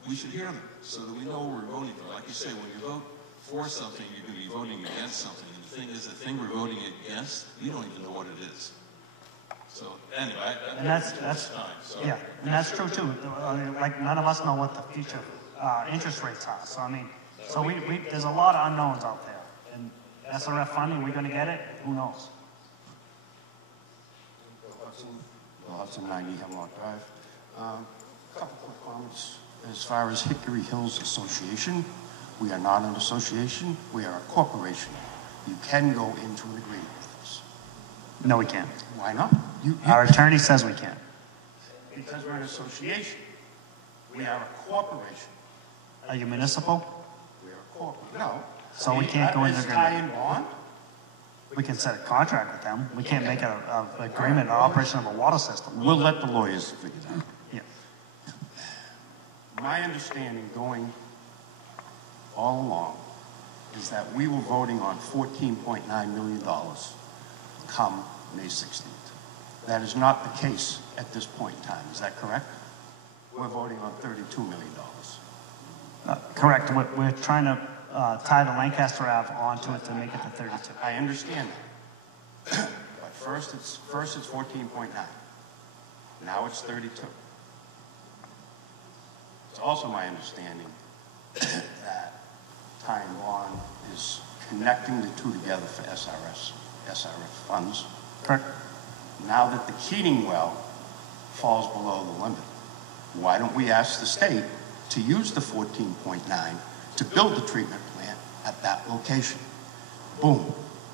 we should hear them so that we know what we're voting for. Like you say, when you vote for something, you're going to be voting against something. And the thing is, the thing we're voting against, we don't even know what it is. So anyway, that's time. So. Yeah, and that's true too. Like none of us know what the future interest rates are. So I mean, there's a lot of unknowns out there. And SRF funding, we're going to get it? Who knows? Bill Hudson, 90 Hemlock Drive. A couple quick comments. As far as Hickory Hills Association, we are not an association. We are a corporation. You can go into an agreement with us. No, we can't. Why not? Our attorney says we can't. Because we're an association. We are a corporation. Are you municipal? We are a corporation. No. So we can't go into agreement. Tie-in bond? We can set a contract with them. We can't make an agreement, an operation of a water system. We'll let the lawyers figure that out. Yeah. My understanding going all along is that we were voting on $14.9 million come May 16th. That is not the case at this point in time. Is that correct? We're voting on $32 million. Correct. We're trying to tie the Lancaster Ave onto it to make it to 32. I understand that. But first it's 14.9. Now it's 32. It's also my understanding that tying bond is connecting the two together for SRF funds. Correct. Now that the Keating well falls below the limit, why don't we ask the state to use the 14.9 to build the treatment plant at that location? Boom,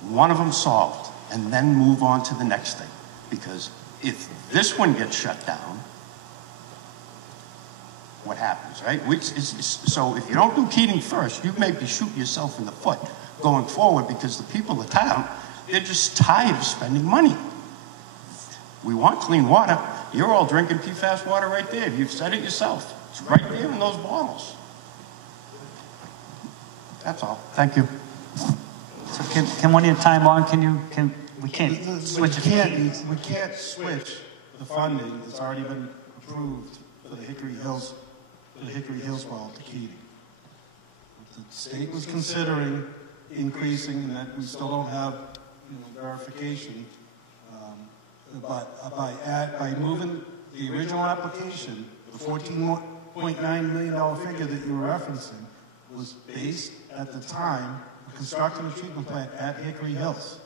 one of them solved, and then move on to the next thing. Because if this one gets shut down, what happens, right? So if you don't do Keating first, you may be shooting yourself in the foot going forward, because the people of the town, they're just tired of spending money. We want clean water. You're all drinking PFAS water right there. You've said it yourself. It's right there in those bottles. That's all. Thank you. So can one of your time on? We can't switch it. We can't switch the funding that's already been approved for the Hickory Hills well to Keating. The state was considering increasing, and that we still don't have verification. But by moving the original application, the $14.9 million figure that you were referencing was based at the time of constructing a treatment plant at Hickory Hills.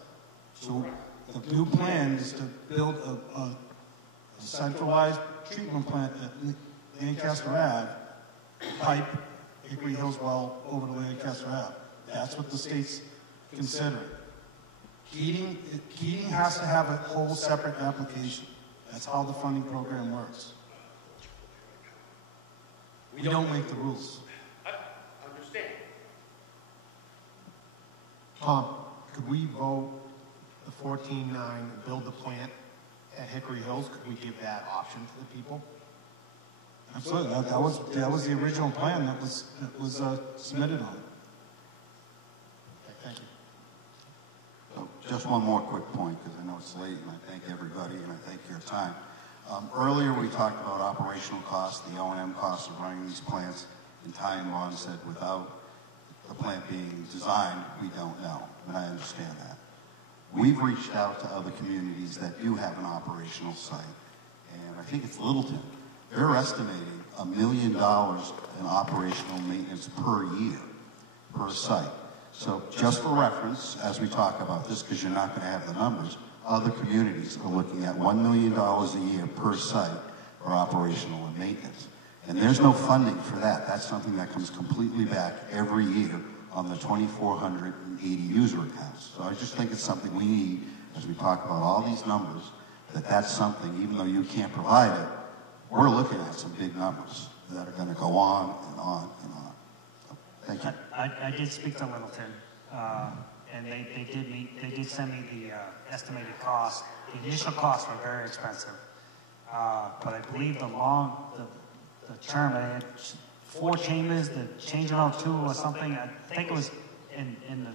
So the new plan is to build a centralized treatment plant at Lancaster Ave, pipe Hickory Hills well over to Lancaster Ave. That's what the state's considering. Keating has to have a whole separate application That's how the funding program works. We don't make the rules. I understand. Tom, could we vote the 14.9 and build the plant at Hickory Hills? Could we give that option to the people? Absolutely. That was the original plan that was submitted on. Okay, thank you. So just one more quick point, because I know it's late, and I thank everybody, and I thank your time. Earlier, we talked about operational costs, the O&M costs of running these plants, and Ty and Vaughn said without the plant being designed, we don't know, and I understand that. We've reached out to other communities that do have an operational site, and I think it's Littleton. They're estimating $1 million in operational maintenance per year, per site. So just for reference, as we talk about this, because you're not going to have the numbers, other communities are looking at $1 million a year per site for operational and maintenance. And there's no funding for that. That's something that comes completely back every year on the 2,480 user accounts. So I just think it's something we need, as we talk about all these numbers, that's something, even though you can't provide it, we're looking at some big numbers that are going to go on and on and on. So, thank you. I did speak to Littleton, and they did send me the estimated cost. The initial costs were very expensive, but I believe the term, I had 4 chambers, the change it out 2 or something. I think it was in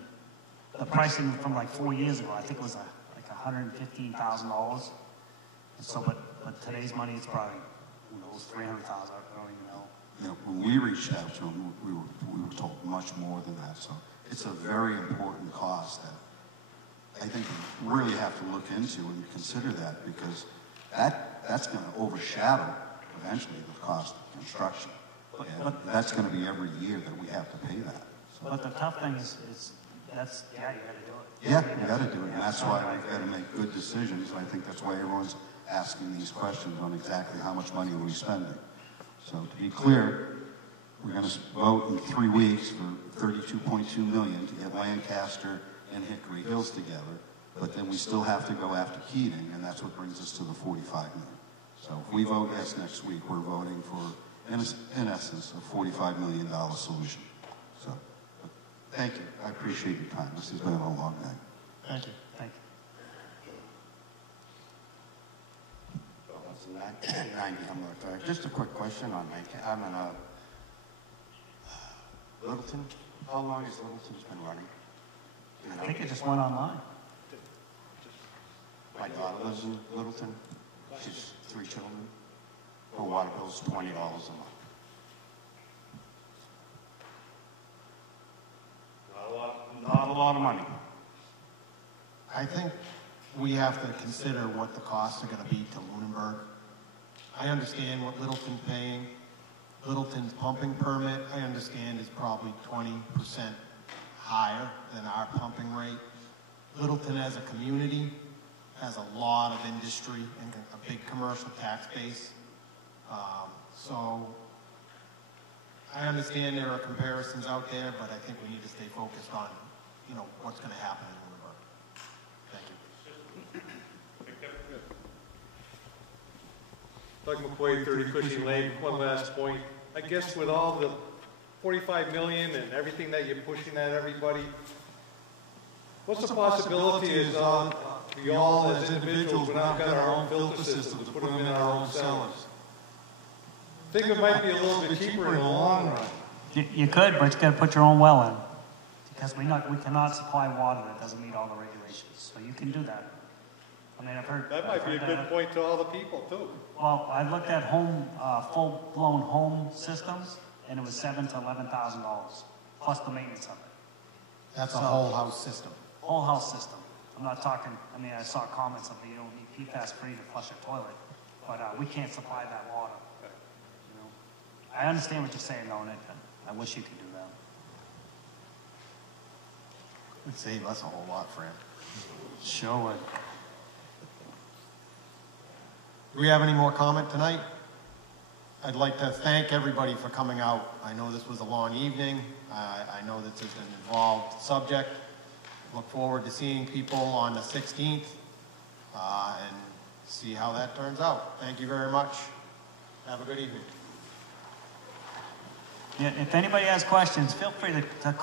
the pricing from like 4 years ago. I think it was like $115,000. So, but today's money, it's probably, who knows, $300,000. I don't even know. You know, when we reached out to them, we were told much more than that. So it's a very important cost that I think we really have to look into and consider that, because that's going to overshadow eventually the cost of construction. And that's going to be every year that we have to pay that. So. But the tough thing is you got to do it. Yeah, you got to do it, and that's why we've got to make good decisions. And I think that's why everyone's asking these questions on exactly how much money are we spending. So to be clear, we're going to vote in 3 weeks for $32.2 million to get Lancaster and Hickory Hills together, but then we still have to go after Keating, and that's what brings us to the $45 million. So if we vote yes next week, we're voting for, in essence, a $45 million solution. So thank you. I appreciate your time. This has been a long night. Thank you. Thank you. Just a quick question on Littleton. How long has Littleton's been running? I think it just went online. My daughter lives in Littleton. She's 3 children. Her water bill's $20 a month. Not a lot of money. I think we have to consider what the costs are going to be to Lunenburg. I understand what Littleton's paying. Littleton's pumping permit, I understand, is probably 20% higher than our pumping rate. Littleton as a community has a lot of industry and a big commercial tax base. So I understand there are comparisons out there, but I think we need to stay focused on, what's going to happen in Lunenburg. Thank you. Doug McQuaid, 30 Cushing Lane. One last point. I guess with all the $45 million and everything that you're pushing at everybody, what's the possibility is we all as individuals, we've not got our own filter systems, put them in our own cellars? I think it might be a little bit cheaper in the long run. You could, but you got to put your own well in, because we cannot supply water that doesn't meet all the regulations. So you can do that. I mean, I've heard that might be a good point to all the people too. Well, I looked at full-blown home systems, and it was $7,000 to $11,000 plus the maintenance of it. That's a whole house system. Whole house system. I'm not talking. I mean, I saw comments of you don't need PFAS free to flush a toilet, but we can't supply that water. I understand what you're saying, though, and I wish you could do that. It would save us a whole lot, Fran. Sure would. Do we have any more comment tonight? I'd like to thank everybody for coming out. I know this was a long evening. I know this is an involved subject. Look forward to seeing people on the 16th and see how that turns out. Thank you very much. Have a good evening. Yeah, if anybody has questions, feel free to call.